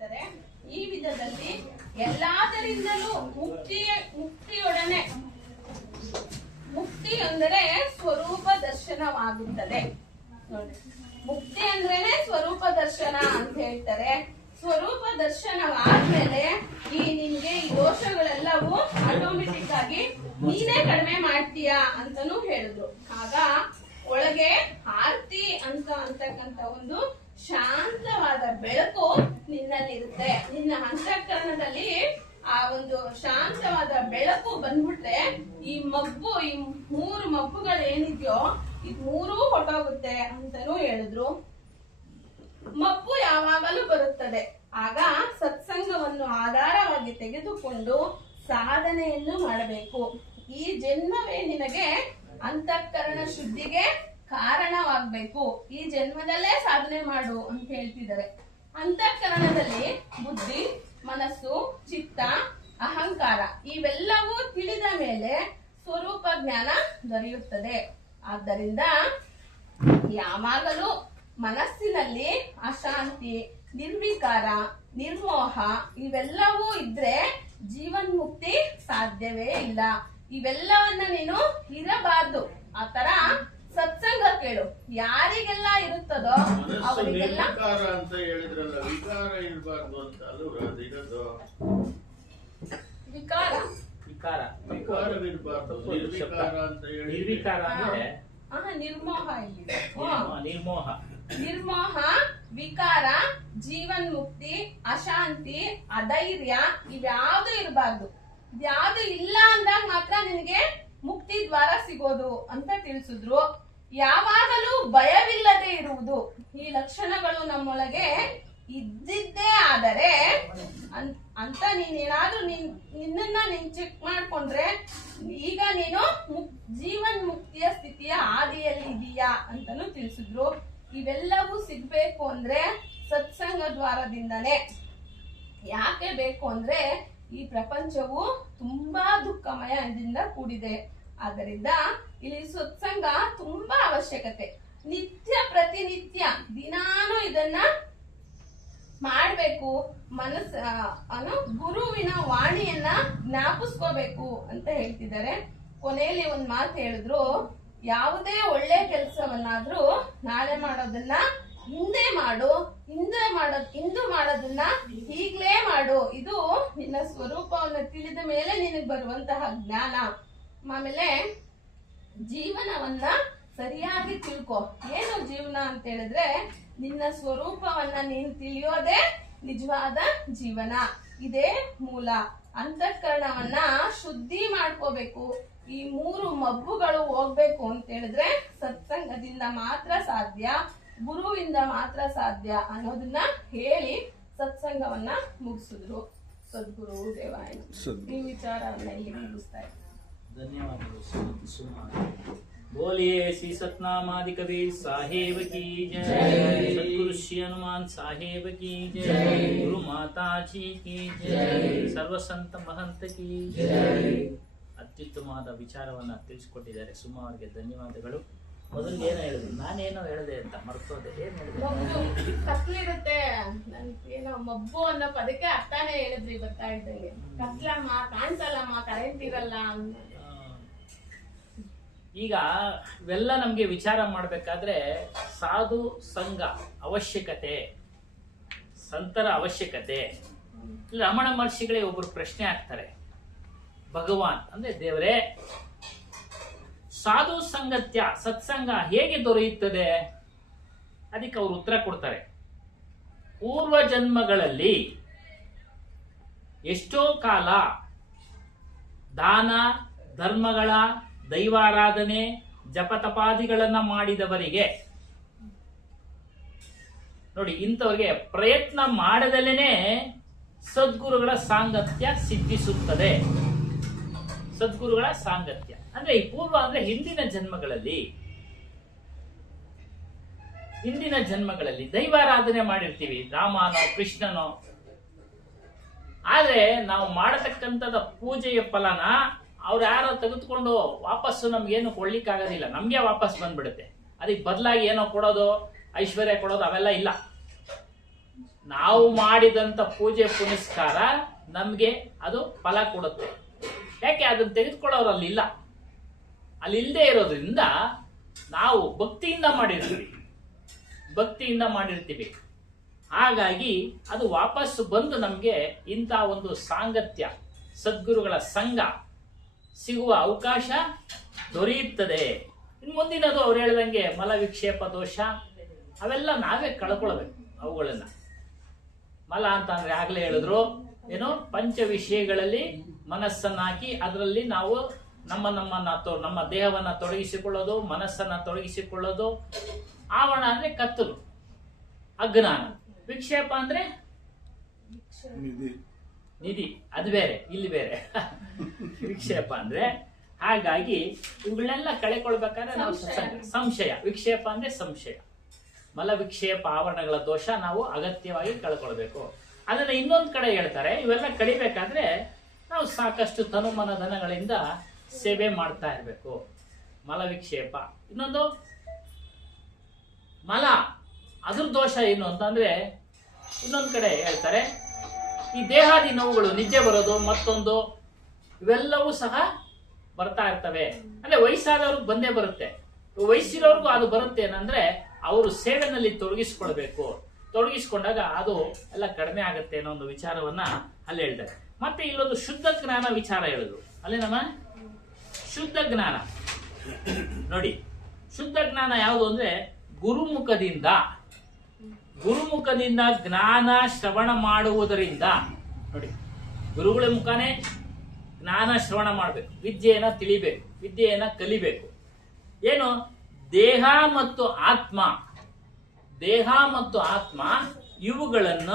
ಹೇಳ್ತಾರೆ. ಈ ವಿಧದಲ್ಲಿ ಎಲ್ಲಾದರಿಂದಲೂ ಮುಕ್ತಿಯೊಡನೆ ಮುಕ್ತಿ ಅಂದರೆ ಸ್ವರೂಪ ದರ್ಶನವಾಗುತ್ತದೆ. ನೋಡಿ, ಮುಕ್ತಿ ಅಂದ್ರೇನೆ ಸ್ವರೂಪ ದರ್ಶನ ಅಂತ ಹೇಳ್ತಾರೆ. ಸ್ವರೂಪ ದರ್ಶನವಾದ್ಮೇಲೆ ನಿನ್ಗೆ ಈ ದೋಷಗಳೆಲ್ಲವೂ ಆಟೋಮೆಟಿಕ್ ಆಗಿ ನೀನೇ ಕಡಿಮೆ ಮಾಡ್ತೀಯಾ ಅಂತಾನು ಹೇಳಿದ್ರು. ಆಗ ಒಳಗೆ ಆರ್ತಿ ಅಂತಕ್ಕಂತ ಒಂದು ಶಾಂತವಾದ ಬೆಳಕು ನಿನ್ನಲ್ಲಿರುತ್ತೆ. ನಿನ್ನ ಅಂತಃಕರಣದಲ್ಲಿ ಆ ಒಂದು ಶಾಂತವಾದ ಬೆಳಕು ಬಂದ್ಬಿಟ್ರೆ ಈ ಮೂರು ಮಬ್ಬುಗಳು ಏನಿದೆಯೋ ಇದು ಮೂರೂ ಹೊಟ್ಟೋಗುತ್ತೆ ಅಂತಾನೂ ಹೇಳಿದ್ರು. ಮಬ್ಬು ಯಾವಾಗಲೂ ಬರುತ್ತದೆ. ಆಗ ಸತ್ಸಂಗವನ್ನು ಆಧಾರವಾಗಿ ತೆಗೆದುಕೊಂಡು ಸಾಧನೆಯನ್ನು ಮಾಡಬೇಕು. ಈ ಜನ್ಮವೇ ನಿನಗೆ ಅಂತಃಕರಣ ಶುದ್ಧಿಗೆ ಕಾರಣವಾಗಬೇಕು. ಈ ಜನ್ಮದಲ್ಲೇ ಸಾಧನೆ ಮಾಡು ಅಂತ ಹೇಳ್ತಿದ್ದಾರೆ. ಅಂತಃಕರಣದಲ್ಲಿ ಬುದ್ಧಿ, ಮನಸ್ಸು, ಚಿತ್ತ, ಅಹಂಕಾರ ಇವೆಲ್ಲವೂ ತಿಳಿದ ಮೇಲೆ ಸ್ವರೂಪ ಜ್ಞಾನ ದೊರೆಯುತ್ತದೆ. ಆದ್ದರಿಂದ ಯಾವಾಗಲೂ ಮನಸ್ಸಿನಲ್ಲಿ ಅಶಾಂತಿ, ನಿರ್ವಿಕಾರ, ನಿರ್ಮೋಹ ಇವೆಲ್ಲವೂ ಇದ್ರೆ ಜೀವನ್ಮುಕ್ತಿ ಸಾಧ್ಯವೇ ಇಲ್ಲ. ಇವೆಲ್ಲವನ್ನ ನೀನು ಇರಬಾರ್ದು. ಆ ತರ ಸತ್ಸಂಗ ಕೇಳು. ಯಾರಿಗೆಲ್ಲ ಇರುತ್ತದೋ ಅವರಿಗೆಲ್ಲ ಅಂತ ಹೇಳಿದ್ರಲ್ಲ, ವಿಕಾರ ಇರಬಾರ್ದು ಅಂತ ಅಲ್ವಾ? ವಿಕಾರ ವಿಕಾರವಿರಬಾರ್ದು. ನಿರ್ವಿಕಾರ ಅಂತ ಹೇಳಿ ನಿರ್ವಿಕಾರ ಅಂದ್ರೆ ನಿರ್ಮೋಹ ಇಲ್ಲಿ ನಿರ್ಮೋಹ, ವಿಕಾರ, ಜೀವನ್ಮುಕ್ತಿ, ಅಶಾಂತಿ, ಅಧೈರ್ಯ ಇವ್ಯಾವುದು ಇರಬಾರ್ದು. ಇದ್ಯಾವುದು ಇಲ್ಲ ಅಂದಾಗ ಮಾತ್ರ ನಿನಗೆ ಮುಕ್ತಿ ದ್ವಾರ ಸಿಗೋದು ಅಂತ ತಿಳಿಸಿದ್ರು. ಯಾವಾಗಲೂ ಭಯವಿಲ್ಲದೆ ಇರುವುದು, ಈ ಲಕ್ಷಣಗಳು ನಮ್ಮೊಳಗೆ ಇದ್ದಿದ್ದೇ ಆದರೆ ಅಂತ ನೀನೇನಾದ್ರೂ ನಿನ್ನನ್ನ ನೀನ್ ಚೆಕ್ ಮಾಡ್ಕೊಂಡ್ರೆ ಈಗ ನೀನು ಜೀವನ್ ಮುಕ್ತಿಯ ಸ್ಥಿತಿಯ ಹಾದಿಯಲ್ಲಿ ಇದೀಯಾ ಅಂತಾನು ತಿಳಿಸಿದ್ರು. ಇವೆಲ್ಲವೂ ಸಿಗ್ಬೇಕು ಅಂದ್ರೆ ಸತ್ಸಂಗ ದ್ವಾರದಿಂದನೇ. ಯಾಕೆ ಬೇಕು ಅಂದ್ರೆ ಈ ಪ್ರಪಂಚವು ತುಂಬಾ ದುಃಖಮಯದಿಂದ ಕೂಡಿದೆ. ಆದ್ದರಿಂದ ಇಲ್ಲಿ ಸತ್ಸಂಗ ತುಂಬಾ ಅವಶ್ಯಕತೆ. ಪ್ರತಿನಿತ್ಯ ದಿನಾನು ಇದನ್ನ ಮಾಡ್ಬೇಕು. ಗುರುವಿನ ವಾಣಿಯನ್ನ ಜ್ಞಾಪಿಸ್ಕೋಬೇಕು ಅಂತ ಹೇಳ್ತಿದ್ದಾರೆ. ಕೊನೆಯಲ್ಲಿ ಒಂದ್ ಮಾತು ಹೇಳಿದ್ರು, ಯಾವುದೇ ಒಳ್ಳೆ ಕೆಲಸವನ್ನಾದ್ರೂ ನಾಳೆ ಮಾಡೋದನ್ನ ಹಿಂದೆ ಮಾಡು, ಇಂದು ಮಾಡೋದನ್ನ ಈಗ್ಲೇ ಮಾಡು. ಇದು ನಿನ್ನ ಸ್ವರೂಪವನ್ನು ತಿಳಿದ ಮೇಲೆ ನಿನಗೆ ಬರುವಂತಹ ಜ್ಞಾನ. ಆಮೇಲೆ ಜೀವನವನ್ನ ಸರಿಯಾಗಿ ತಿಳ್ಕೊ. ಏನು ಜೀವನ ಅಂತ ಹೇಳಿದ್ರೆ ನಿನ್ನ ಸ್ವರೂಪವನ್ನ ನೀನು ತಿಳಿಯೋದೇ ನಿಜವಾದ ಜೀವನ. ಇದೇ ಮೂಲ. ಅಂತಃಕರಣವನ್ನ ಶುದ್ಧಿ ಮಾಡ್ಕೋಬೇಕು. ಈ ಮೂರು ಮಬ್ಬುಗಳು ಹೋಗ್ಬೇಕು ಅಂತ ಹೇಳಿದ್ರೆ ಸತ್ಸಂಗದಿಂದ ಮಾತ್ರ ಸಾಧ್ಯ, ಗುರುವಿಂದ ಮಾತ್ರ ಸಾಧ್ಯ ಅನ್ನೋದನ್ನ ಹೇಳಿ ಸತ್ಸಂಗವನ್ನ ಮುಗಿಸಿದ್ರು. ಸದ್ಗುರು ದೇವಾಯ ಈ ವಿಚಾರವನ್ನ ಇಲ್ಲಿ ಮುಗಿಸ್ತಾ ಇದ್ದಾರೆ. ಧನ್ಯವಾದಗಳು. बोलिए श्री सतनामादि कबीर साहेब की जय, सतगुरु श्री हनुमान साहेब की जय, गुरु माता जी की जय, सर्व संत महंत की जय. ಅತ್ಯುತ್ತಮವಾದ ವಿಚಾರವನ್ನ ತಿಳಿಸಿಕೊಟ್ಟಿದ್ದಾರೆ. ಸುಮ್ಮ ಅವರಿಗೆ ಧನ್ಯವಾದಗಳು. ಮೊದಲಿಗೆ ಏನೋ ಹೇಳಿದ್ರು, ನಾನೇನೋ ಹೇಳಿದೆ ಅಂತ ಮರ್ತೋದೆ. ಏನ್ ಹೇಳಿದೆ? ಕತ್ಲಿರುತ್ತೆ, ಏನೋ ಮಬ್ಬು ಅನ್ನೋ ಪದಕ್ಕೆ ಅರ್ಥನೇ ಹೇಳಿದ್ರಿ ಬರ್ತಾ ಇದ್ದಂಗೆ. ಕತ್ಲಮ್ಮ, ಕಾಣ್ಸಲ್ಲಮ್ಮ, ಕರೆಂಟ್ ಇರಲ್ಲ. ಈಗ ಇವೆಲ್ಲ ನಮ್ಗೆ ವಿಚಾರ ಮಾಡ್ಬೇಕಾದ್ರೆ ಸಾಧು ಸಂಘ ಅವಶ್ಯಕತೆ, ಸಂತರ ಅವಶ್ಯಕತೆ. ರಮಣ ಮಹರ್ಷಿಗಳೇ ಒಬ್ರು ಪ್ರಶ್ನೆ ಹಾಕ್ತಾರೆ, ಭಗವಾನ್ ಅಂದ್ರೆ ದೇವರೇ, ಸಾಧು ಸಂಗತ್ಯ ಸತ್ಸಂಗ ಹೇಗೆ ದೊರೆಯುತ್ತದೆ? ಅದಕ್ಕೆ ಅವರು ಉತ್ತರ ಕೊಡ್ತಾರೆ, ಪೂರ್ವ ಜನ್ಮಗಳಲ್ಲಿ ಎಷ್ಟೋ ಕಾಲ ದಾನ ಧರ್ಮಗಳ, ದೈವಾರಾಧನೆ, ಜಪತಪಾದಿಗಳನ್ನ ಮಾಡಿದವರಿಗೆ ನೋಡಿ, ಇಂಥವ್ರಿಗೆ ಪ್ರಯತ್ನ ಮಾಡದಲೇನೆ ಸದ್ಗುರುಗಳ ಸಾಂಗತ್ಯ ಸಿದ್ಧಿಸುತ್ತದೆ. ಸದ್ಗುರುಗಳ ಸಾಂಗತ್ಯ ಅಂದ್ರೆ ಈ ಪೂರ್ವ ಅಂದ್ರೆ ಹಿಂದಿನ ಜನ್ಮಗಳಲ್ಲಿ ದೈವಾರಾಧನೆ ಮಾಡಿರ್ತೀವಿ, ರಾಮನೋ ಕೃಷ್ಣನೋ. ಆದ್ರೆ ನಾವು ಮಾಡತಕ್ಕಂಥದ ಪೂಜೆಯ ಫಲನ ಅವ್ರು ಯಾರೋ ತೆಗೆದುಕೊಂಡು ವಾಪಸ್ಸು ನಮ್ಗೇನು ಕೊಡ್ಲಿಕ್ಕಾಗೋದಿಲ್ಲ, ನಮ್ಗೆ ವಾಪಸ್ ಬಂದ್ಬಿಡುತ್ತೆ. ಅದಕ್ಕೆ ಬದಲಾಗಿ ಏನೋ ಕೊಡೋದು, ಐಶ್ವರ್ಯ ಕೊಡೋದು ಅವೆಲ್ಲ ಇಲ್ಲ. ನಾವು ಮಾಡಿದಂತ ಪೂಜೆ ಪುನಸ್ಕಾರ ನಮ್ಗೆ ಅದು ಫಲ ಕೊಡುತ್ತೆ. ಯಾಕೆ ಅದನ್ನ ತೆಗೆದುಕೊಳ್ಳೋರು ಅಲ್ಲಿಲ್ಲ. ಅಲ್ಲಿ ಇಲ್ಲದೆ ಇರೋದ್ರಿಂದ ನಾವು ಭಕ್ತಿಯಿಂದ ಮಾಡಿರ್ತೀವಿ. ಹಾಗಾಗಿ ಅದು ವಾಪಸ್ ಬಂದು ನಮ್ಗೆ ಇಂಥ ಒಂದು ಸಾಂಗತ್ಯ, ಸದ್ಗುರುಗಳ ಸಂಘ ಸಿಗುವ ಅವಕಾಶ ದೊರೆಯುತ್ತದೆ. ಇನ್ನು ಮುಂದಿನದು ಅವ್ರು ಹೇಳ್ದಂಗೆ ಮಲ ವಿಕ್ಷೇಪ ದೋಷ ಅವೆಲ್ಲ ನಾವೇ ಕಳ್ಕೊಳ್ಬೇಕು. ಅವುಗಳನ್ನ ಮಲ ಅಂತ ಅಂದ್ರೆ ಆಗ್ಲೇ ಹೇಳಿದ್ರು ಏನೋ ಪಂಚ ವಿಷಯಗಳಲ್ಲಿ ಮನಸ್ಸನ್ನ ಹಾಕಿ ಅದರಲ್ಲಿ ನಾವು ನಮ್ಮ ದೇಹವನ್ನ ತೊಡಗಿಸಿಕೊಳ್ಳೋದು, ಮನಸ್ಸನ್ನ ತೊಡಗಿಸಿಕೊಳ್ಳೋದು. ಆವರಣ ಅಂದ್ರೆ ಕತ್ತಲು, ಅಜ್ಞಾನ. ವಿಕ್ಷೇಪ ಅಂದ್ರೆ ನಿಧಿ, ಅದು ಬೇರೆ, ಇಲ್ಲಿ ಬೇರೆ. ವಿಕ್ಷೇಪ ಅಂದ್ರೆ ಹಾಗಾಗಿ ಇವುಗಳನ್ನೆಲ್ಲ ಕಳೆಕೊಳ್ಬೇಕಾದ್ರೆ ನಾವು ಸಂಶಯ. ವಿಕ್ಷೇಪ ಅಂದ್ರೆ ಸಂಶಯ. ಮಲ ವಿಕ್ಷೇಪ ಆವರಣಗಳ ದೋಷ ನಾವು ಅಗತ್ಯವಾಗಿ ಕಳ್ಕೊಳ್ಬೇಕು. ಅದನ್ನ ಇನ್ನೊಂದು ಕಡೆ ಹೇಳ್ತಾರೆ, ಇವೆಲ್ಲ ಕಳಿಬೇಕಾದ್ರೆ ನಾವು ಸಾಕಷ್ಟು ತನುಮನ ಧನಗಳಿಂದ ಸೇವೆ ಮಾಡ್ತಾ ಇರಬೇಕು. ಮಲ ವಿಕ್ಷೇಪ. ಇನ್ನೊಂದು ಮಲ, ಅದ್ರ ದೋಷ ಏನು ಅಂತಂದ್ರೆ ಇನ್ನೊಂದು ಕಡೆ ಹೇಳ್ತಾರೆ, ಈ ದೇಹಾದಿ ನೋವುಗಳು, ನಿದ್ದೆ ಬರೋದು, ಮತ್ತೊಂದು ಇವೆಲ್ಲವೂ ಸಹ ಬರ್ತಾ ಇರ್ತವೆ. ಅಂದ್ರೆ ವಯಸ್ಸಾದವ್ರಿಗೆ ಬಂದೇ ಬರುತ್ತೆ. ವಯಸ್ಸಿರೋರ್ಗೂ ಅದು ಬರುತ್ತೆ ಏನಂದ್ರೆ ಅವರು ಸೇವೆನಲ್ಲಿ ತೊಡಗಿಸ್ಕೊಂಡಾಗ ಅದು ಎಲ್ಲ ಕಡಿಮೆ ಆಗುತ್ತೆ ಅನ್ನೋ ಒಂದು ವಿಚಾರವನ್ನ ಅಲ್ಲಿ ಹೇಳ್ತಾರೆ. ಮತ್ತೆ ಇಲ್ಲೊಂದು ಶುದ್ಧ ಜ್ಞಾನ ವಿಚಾರ ಹೇಳಿದ್ರು. ಅಲ್ಲಿ ನಮ್ಮ ಶುದ್ಧ ಜ್ಞಾನ ನೋಡಿ, ಶುದ್ಧ ಜ್ಞಾನ ಯಾವುದು ಅಂದ್ರೆ ಗುರುಮುಖದಿಂದ ಜ್ಞಾನ ಶ್ರವಣ ಮಾಡುವುದರಿಂದ. ನೋಡಿ, ಗುರುಗಳ ಮುಖಾನೇ ಜ್ಞಾನ ಶ್ರವಣ ಮಾಡಬೇಕು, ವಿದ್ಯೆಯನ್ನ ತಿಳಿಬೇಕು, ವಿದ್ಯೆಯನ್ನ ಕಲಿಬೇಕು. ಏನು ದೇಹ ಮತ್ತು ಆತ್ಮ ಇವುಗಳನ್ನ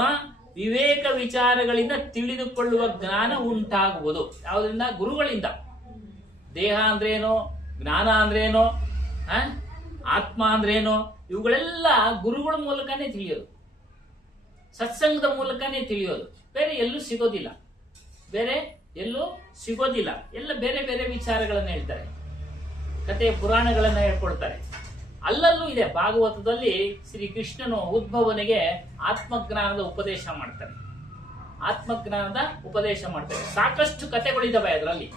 ವಿವೇಕ ವಿಚಾರಗಳಿಂದ ತಿಳಿದುಕೊಳ್ಳುವ ಜ್ಞಾನ ಉಂಟಾಗುವುದು. ಯಾವುದರಿಂದ? ಗುರುಗಳಿಂದ. ದೇಹ ಅಂದ್ರೇನು, ಜ್ಞಾನ ಅಂದ್ರೇನು, ಆತ್ಮ ಅಂದ್ರೇನು, ಇವುಗಳೆಲ್ಲ ಗುರುಗಳ ಮೂಲಕನೇ ತಿಳಿಯೋದು, ಸತ್ಸಂಗದ ಮೂಲಕನೇ ತಿಳಿಯೋದು. ಬೇರೆ ಎಲ್ಲೂ ಸಿಗೋದಿಲ್ಲ. ಎಲ್ಲ ಬೇರೆ ಬೇರೆ ವಿಚಾರಗಳನ್ನ ಹೇಳ್ತಾರೆ, ಕಥೆ ಪುರಾಣಗಳನ್ನ ಹೇಳ್ಕೊಳ್ತಾರೆ. ಅಲ್ಲಲ್ಲೂ ಇದೆ. ಭಾಗವತದಲ್ಲಿ ಶ್ರೀ ಕೃಷ್ಣನು ಉದ್ಭವನಿಗೆ ಆತ್ಮಜ್ಞಾನದ ಉಪದೇಶ ಮಾಡ್ತಾರೆ. ಸಾಕಷ್ಟು ಕಥೆಗಳಿದಾವೆ ಅದರಲ್ಲಿ,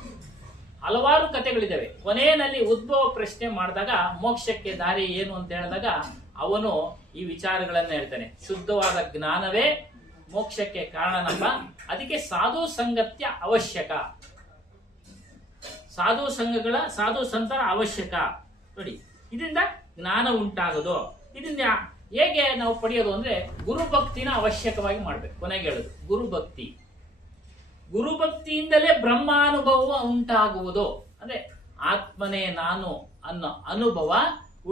ಹಲವಾರು ಕಥೆಗಳಿದಾವೆ. ಕೊನೆಯಲ್ಲಿ ಉದ್ಭವ ಪ್ರಶ್ನೆ ಮಾಡಿದಾಗ ಮೋಕ್ಷಕ್ಕೆ ದಾರಿ ಏನು ಅಂತ ಹೇಳಿದಾಗ ಅವನು ಈ ವಿಚಾರಗಳನ್ನ ಹೇಳ್ತಾನೆ. ಶುದ್ಧವಾದ ಜ್ಞಾನವೇ ಮೋಕ್ಷಕ್ಕೆ ಕಾರಣನಪ್ಪ, ಅದಕ್ಕೆ ಸಾಧು ಸಂಗತ್ಯ ಅವಶ್ಯಕ, ಸಾಧು ಸಂತರ ಅವಶ್ಯಕ. ನೋಡಿ, ಇದರಿಂದ ಜ್ಞಾನ ಉಂಟಾಗೋದು. ಇದರಿಂದ ಹೇಗೆ ನಾವು ಪಡೆಯೋದು ಅಂದ್ರೆ ಗುರುಭಕ್ತಿನ ಅವಶ್ಯಕವಾಗಿ ಮಾಡ್ಬೇಕು. ಕೊನೆಗೆ ಹೇಳೋದು ಗುರುಭಕ್ತಿಯಿಂದಲೇ ಬ್ರಹ್ಮಾನುಭವ ಉಂಟಾಗುವುದು. ಅಂದ್ರೆ ಆತ್ಮನೇ ನಾನು ಅನ್ನೋ ಅನುಭವ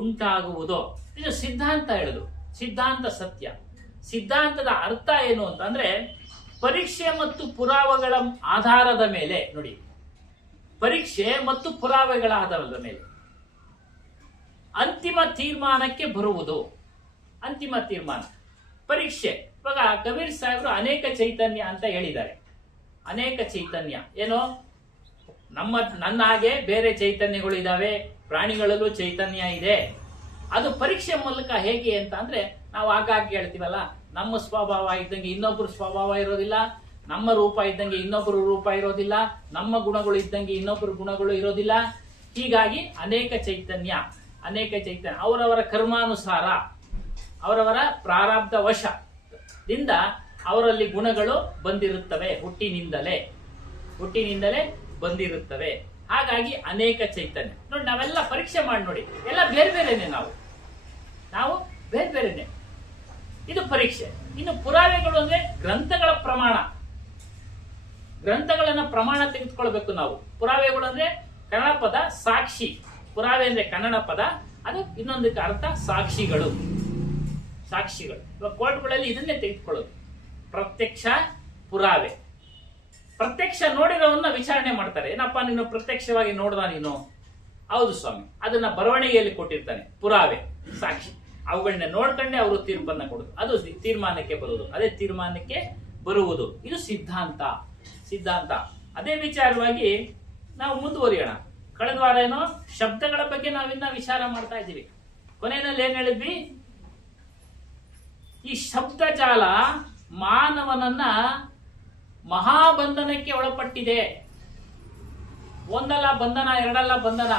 ಉಂಟಾಗುವುದು. ಇದು ಸಿದ್ಧಾಂತ ಹೇಳುದು. ಸಿದ್ಧಾಂತ ಸತ್ಯ. ಸಿದ್ಧಾಂತದ ಅರ್ಥ ಏನು ಅಂತಂದ್ರೆ ಪರೀಕ್ಷೆ ಮತ್ತು ಪುರಾವೆಗಳ ಆಧಾರದ ಮೇಲೆ, ನೋಡಿ, ಪರೀಕ್ಷೆ ಮತ್ತು ಪುರಾವೆಗಳ ಆಧಾರದ ಮೇಲೆ ಅಂತಿಮ ತೀರ್ಮಾನಕ್ಕೆ ಬರುವುದು. ಅಂತಿಮ ತೀರ್ಮಾನ ಪರೀಕ್ಷೆ. ಇವಾಗ ಕಬೀರ್ ಸಾಹೇಬರು ಅನೇಕ ಚೈತನ್ಯ ಅಂತ ಹೇಳಿದ್ದಾರೆ. ಅನೇಕ ಚೈತನ್ಯ ಏನೋ, ನನ್ನ ಹಾಗೆ ಬೇರೆ ಚೈತನ್ಯಗಳು ಇದಾವೆ, ಪ್ರಾಣಿಗಳಲ್ಲೂ ಚೈತನ್ಯ ಇದೆ. ಅದು ಪರೀಕ್ಷೆ ಮೂಲಕ ಹೇಗೆ ಅಂತ ಅಂದ್ರೆ ನಾವು ಆಗಾಗ್ಗೆ ಹೇಳ್ತೀವಲ್ಲ, ನಮ್ಮ ಸ್ವಭಾವ ಇದ್ದಂಗೆ ಇನ್ನೊಬ್ಬರು ಸ್ವಭಾವ ಇರೋದಿಲ್ಲ, ನಮ್ಮ ರೂಪ ಇದ್ದಂಗೆ ಇನ್ನೊಬ್ಬರು ರೂಪ ಇರೋದಿಲ್ಲ, ನಮ್ಮ ಗುಣಗಳು ಇದ್ದಂಗೆ ಇನ್ನೊಬ್ಬರು ಗುಣಗಳು ಇರೋದಿಲ್ಲ. ಹೀಗಾಗಿ ಅನೇಕ ಚೈತನ್ಯ ಅವರವರ ಕರ್ಮಾನುಸಾರ, ಅವರವರ ಪ್ರಾರಬ್ಧ ವಶದಿಂದ ಅವರಲ್ಲಿ ಗುಣಗಳು ಬಂದಿರುತ್ತವೆ. ಹುಟ್ಟಿನಿಂದಲೇ ಬಂದಿರುತ್ತವೆ. ಹಾಗಾಗಿ ಅನೇಕ ಚೈತನ್ಯ. ನೋಡಿ, ನಾವೆಲ್ಲ ಪರೀಕ್ಷೆ ಮಾಡಿ ನೋಡಿ, ಎಲ್ಲ ಬೇರೆ ಬೇರೆನೆ. ನಾವು ಬೇರೆ ಬೇರೆನೆ. ಇದು ಪರೀಕ್ಷೆ. ಇನ್ನು ಪುರಾವೆಗಳು ಅಂದ್ರೆ ಗ್ರಂಥಗಳ ಪ್ರಮಾಣ ತೆಗೆದುಕೊಳ್ಬೇಕು ನಾವು. ಪುರಾವೆಗಳು ಅಂದ್ರೆ ಕನ್ನಡ ಪದ ಸಾಕ್ಷಿ. ಪುರಾವೆ ಅಂದ್ರೆ ಕನ್ನಡ ಪದ, ಅದು ಇನ್ನೊಂದಕ್ಕೆ ಅರ್ಥ ಸಾಕ್ಷಿಗಳು. ಇವಾಗ ಕೋರ್ಟ್ಗಳಲ್ಲಿ ಇದನ್ನೇ ತೆಗೆದುಕೊಳ್ಳೋದು. ಪ್ರತ್ಯಕ್ಷ ಪುರಾವೆ. ಪ್ರತ್ಯಕ್ಷ ನೋಡಿರೋವನ್ನ ವಿಚಾರಣೆ ಮಾಡ್ತಾರೆ. ಏನಪ್ಪಾ ನೀನು ಪ್ರತ್ಯಕ್ಷವಾಗಿ ನೋಡ್ದ ನೀನು? ಹೌದು ಸ್ವಾಮಿ. ಅದನ್ನ ಬರವಣಿಗೆಯಲ್ಲಿ ಕೊಟ್ಟಿರ್ತಾನೆ. ಪುರಾವೆ, ಸಾಕ್ಷಿ. ಅವುಗಳನ್ನ ನೋಡ್ಕೊಂಡೆ ಅವರು ತೀರ್ಪನ್ನ ಕೊಡುದು. ಅದು ತೀರ್ಮಾನಕ್ಕೆ ಬರುವುದು. ಅದೇ ತೀರ್ಮಾನಕ್ಕೆ ಬರುವುದು. ಇದು ಸಿದ್ಧಾಂತ. ಅದೇ ವಿಚಾರವಾಗಿ ನಾವು ಮುಂದುವರಿಯೋಣ. ಕಳೆದ ವಾರ ಏನೋ ಶಬ್ದಗಳ ಬಗ್ಗೆ ನಾವಿನ್ನ ವಿಚಾರ ಮಾಡ್ತಾ ಇದ್ದೀವಿ. ಕೊನೆಯಲ್ಲಿ ಏನ್ ಹೇಳಿದ್ವಿ? ಈ ಶಬ್ದ ಜಾಲ ಮಾನವನನ್ನ ಮಹಾಬಂಧನಕ್ಕೆ ಒಳಪಟ್ಟಿದೆ. ಒಂದಲ್ಲ ಬಂಧನ, ಎರಡಲ್ಲ ಬಂಧನ.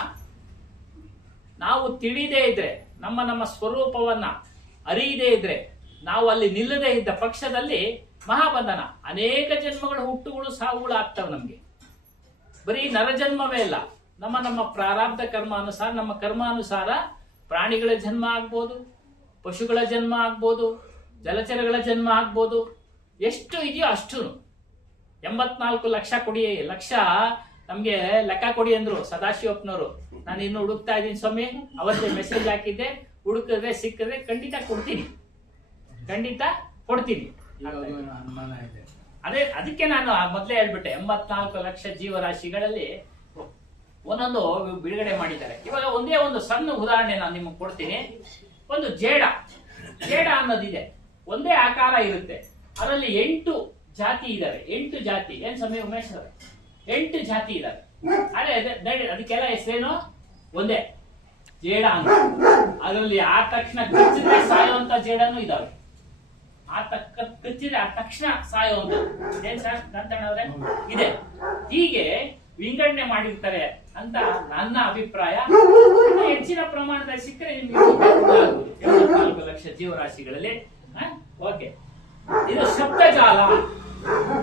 ನಾವು ತಿಳಿದೇ ಇದ್ರೆ, ನಮ್ಮ ಸ್ವರೂಪವನ್ನ ಅರಿಯದೇ ಇದ್ರೆ, ನಾವು ಅಲ್ಲಿ ನಿಲ್ಲದೇ ಇದ್ದ ಪಕ್ಷದಲ್ಲಿ ಮಹಾಬಂಧನ. ಅನೇಕ ಜನ್ಮಗಳ ಹುಟ್ಟುಗಳು ಸಾವುಗಳು ಆಗ್ತವೆ ನಮ್ಗೆ. ಬರೀ ನರಜನ್ಮವೇ ಇಲ್ಲ, ನಮ್ಮ ಪ್ರಾರಬ್ಧ ಕರ್ಮಾನುಸಾರ, ನಮ್ಮ ಕರ್ಮಾನುಸಾರ ಪ್ರಾಣಿಗಳ ಜನ್ಮ ಆಗ್ಬೋದು, ಪಶುಗಳ ಜನ್ಮ ಆಗ್ಬೋದು, ಜಲಚರಗಳ ಜನ್ಮ ಆಗ್ಬೋದು. ಎಷ್ಟು ಇದೆಯೋ ಅಷ್ಟು. 84 ಲಕ್ಷ ನಮ್ಗೆ ಲೆಕ್ಕ ಕೊಡಿ ಅಂದ್ರು ಸದಾಶಿವಪ್ಪನವರು. ನಾನು ಇನ್ನು ಹುಡುಕ್ತಾ ಇದ್ದೀನಿ ಸ್ವಾಮಿ, ಅವತ್ತೇ ಮೆಸೇಜ್ ಹಾಕಿದ್ದೆ. ಹುಡುಕಿದ್ರೆ ಸಿಕ್ಕಿದ್ರೆ ಖಂಡಿತ ಕೊಡ್ತೀನಿ. ಅದಕ್ಕೆ ನಾನು ಮೊದಲೇ ಹೇಳ್ಬಿಟ್ಟೆ, 84 ಲಕ್ಷ ಜೀವರಾಶಿಗಳಲ್ಲಿ ಒಂದೊಂದು ಬಿಡುಗಡೆ ಮಾಡಿದ್ದಾರೆ. ಇವಾಗ ಒಂದೇ ಒಂದು ಸಣ್ಣ ಉದಾಹರಣೆ ನಾನು ನಿಮಗೆ ಕೊಡ್ತೀನಿ. ಒಂದು ಜೇಡ ಅನ್ನೋದಿದೆ, ಒಂದೇ ಆಕಾರ ಇರುತ್ತೆ. ಅದರಲ್ಲಿ 8 ಜಾತಿ ಇದಾವೆ. 8 ಜಾತಿ. ಏನ್ ಸಮಯ ಉಮೇಶ್ ಅವರೇ? 8 ಜಾತಿ ಇದಾವೆ. ಅದಕ್ಕೆಲ್ಲ ಹೆಸರೇನು? ಒಂದೇ ಜೇಡ ಅಂತ. ಅದರಲ್ಲಿ ಆ ತಕ್ಷಣ ಕಚ್ಚಿದ್ರೆ ಸಾಯುವಂತ ಜೇಡನು ಇದಾವೆ. ಕಚ್ಚಿದ್ರೆ ಆ ತಕ್ಷಣ ಸಾಯುವಂತ ಏನ್ ಸರ್ ಕಾಂತಣ್ಣವ್ರೆ ಇದೆ. ಹೀಗೆ ವಿಂಗಡಣೆ ಮಾಡಿರ್ತಾರೆ ಅಂತ ನನ್ನ ಅಭಿಪ್ರಾಯ. ಹೆಚ್ಚಿನ ಪ್ರಮಾಣದಲ್ಲಿ ಸಿಕ್ಕರೆ ನಿಮ್ಗೆ 74 ಲಕ್ಷ ಜೀವರಾಶಿಗಳಲ್ಲಿ. ಓಕೆ, ಇದು ಶಬ್ದಜಾಲ.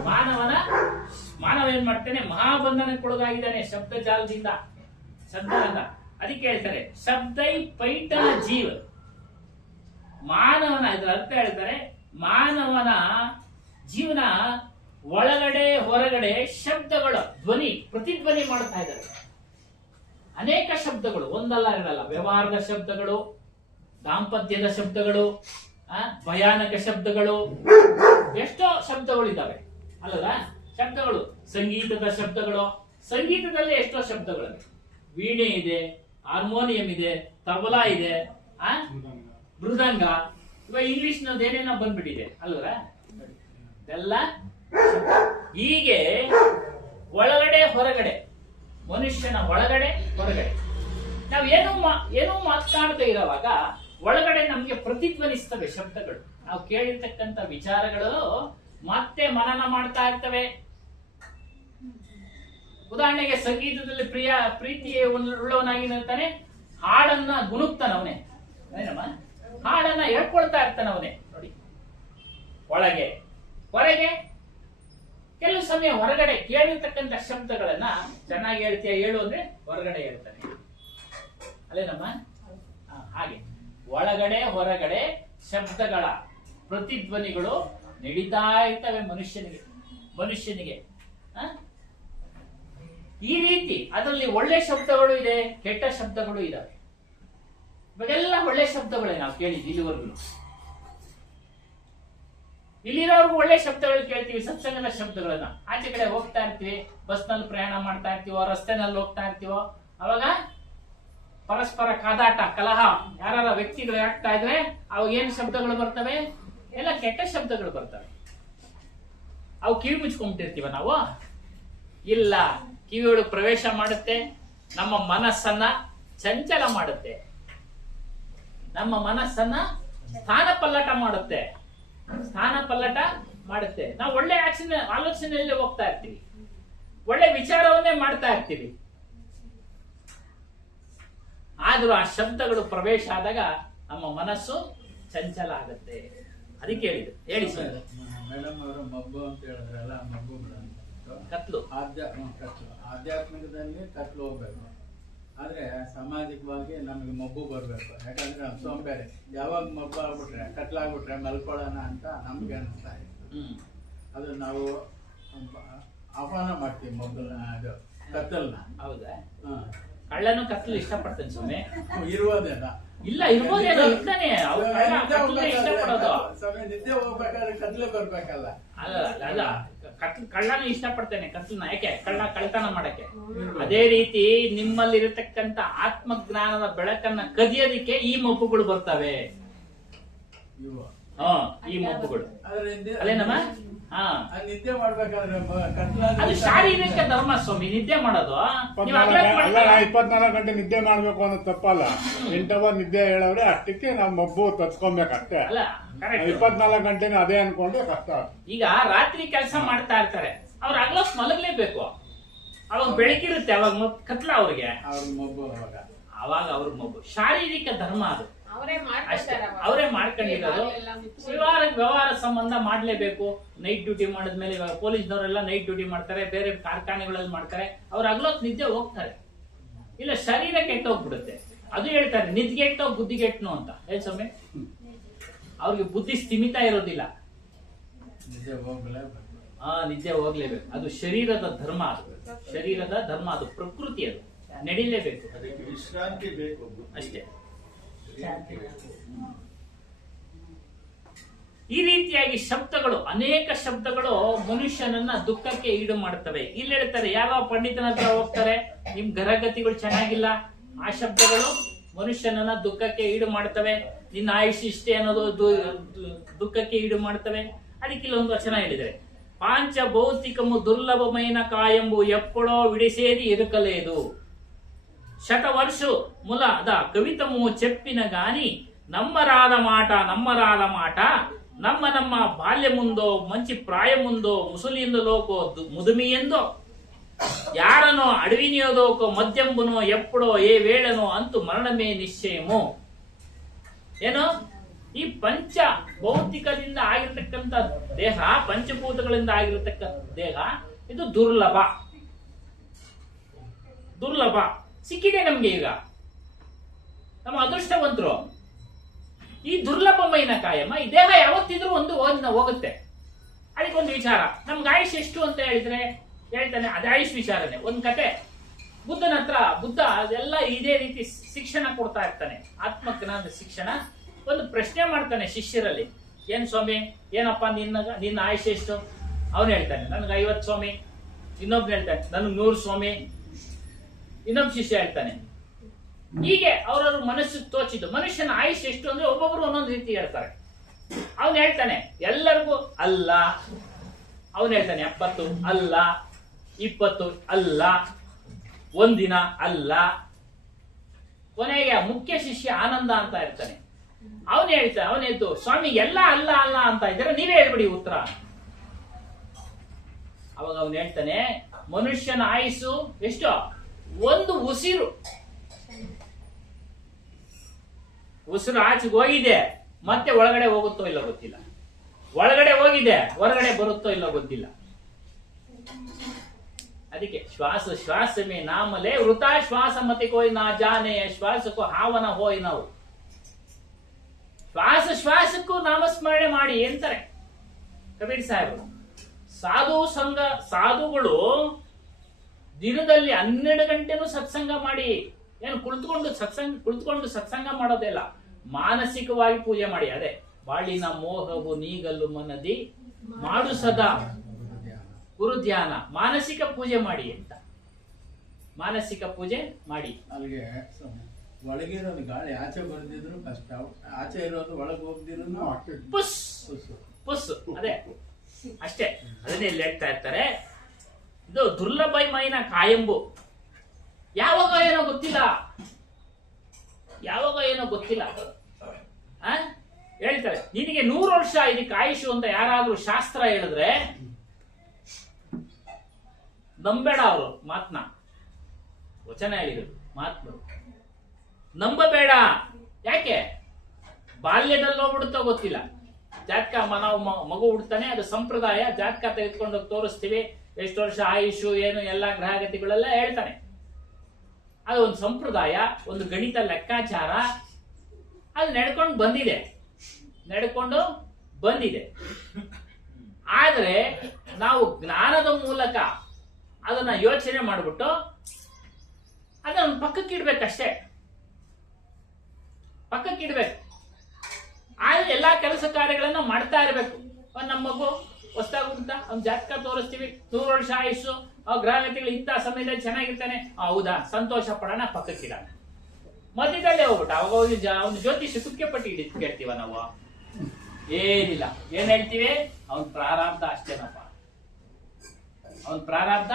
ಮಾನವ ಏನ್ ಮಾಡ್ತಾನೆ? ಮಹಾಬಂಧನಕ್ಕೊಳಗಾಗಿದ್ದಾನೆ ಶಬ್ದಜಾಲದಿಂದ. ಅದಕ್ಕೆ ಹೇಳ್ತಾರೆ ಶಬ್ದೈ ಪೈಟನ ಜೀವ. ಮಾನವನ, ಇದರ ಅರ್ಥ ಹೇಳ್ತಾರೆ, ಮಾನವನ ಜೀವನ ಒಳಗಡೆ ಹೊರಗಡೆ ಶಬ್ದಗಳು ಪ್ರತಿಧ್ವನಿ ಮಾಡ್ತಾ ಇದ್ದಾರೆ. ಅನೇಕ ಶಬ್ದಗಳು, ಒಂದಲ್ಲ ಎರಡಲ್ಲ. ವ್ಯವಹಾರದ ಶಬ್ದಗಳು, ದಾಂಪತ್ಯದ ಶಬ್ದಗಳು, ಭಯಾನಕ ಶಬ್ದಗಳು, ಎಷ್ಟೋ ಶಬ್ದಗಳು ಇದ್ದಾವೆ ಅಲ್ಲಲ್ಲ? ಶಬ್ದಗಳು, ಸಂಗೀತದ ಶಬ್ದಗಳು. ಸಂಗೀತದಲ್ಲಿ ಎಷ್ಟೋ ಶಬ್ದಗಳಿವೆ. ವೀಣೆ ಇದೆ, ಹಾರ್ಮೋನಿಯಂ ಇದೆ, ತಬಲಾ ಇದೆ, ಮೃದಂಗ. ಇವಾಗ ಇಂಗ್ಲಿಷ್ ಏನೇನೋ ಬಂದ್ಬಿಟ್ಟಿದೆ ಅಲ್ವರ? ಇದೆಲ್ಲ ಹೀಗೆ ಒಳಗಡೆ ಹೊರಗಡೆ, ಮನುಷ್ಯನ ಒಳಗಡೆ ಹೊರಗಡೆ ನಾವು ಏನೋ ಮಾತನಾಡ್ತಾ ಇರೋವಾಗ ಒಳಗಡೆ ನಮ್ಗೆ ಪ್ರತಿಧ್ವನಿಸ್ತವೆ ಶಬ್ದಗಳು. ನಾವು ಕೇಳಿರ್ತಕ್ಕಂಥ ವಿಚಾರಗಳು ಮತ್ತೆ ಮನನ ಮಾಡ್ತಾ ಇರ್ತವೆ. ಉದಾಹರಣೆಗೆ ಸಂಗೀತದಲ್ಲಿ ಪ್ರೀತಿಯೇ ಉಳ್ಳವನಾಗಿರ್ತಾನೆ, ಹಾಡನ್ನ ಗುಣುಕ್ತಾನವನೇ, ಹಾಡನ್ನ ಹೇಳ್ಕೊಳ್ತಾ ಇರ್ತಾನವನೇ. ನೋಡಿ, ಒಳಗೆ ಹೊರಗೆ. ಕೆಲವು ಸಮಯ ಹೊರಗಡೆ ಕೇಳಿರ್ತಕ್ಕಂಥ ಶಬ್ದಗಳನ್ನ ಚೆನ್ನಾಗಿ ಹೇಳ್ತೀಯ ಹೇಳು ಅಂದ್ರೆ ಹೊರಗಡೆ ಹೇಳ್ತಾನೆ ಅಲ್ಲೇನಮ್ಮ? ಹಾಗೆ ಒಳಗಡೆ ಹೊರಗಡೆ ಶಬ್ದಗಳ ಪ್ರತಿಧ್ವನಿಗಳು ನಡೀತಾ ಇರ್ತವೆ ಮನುಷ್ಯನಿಗೆ. ಈ ರೀತಿ ಅದರಲ್ಲಿ ಒಳ್ಳೆ ಶಬ್ದಗಳು ಇದೆ, ಕೆಟ್ಟ ಶಬ್ದಗಳು ಇದಾವೆ. ಇವಾಗೆಲ್ಲ ಒಳ್ಳೆ ಶಬ್ದಗಳೇ ನಾವು ಕೇಳಿದ್ವಿ ಇಲ್ಲಿವರೆಗೂ. ಇಲ್ಲಿರೋರ್ಗು ಒಳ್ಳೆ ಶಬ್ದಗಳು ಕೇಳ್ತೀವಿ, ಸತ್ಸಂಗದ ಶಬ್ದಗಳನ್ನ. ಆಚೆ ಕಡೆ ಹೋಗ್ತಾ ಇರ್ತೀವಿ, ಬಸ್ನಲ್ಲಿ ಪ್ರಯಾಣ ಮಾಡ್ತಾ ಇರ್ತೀವೋ, ರಸ್ತೆನಲ್ಲಿ ಹೋಗ್ತಾ ಇರ್ತೀವೋ, ಅವಾಗ ಪರಸ್ಪರ ಕಾದಾಟ, ಕಲಹ, ಯಾರ ವ್ಯಕ್ತಿಗಳು ಆಗ್ತಾ ಇದ್ರೆ ಅವಾಗ ಏನ್ ಶಬ್ದಗಳು ಬರ್ತವೆ? ಎಲ್ಲ ಕೆಟ್ಟ ಶಬ್ದಗಳು ಬರ್ತವೆ. ಅವು ಕಿವಿ ಮುಚ್ಕೊಂಡ್ಬಿಟ್ಟಿರ್ತೀವ ನಾವು? ಇಲ್ಲ, ಕಿವಿಯೊಳಗೆ ಪ್ರವೇಶ ಮಾಡುತ್ತೆ, ನಮ್ಮ ಮನಸ್ಸನ್ನ ಚಂಚಲ ಮಾಡುತ್ತೆ, ನಮ್ಮ ಮನಸ್ಸನ್ನ ಸ್ಥಾನ ಪಲ್ಲಟ ಮಾಡುತ್ತೆ. ನಾವು ಒಳ್ಳೆ ಆಲೋಚನೆಯಲ್ಲಿ ಹೋಗ್ತಾ ಇರ್ತೀವಿ, ಒಳ್ಳೆ ವಿಚಾರವನ್ನೇ ಮಾಡ್ತಾ ಇರ್ತೀವಿ. ಆದ್ರೂ ಆ ಶಬ್ದಗಳು ಪ್ರವೇಶ ಆದಾಗ ನಮ್ಮ ಮನಸ್ಸು ಚಂಚಲ ಆಗುತ್ತೆ. ಅದಕ್ಕೆ ಹೇಳಿ ಸರ್. ಮೇಡಮ್ ಅವರು ಮಬ್ಬು ಅಂತ ಹೇಳಿದ್ರಲ್ಲ, ಮಬ್ಬು ಕತ್ಲು. ಆಧ್ಯಾತ್ಮಿಕದಲ್ಲಿ ಕತ್ಲು ಹೋಗ್ಬೇಕು, ಆದ್ರೆ ಸಾಮಾಜಿಕವಾಗಿ ನಮಗೆ ಮಬ್ಬು ಬರ್ಬೇಕು. ಯಾಕಂದ್ರೆ ನಾವು ಸೋಂಬೇರಿ. ಯಾವಾಗ ಮಬ್ಬು ಆಗ್ಬಿಟ್ರೆ, ಕತ್ಲಾಗ್ಬಿಟ್ರೆ ಮಲ್ಕೊಳ್ಳೋಣ ಅಂತ ನಮ್ಗೆ ಅನಿಸ್ತಾ ಇತ್ತು. ಅದು ನಾವು ಆಹ್ವಾನ ಮಾಡ್ತೀವಿ ಮಬ್ಬುನ, ಅದು ಕತ್ತಲ್ನ. ಹೌದಾ? ಕಳ್ಳನು ಕತ್ಲು ಇಷ್ಟಪಡ್ತಾನೆ ಸ್ವಾಮಿ. ಇರುವುದೇನ? ಇಲ್ಲ, ಇರ್ಬೋದೇನೋ, ಇರ್ತಾನೆ. ನಿದ್ದೆ ಹೋಗ್ಬೇಕಾದ್ರೆ ಕತ್ಲೆ ಬರ್ಬೇಕಲ್ಲ. ಅಲ್ಲ, ಕಳ್ಳನು ಇಷ್ಟಪಡ್ತೇನೆ ಕತ್ಲನ್ನ. ಯಾಕೆ? ಕಳ್ಳತನ ಮಾಡಕ್ಕೆ. ಅದೇ ರೀತಿ ನಿಮ್ಮಲ್ಲಿರತಕ್ಕಂತ ಆತ್ಮಜ್ಞಾನದ ಬೆಳಕನ್ನ ಕದಿಯೋದಿಕ್ಕೆ ಈ ಮಬ್ಬುಗಳು ಬರ್ತವೆ. ಈ ಮಬ್ಬುಗಳು ಅಲ್ಲೇನಮ್ಮ? ಹಾ ನಿದ್ದೆ ಮಾಡ್ಬೇಕಾದ್ರೆ ಅದು ಕತ್ಲಾದ್ರೆ ಶಾರೀರಿಕ ಧರ್ಮ ಸ್ವಾಮಿ, ನಿದ್ದೆ ಮಾಡೋದು. ನೀವು 24 ಗಂಟೆ ನಿದ್ದೆ ಮಾಡ್ಬೇಕು ಅನ್ನೋದು ತಪ್ಪಲ್ಲ. 8 ಅವರ್ ನಿದ್ದೆ ಹೇಳವ್ರೆ, ಅಷ್ಟಕ್ಕೆ ನಾವು ಮಬ್ಬು ತತ್ಕೊಬೇಕಷ್ಟೇ. ಅಲ್ಲ, correct. 24 ಗಂಟೆನೂ ಅದೇ ಅನ್ಕೊಂಡ್ರೆ ಕಷ್ಟ. ಈಗ ರಾತ್ರಿ ಕೆಲಸ ಮಾಡ್ತಾ ಇರ್ತಾರೆ, ಅವ್ರು ಹಗಲೊತ್ತು ಮಲಗಲೇಬೇಕು. ಅವಾಗ ಬೆಳಕಿರುತ್ತೆ, ಅವಾಗ ಕತ್ಲ ಅವ್ರಿಗೆ, ಅವ್ರ ಮಗು ಅವಾಗ ಅವ್ರ ಮಗು. ಶಾರೀರಿಕ ಧರ್ಮ ಅದು ಅವರೇ ಅಷ್ಟೇ, ಮಾಡ್ಕೊಳ್ತಾರೆ ಅವರೇ ಮಾಡ್ಕೊಂಡಿರೋದು. ವ್ಯವಹಾರ ಸಂಬಂಧ ಮಾಡ್ಲೇಬೇಕು. ನೈಟ್ ಡ್ಯೂಟಿ ಮಾಡಿದ್ಮೇಲೆ ಇವಾಗ ಪೊಲೀಸ್ನವರೆಲ್ಲ ನೈಟ್ ಡ್ಯೂಟಿ ಮಾಡ್ತಾರೆ, ಬೇರೆ ಕಾರ್ಖಾನೆಗಳಲ್ಲಿ ಮಾಡ್ತಾರೆ, ಅವ್ರು ಹಗಲೊತ್ತು ನಿದ್ದೆ ಹೋಗ್ತಾರೆ. ಇಲ್ಲ ಶರೀರ ಕೆಟ್ಟೋಗ್ಬಿಡುತ್ತೆ. ಅದು ಹೇಳ್ತಾರೆ ನಿದ್ಗೆಟ್ಟೋ ಬುದ್ಧಿಗೆಟ್ಟನು ಅಂತ. ಏನ್ ಸ್ವಾಮಿ, ಅವ್ರಿಗೆ ಬುದ್ಧಿ ಸ್ಥಿಮಿತ ಇರೋದಿಲ್ಲ. ನಿದ್ದೆ ಹೋಗ್ಲೇಬೇಕು. ನಿದ್ದೆ ಹೋಗ್ಲೇಬೇಕು. ಅದು ಶರೀರದ ಧರ್ಮ, ಅದು ಶರೀರದ ಧರ್ಮ, ಅದು ಪ್ರಕೃತಿ, ಅದು ನಡಿಲೇಬೇಕು. ಅದಕ್ಕೆ ವಿಶ್ರಾಂತಿ ಬೇಕು ಅಷ್ಟೇ. ಈ ರೀತಿಯಾಗಿ ಶಬ್ದಗಳು, ಅನೇಕ ಶಬ್ದಗಳು ಮನುಷ್ಯನನ್ನ ದುಃಖಕ್ಕೆ ಈಡು ಮಾಡುತ್ತವೆ. ಇಲ್ಲಿ ಹೇಳ್ತಾರೆ, ಯಾವ ಪಂಡಿತನ ಹತ್ರ ಹೋಗ್ತಾರೆ, ನಿಮ್ ಗರಗತಿಗಳು ಚೆನ್ನಾಗಿಲ್ಲ, ಆ ಶಬ್ದಗಳು ಮನುಷ್ಯನನ್ನ ದುಃಖಕ್ಕೆ ಈಡು ಮಾಡ್ತವೆ. ನಿನ್ನ ಆಯುಷ್ ಇಷ್ಟೇ ಅನ್ನೋದು ದುಃಖಕ್ಕೆ ಈಡು ಮಾಡ್ತವೆ. ಅದಕ್ಕೆ ಇಲ್ಲೊಂದು ವಚನ ಹೇಳಿದರೆ, ಪಾಂಚ ಭೌತಿಕಮು ದುರ್ಲಭమైన ಕಾಯಂಬು ಎಪ್ಪಡೋ ವಿಡಿಸೇದಿ ಇರುಕಲೇದು. శతవర్షు ములద కవితము చెప్పిన గాని నమ్మరాద మాట ನಮ್ಮ ಬಾಲ್ಯముందో మంచి ప్రాయముందో ముసలిందులోకో ముదుమియందో ಯಾರನೋ ಅಡವಿನಿಯೋದೋಕೋ ಮದ್ಯಂಬುನೋ ಎಪ್ಪಡೋ ಏ ವೇಳನೋ ಅಂತೂ ಮರಣಮೇ ನಿಶ್ಚಯಮು. ಏನೋ ಈ ಪಂಚ ಭೌತಿಕದಿಂದ ಆಗಿರತಕ್ಕಂಥ ದೇಹ, ಪಂಚಭೂತಗಳಿಂದ ಆಗಿರತಕ್ಕಂಥ ದೇಹ, ಇದು ದುರ್ಲಭ ಸಿಕ್ಕಿದೆ ನಮ್ಗೆ. ಈಗ ನಮ್ಮ ಅದೃಷ್ಟವಂತರು. ಈ ದುರ್ಲಭಮೈನ ಕಾಯಮ, ಈ ದೇಹ ಯಾವತ್ತಿದ್ರೂ ಒಂದು ಹೋಗುತ್ತೆ. ಅದಕ್ಕೊಂದು ವಿಚಾರ, ನಮ್ಗೆ ಆಯುಷ್ ಎಷ್ಟು ಅಂತ ಹೇಳಿದ್ರೆ ಹೇಳ್ತಾನೆ, ಅದು ಆಯುಷ್ ವಿಚಾರನೆ. ಒಂದ್ ಕತೆ, ಬುದ್ಧ ಅದೆಲ್ಲ ಇದೇ ರೀತಿ ಶಿಕ್ಷಣ ಕೊಡ್ತಾ ಇರ್ತಾನೆ, ಆತ್ಮಜ್ಞಾನದ ಶಿಕ್ಷಣ. ಒಂದು ಪ್ರಶ್ನೆ ಮಾಡ್ತಾನೆ ಶಿಷ್ಯರಲ್ಲಿ, ಏನ್ ಸ್ವಾಮಿ, ಏನಪ್ಪಾ ನಿನ್ನ ಆಯುಷ್ ಎಷ್ಟು? ಅವನು ಹೇಳ್ತಾನೆ, ನನ್ಗೆ 50 ಸ್ವಾಮಿ. ಇನ್ನೊಬ್ನು ಹೇಳ್ತಾನೆ, ನನ್ಗೆ 100 ಸ್ವಾಮಿ. ಇನ್ನೊಬ್ಬ ಶಿಷ್ಯ ಹೇಳ್ತಾನೆ. ಹೀಗೆ ಅವರವ್ರ ಮನಸ್ಸು ತೋಚಿದ್ದು. ಮನುಷ್ಯನ ಆಯುಷ್ ಎಷ್ಟು ಅಂದ್ರೆ ಒಬ್ಬೊಬ್ರು ಒಂದೊಂದು ರೀತಿ ಹೇಳ್ತಾರೆ. ಅವನು ಹೇಳ್ತಾನೆ ಎಲ್ಲರಿಗೂ ಅಲ್ಲ. ಅವನು ಹೇಳ್ತಾನೆ 70 ಅಲ್ಲ, 20 ಅಲ್ಲ, ಒಂದಿನ ಅಲ್ಲ. ಕೊನೆಗೆ ಮುಖ್ಯ ಶಿಷ್ಯ ಆನಂದ ಅಂತ ಇರ್ತಾನೆ. ಅವನೆದ್ದು, ಸ್ವಾಮಿ ಎಲ್ಲ ಅಲ್ಲ ಅಲ್ಲ ಅಂತ ಇದ್ದಾರೆ, ನೀವೇ ಹೇಳ್ಬಿಡಿ ಉತ್ತರ. ಅವಾಗ ಅವನು ಹೇಳ್ತಾನೆ, ಮನುಷ್ಯನ ಆಯುಸ್ಸು ಎಷ್ಟು? ಒಂದು ಉಸಿರು ಆಚೆಗೆ ಹೋಗಿದೆ, ಮತ್ತೆ ಒಳಗಡೆ ಹೋಗುತ್ತೋ ಇಲ್ಲೋ ಗೊತ್ತಿಲ್ಲ. ಒಳಗಡೆ ಹೋಗಿದೆ, ಹೊರಗಡೆ ಬರುತ್ತೋ ಇಲ್ಲೋ ಗೊತ್ತಿಲ್ಲ. ಅದಕ್ಕೆ ಶ್ವಾಸಮೇ ನಾಮಲೆ ವೃತಾ ಶ್ವಾಸ ಮತಿ ಕೋಯ್ ನಾ ಜಾನೆ ಶ್ವಾಸಕ್ಕೂ ಹಾವನ ಹೋಯ್ ನಾವು. ಶ್ವಾಸಕ್ಕೂ ನಾಮಸ್ಮರಣೆ ಮಾಡಿ ಅಂತಾರೆ ಕಬೀರ್ ಸಾಹೇಬರು. ಸಾಧುಗಳು ದಿನದಲ್ಲಿ 12 ಗಂಟೆನೂ ಸತ್ಸಂಗ ಮಾಡಿ, ಏನು ಕುಳಿತುಕೊಂಡು ಸತ್ಸಂಗ ಮಾಡೋದಿಲ್ಲ, ಮಾನಸಿಕವಾಗಿ ಪೂಜೆ ಮಾಡಿ. ಅದೇ ಬಾಳಿನ ಮೋಹವು ನೀಗಲು ಮನದಿ ಮಾಡು ಸದಾ ಗುರು ಧ್ಯಾನ. ಮಾನಸಿಕ ಪೂಜೆ ಮಾಡಿ ಅಂತ, ಮಾನಸಿಕ ಪೂಜೆ ಮಾಡಿ. ಅಲ್ಲಿಗೆ ಒಳಗಿರೋದು ಗಾಳಿ ಆಚೆ ಬರ್ದಿದ್ರು ಕಷ್ಟ, ಆಚೆ ಇರೋದು ಒಳಗೆ ಹೋಗ್ದಿದ್ರು ಪುಸ್ ಪುಸ್. ಅದೇ ಅಷ್ಟೇ. ಅದನ್ನೇ ಇಲ್ಲಿ ಹೇಳ್ತಾ ಇರ್ತಾರೆ, ಇದು ದುರ್ಲಭಮೈನ ಕಾಯಂಬು. ಯಾವಾಗ ಏನೋ ಗೊತ್ತಿಲ್ಲ. ಹೇಳ್ತಾರೆ, ನಿನಗೆ 100 ವರ್ಷ ಇದಕ್ಕೆ ಆಯುಷು ಅಂತ ಯಾರಾದ್ರೂ ಶಾಸ್ತ್ರ ಹೇಳಿದ್ರೆ ನಂಬೇಡ. ಅವರು ಮಾತ್ನ ವಚನ ಹೇಳಿದ್ರು, ಮಾತು ನಂಬಬೇಡ. ಯಾಕೆ? ಬಾಲ್ಯದಲ್ಲಿ ಹೋಗ್ಬಿಡುತ್ತೋ ಗೊತ್ತಿಲ್ಲ. ಜಾತಕ ನಾವು ಮಗು ಹುಡ್ತಾನೆ, ಅದು ಸಂಪ್ರದಾಯ. ಜಾತಕ ತೆಗೆದುಕೊಂಡು ತೋರಿಸ್ತೀವಿ, ಎಷ್ಟು ವರ್ಷ ಆಯುಷು ಏನು ಎಲ್ಲ ಗ್ರಹಗತಿಗಳೆಲ್ಲ ಹೇಳ್ತಾನೆ. ಅದು ಒಂದು ಸಂಪ್ರದಾಯ, ಒಂದು ಗಣಿತ ಲೆಕ್ಕಾಚಾರ. ಅದು ನಡ್ಕೊಂಡು ಬಂದಿದೆ. ಆದ್ರೆ ನಾವು ಜ್ಞಾನದ ಮೂಲಕ ಅದನ್ನ ಯೋಚನೆ ಮಾಡ್ಬಿಟ್ಟು ಅದನ್ನ ಪಕ್ಕಕ್ಕಿಡ್ಬೇಕಷ್ಟೇ. ಆದ್ರೆ ಎಲ್ಲಾ ಕೆಲಸ ಕಾರ್ಯಗಳನ್ನ ಮಾಡ್ತಾ ಇರ್ಬೇಕು. ನಮ್ಮ ಮಗು ಹೊಸದಾಗಿ ಉಂಟ, ಅವ್ನ ಜಾತಕ ತೋರಿಸ್ತೀವಿ, 100 ವರ್ಷ ಆಯುಷು, ಗ್ರಹಗತಿಗಳು ಇಂಥ ಸಮಯದಲ್ಲಿ ಚೆನ್ನಾಗಿರ್ತಾನೆ, ಹೌದಾ ಸಂತೋಷ ಪಡೋಣ, ಪಕ್ಕಕ್ಕಿಡೋಣ. ಮಧ್ಯದಲ್ಲೇ ಹೋಗ್ಬಿಟ್ಟು ಅವಾಗ ಅವ್ನು ಜ್ಯೋತಿಷ ಕುಕ್ಕೆ ಪಟ್ಟಿ ಕೇಳ್ತೀವ ನಾವು. ಏನಿಲ್ಲ. ಏನ್ ಹೇಳ್ತೀವಿ? ಅವನ್ ಪ್ರಾರಬ್ಧ ಅಷ್ಟೇನಪ್ಪ, ಅವನ್ ಪ್ರಾರಬ್ಧ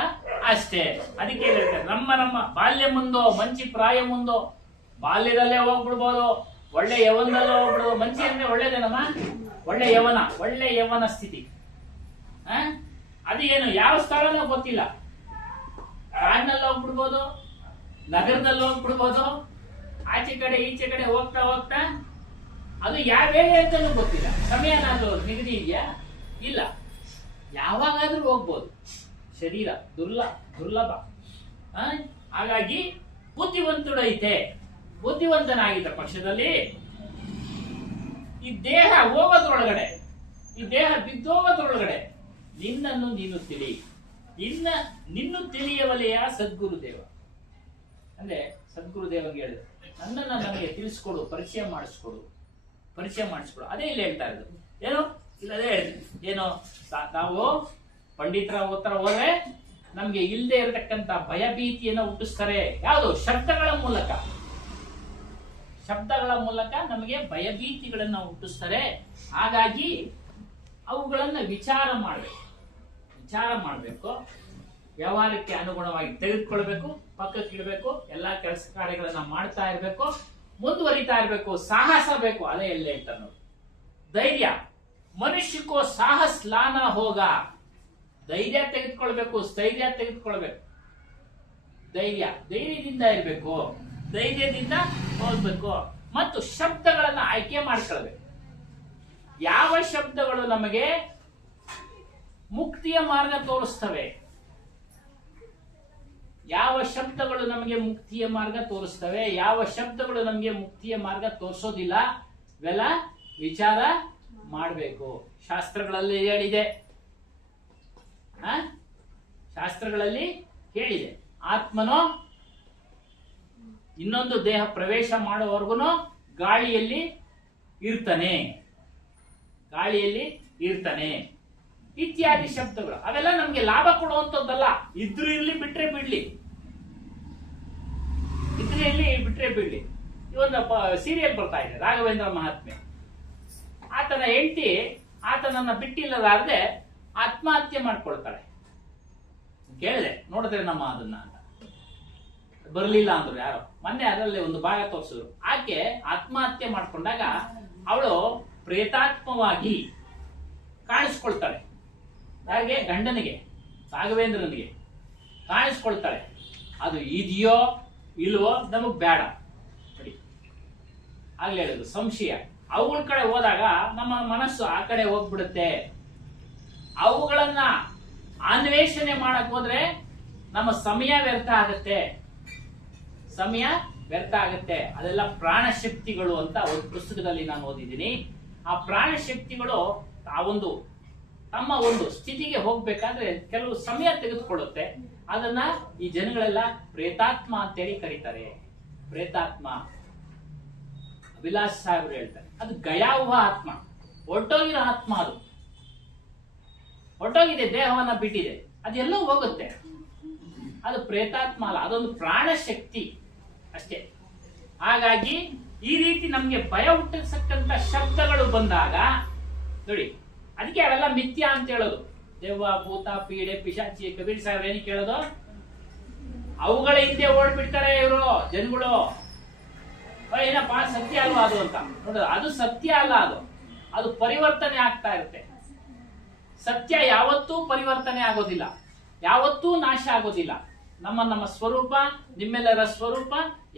ಅಷ್ಟೇ. ಅದಕ್ಕೆ ಹೇಳ್ತಾರೆ ನಮ್ಮ ಬಾಲ್ಯ ಮುಂದೋ ಮಂಚಿ ಪ್ರಾಯ ಮುಂದೋ, ಬಾಲ್ಯದಲ್ಲೇ ಹೋಗ್ಬಿಡ್ಬೋದು, ಒಳ್ಳೆ ಯವನದಲ್ಲೇ ಹೋಗ್ಬಿಡ್ಬೋದು. ಮಂಚಿ ಅಂದ್ರೆ ಒಳ್ಳೇದೇನಮ್ಮ, ಒಳ್ಳೆ ಯವನ, ಒಳ್ಳೆ ಯವನ ಸ್ಥಿತಿ. ಅದೇನು ಯಾವ ಸ್ಥಳನೋ ಗೊತ್ತಿಲ್ಲ, ಕಾಡಿನಲ್ಲಿ ಹೋಗ್ಬಿಡ್ಬೋದು, ನಗರದಲ್ಲಿ ಹೋಗ್ಬಿಡ್ಬೋದು, ಆಚೆ ಕಡೆ ಈಚೆ ಕಡೆ ಹೋಗ್ತಾ ಹೋಗ್ತಾ ಅದು ಯಾವ ವೇಳೆ ಅಂತಾನು ಗೊತ್ತಿಲ್ಲ. ಸಮಯನಾದ್ರೂ ನಿಗದಿ ಇದೆಯಾ? ಇಲ್ಲ. ಯಾವಾಗಾದ್ರೂ ಹೋಗ್ಬೋದು. ಶರೀರ ದುರ್ಲಭ. ಹಾಗಾಗಿ ಬುದ್ಧಿವಂತುಡೈತೆ, ಬುದ್ಧಿವಂತನಾಗಿದ್ದ ಪಕ್ಷದಲ್ಲಿ ಈ ದೇಹ ಹೋಗೋದ್ರೊಳಗಡೆ, ಈ ದೇಹ ಬಿದ್ದೋಗೋದ್ರೊಳಗಡೆ ನಿನ್ನನ್ನು ನೀನು ತಿಳಿ, ನಿನ್ನು ತಿಳಿಯವಲೆಯ ಸದ್ಗುರುದೇವ. ಅಂದ್ರೆ ಸದ್ಗುರುದೇವಗೆ ಹೇಳಿದ್ರು, ನನ್ನನ್ನು ನನಗೆ ತಿಳಿಸ್ಕೊಡು, ಪರಿಚಯ ಮಾಡಿಸ್ಕೊಡು. ಅದೇ ಇಲ್ಲಿ ಹೇಳ್ತಾ ಇರೋದು. ಏನು ಇಲ್ಲದೆ ಹೇಳಿದ್ವಿ, ಏನು ನಾವು ಪಂಡಿತರ ಉತ್ತರ ಹೋದ್ರೆ ನಮ್ಗೆ ಇಲ್ಲದೆ ಇರತಕ್ಕಂತ ಭಯ ಭೀತಿಯನ್ನು ಹುಟ್ಟಿಸ್ತಾರೆ. ಯಾವುದು? ಶಬ್ದಗಳ ಮೂಲಕ ನಮಗೆ ಭಯಭೀತಿಗಳನ್ನ ಹುಟ್ಟಿಸ್ತಾರೆ. ಹಾಗಾಗಿ ಅವುಗಳನ್ನ ವಿಚಾರ ಮಾಡಬೇಕು, ವ್ಯವಹಾರಕ್ಕೆ ಅನುಗುಣವಾಗಿ ತೆಗೆದುಕೊಳ್ಬೇಕು, ಪಕ್ಕಕ್ಕಿಡಬೇಕು, ಎಲ್ಲಾ ಕೆಲಸ ಕಾರ್ಯಗಳನ್ನ ಮಾಡ್ತಾ ಇರಬೇಕು, ಮುಂದುವರಿತಾ ಇರಬೇಕು, ಸಾಹಸ ಬೇಕು. ಅದೇ ಎಲ್ಲ ಹೇಳ್ತಾರೆ ನೋಡಿ. ಧೈರ್ಯ, ಮನುಷ್ಯಕ್ಕೋ ಸಾಹಸ್ ಲಾನ ಹೋಗ. ಧೈರ್ಯ ತೆಗೆದುಕೊಳ್ಬೇಕು, ಸ್ಥೈರ್ಯ ತೆಗೆದುಕೊಳ್ಬೇಕು. ಧೈರ್ಯದಿಂದ ಇರಬೇಕು, ಧೈರ್ಯದಿಂದ ಹೋಗ್ಬೇಕು. ಮತ್ತು ಶಬ್ದಗಳನ್ನ ಆಯ್ಕೆ ಮಾಡ್ಕೊಳ್ಬೇಕು. ಯಾವ ಶಬ್ದಗಳು ನಮಗೆ ಮುಕ್ತಿಯ ಮಾರ್ಗ ತೋರಿಸ್ತವೆ, ಯಾವ ಶಬ್ದಗಳು ನಮಗೆ ಮುಕ್ತಿಯ ಮಾರ್ಗ ತೋರಿಸ್ತವೆ, ಯಾವ ಶಬ್ದಗಳು ನಮಗೆ ಮುಕ್ತಿಯ ಮಾರ್ಗ ತೋರಿಸೋದಿಲ್ಲ, ಇವೆಲ್ಲ ವಿಚಾರ ಮಾಡಬೇಕು. ಶಾಸ್ತ್ರಗಳಲ್ಲಿ ಹೇಳಿದೆ, ಆತ್ಮನೋ ಇನ್ನೊಂದು ದೇಹ ಪ್ರವೇಶ ಮಾಡೋವರೆಗೂ ಗಾಳಿಯಲ್ಲಿ ಇರ್ತಾನೆ ಇತ್ಯಾದಿ ಶಬ್ದಗಳು. ಅವೆಲ್ಲ ನಮ್ಗೆ ಲಾಭ ಕೊಡುವಂತದ್ದಲ್ಲ. ಇದ್ರೂ ಇರ್ಲಿ, ಬಿಟ್ರೆ ಬಿಡ್ಲಿ. ಇವೊಂದು ಸೀರಿಯಲ್ ಬರ್ತಾ ಇದೆ, ರಾಘವೇಂದ್ರ ಮಹಾತ್ಮೆ. ಆತನ ಹೆಂಡತಿ ಆತನನ್ನ ಬಿಟ್ಟಿಲ್ಲದಾರದೆ ಆತ್ಮಹತ್ಯೆ ಮಾಡ್ಕೊಳ್ತಾಳೆ. ಕೇಳಿದೆ, ನೋಡಿದ್ರೆ ನಮ್ಮ ಅದನ್ನ ಅಂತ. ಬರ್ಲಿಲ್ಲ ಅಂದ್ರು ಯಾರೋ. ಮೊನ್ನೆ ಅದರಲ್ಲಿ ಒಂದು ಭಾಗ ತೋರಿಸಿದ್ರು. ಆಕೆ ಆತ್ಮಹತ್ಯೆ ಮಾಡ್ಕೊಂಡಾಗ ಅವಳು ಪ್ರೇತಾತ್ಮವಾಗಿ ಕಾಣಿಸ್ಕೊಳ್ತಾಳೆ. ಯಾರಿಗೆ? ಗಂಡನಿಗೆ, ರಾಘವೇಂದ್ರನಿಗೆ ಕಾಣಿಸ್ಕೊಳ್ತಾಳೆ. ಅದು ಇದೆಯೋ ಇಲ್ವೋ ನಮಗ್ ಬೇಡ. ಆಗ್ಲೇ ಹೇಳಿದ್ರು, ಸಂಶಯ. ಅವುಗಳ ಕಡೆ ಹೋದಾಗ ನಮ್ಮ ಮನಸ್ಸು ಆ ಕಡೆ ಹೋಗ್ಬಿಡುತ್ತೆ. ಅವುಗಳನ್ನ ಅನ್ವೇಷಣೆ ಮಾಡಕ್ ಹೋದ್ರೆ ನಮ್ಮ ಸಮಯ ವ್ಯರ್ಥ ಆಗುತ್ತೆ. ಅದೆಲ್ಲ ಪ್ರಾಣಶಕ್ತಿಗಳು ಅಂತ ಒಂದು ಪುಸ್ತಕದಲ್ಲಿ ನಾನು ಓದಿದ್ದೀನಿ. ಆ ಪ್ರಾಣಶಕ್ತಿಗಳು ತಮ್ಮ ಒಂದು ಸ್ಥಿತಿಗೆ ಹೋಗ್ಬೇಕಾದ್ರೆ ಕೆಲವು ಸಮಯ ತೆಗೆದುಕೊಳ್ಳುತ್ತೆ. ಅದನ್ನ ಈ ಜನಗಳೆಲ್ಲ ಪ್ರೇತಾತ್ಮ ಅಂತೇಳಿ ಕರೀತಾರೆ. ಪ್ರೇತಾತ್ಮ ವಿಲಾಸ್ ಸಾಹೇಬ್ರು ಹೇಳ್ತಾರೆ, ಅದು ಗಯಾವುಹ ಆತ್ಮ, ಹೊರಟೋಗಿರೋ ಆತ್ಮ. ಅದು ಹೊರಟೋಗಿದೆ, ದೇಹವನ್ನ ಬಿಟ್ಟಿದೆ, ಅದೆಲ್ಲೋ ಹೋಗುತ್ತೆ. ಅದು ಪ್ರೇತಾತ್ಮ ಅಲ್ಲ, ಅದೊಂದು ಪ್ರಾಣಶಕ್ತಿ ಅಷ್ಟೇ. ಹಾಗಾಗಿ ಈ ರೀತಿ ನಮ್ಗೆ ಭಯ ಹುಟ್ಟಿಸತಕ್ಕಂತ ಶಬ್ದಗಳು ಬಂದಾಗ ನೋಡಿ, ಅದಕ್ಕೆ ಅವೆಲ್ಲ ಮಿಥ್ಯ ಅಂತ ಹೇಳೋದು. ದೆವ್ವ, ಭೂತ, ಪೀಡೆ, ಪಿಶಾಚಿ. ಕಬೀರ್ ಸಾಹೇಬ್ ಏನಕ್ಕೆ ಹೇಳೋದು? ಅವುಗಳ ಹಿಂದೆ ಓಡ್ಬಿಡ್ತಾರೆ ಇವರು ಜನಗಳು. ಏನಪ್ಪ ಸತ್ಯ ಅಲ್ವಾ ಅದು ಅಂತ ನೋಡೋದು. ಅದು ಸತ್ಯ ಅಲ್ಲ, ಅದು ಪರಿವರ್ತನೆ ಆಗ್ತಾ ಇರುತ್ತೆ. ಸತ್ಯ ಯಾವತ್ತೂ ಪರಿವರ್ತನೆ ಆಗೋದಿಲ್ಲ, ಯಾವತ್ತೂ ನಾಶ ಆಗೋದಿಲ್ಲ. ನಮ್ಮ ಸ್ವರೂಪ, ನಿಮ್ಮೆಲ್ಲರ ಸ್ವರೂಪ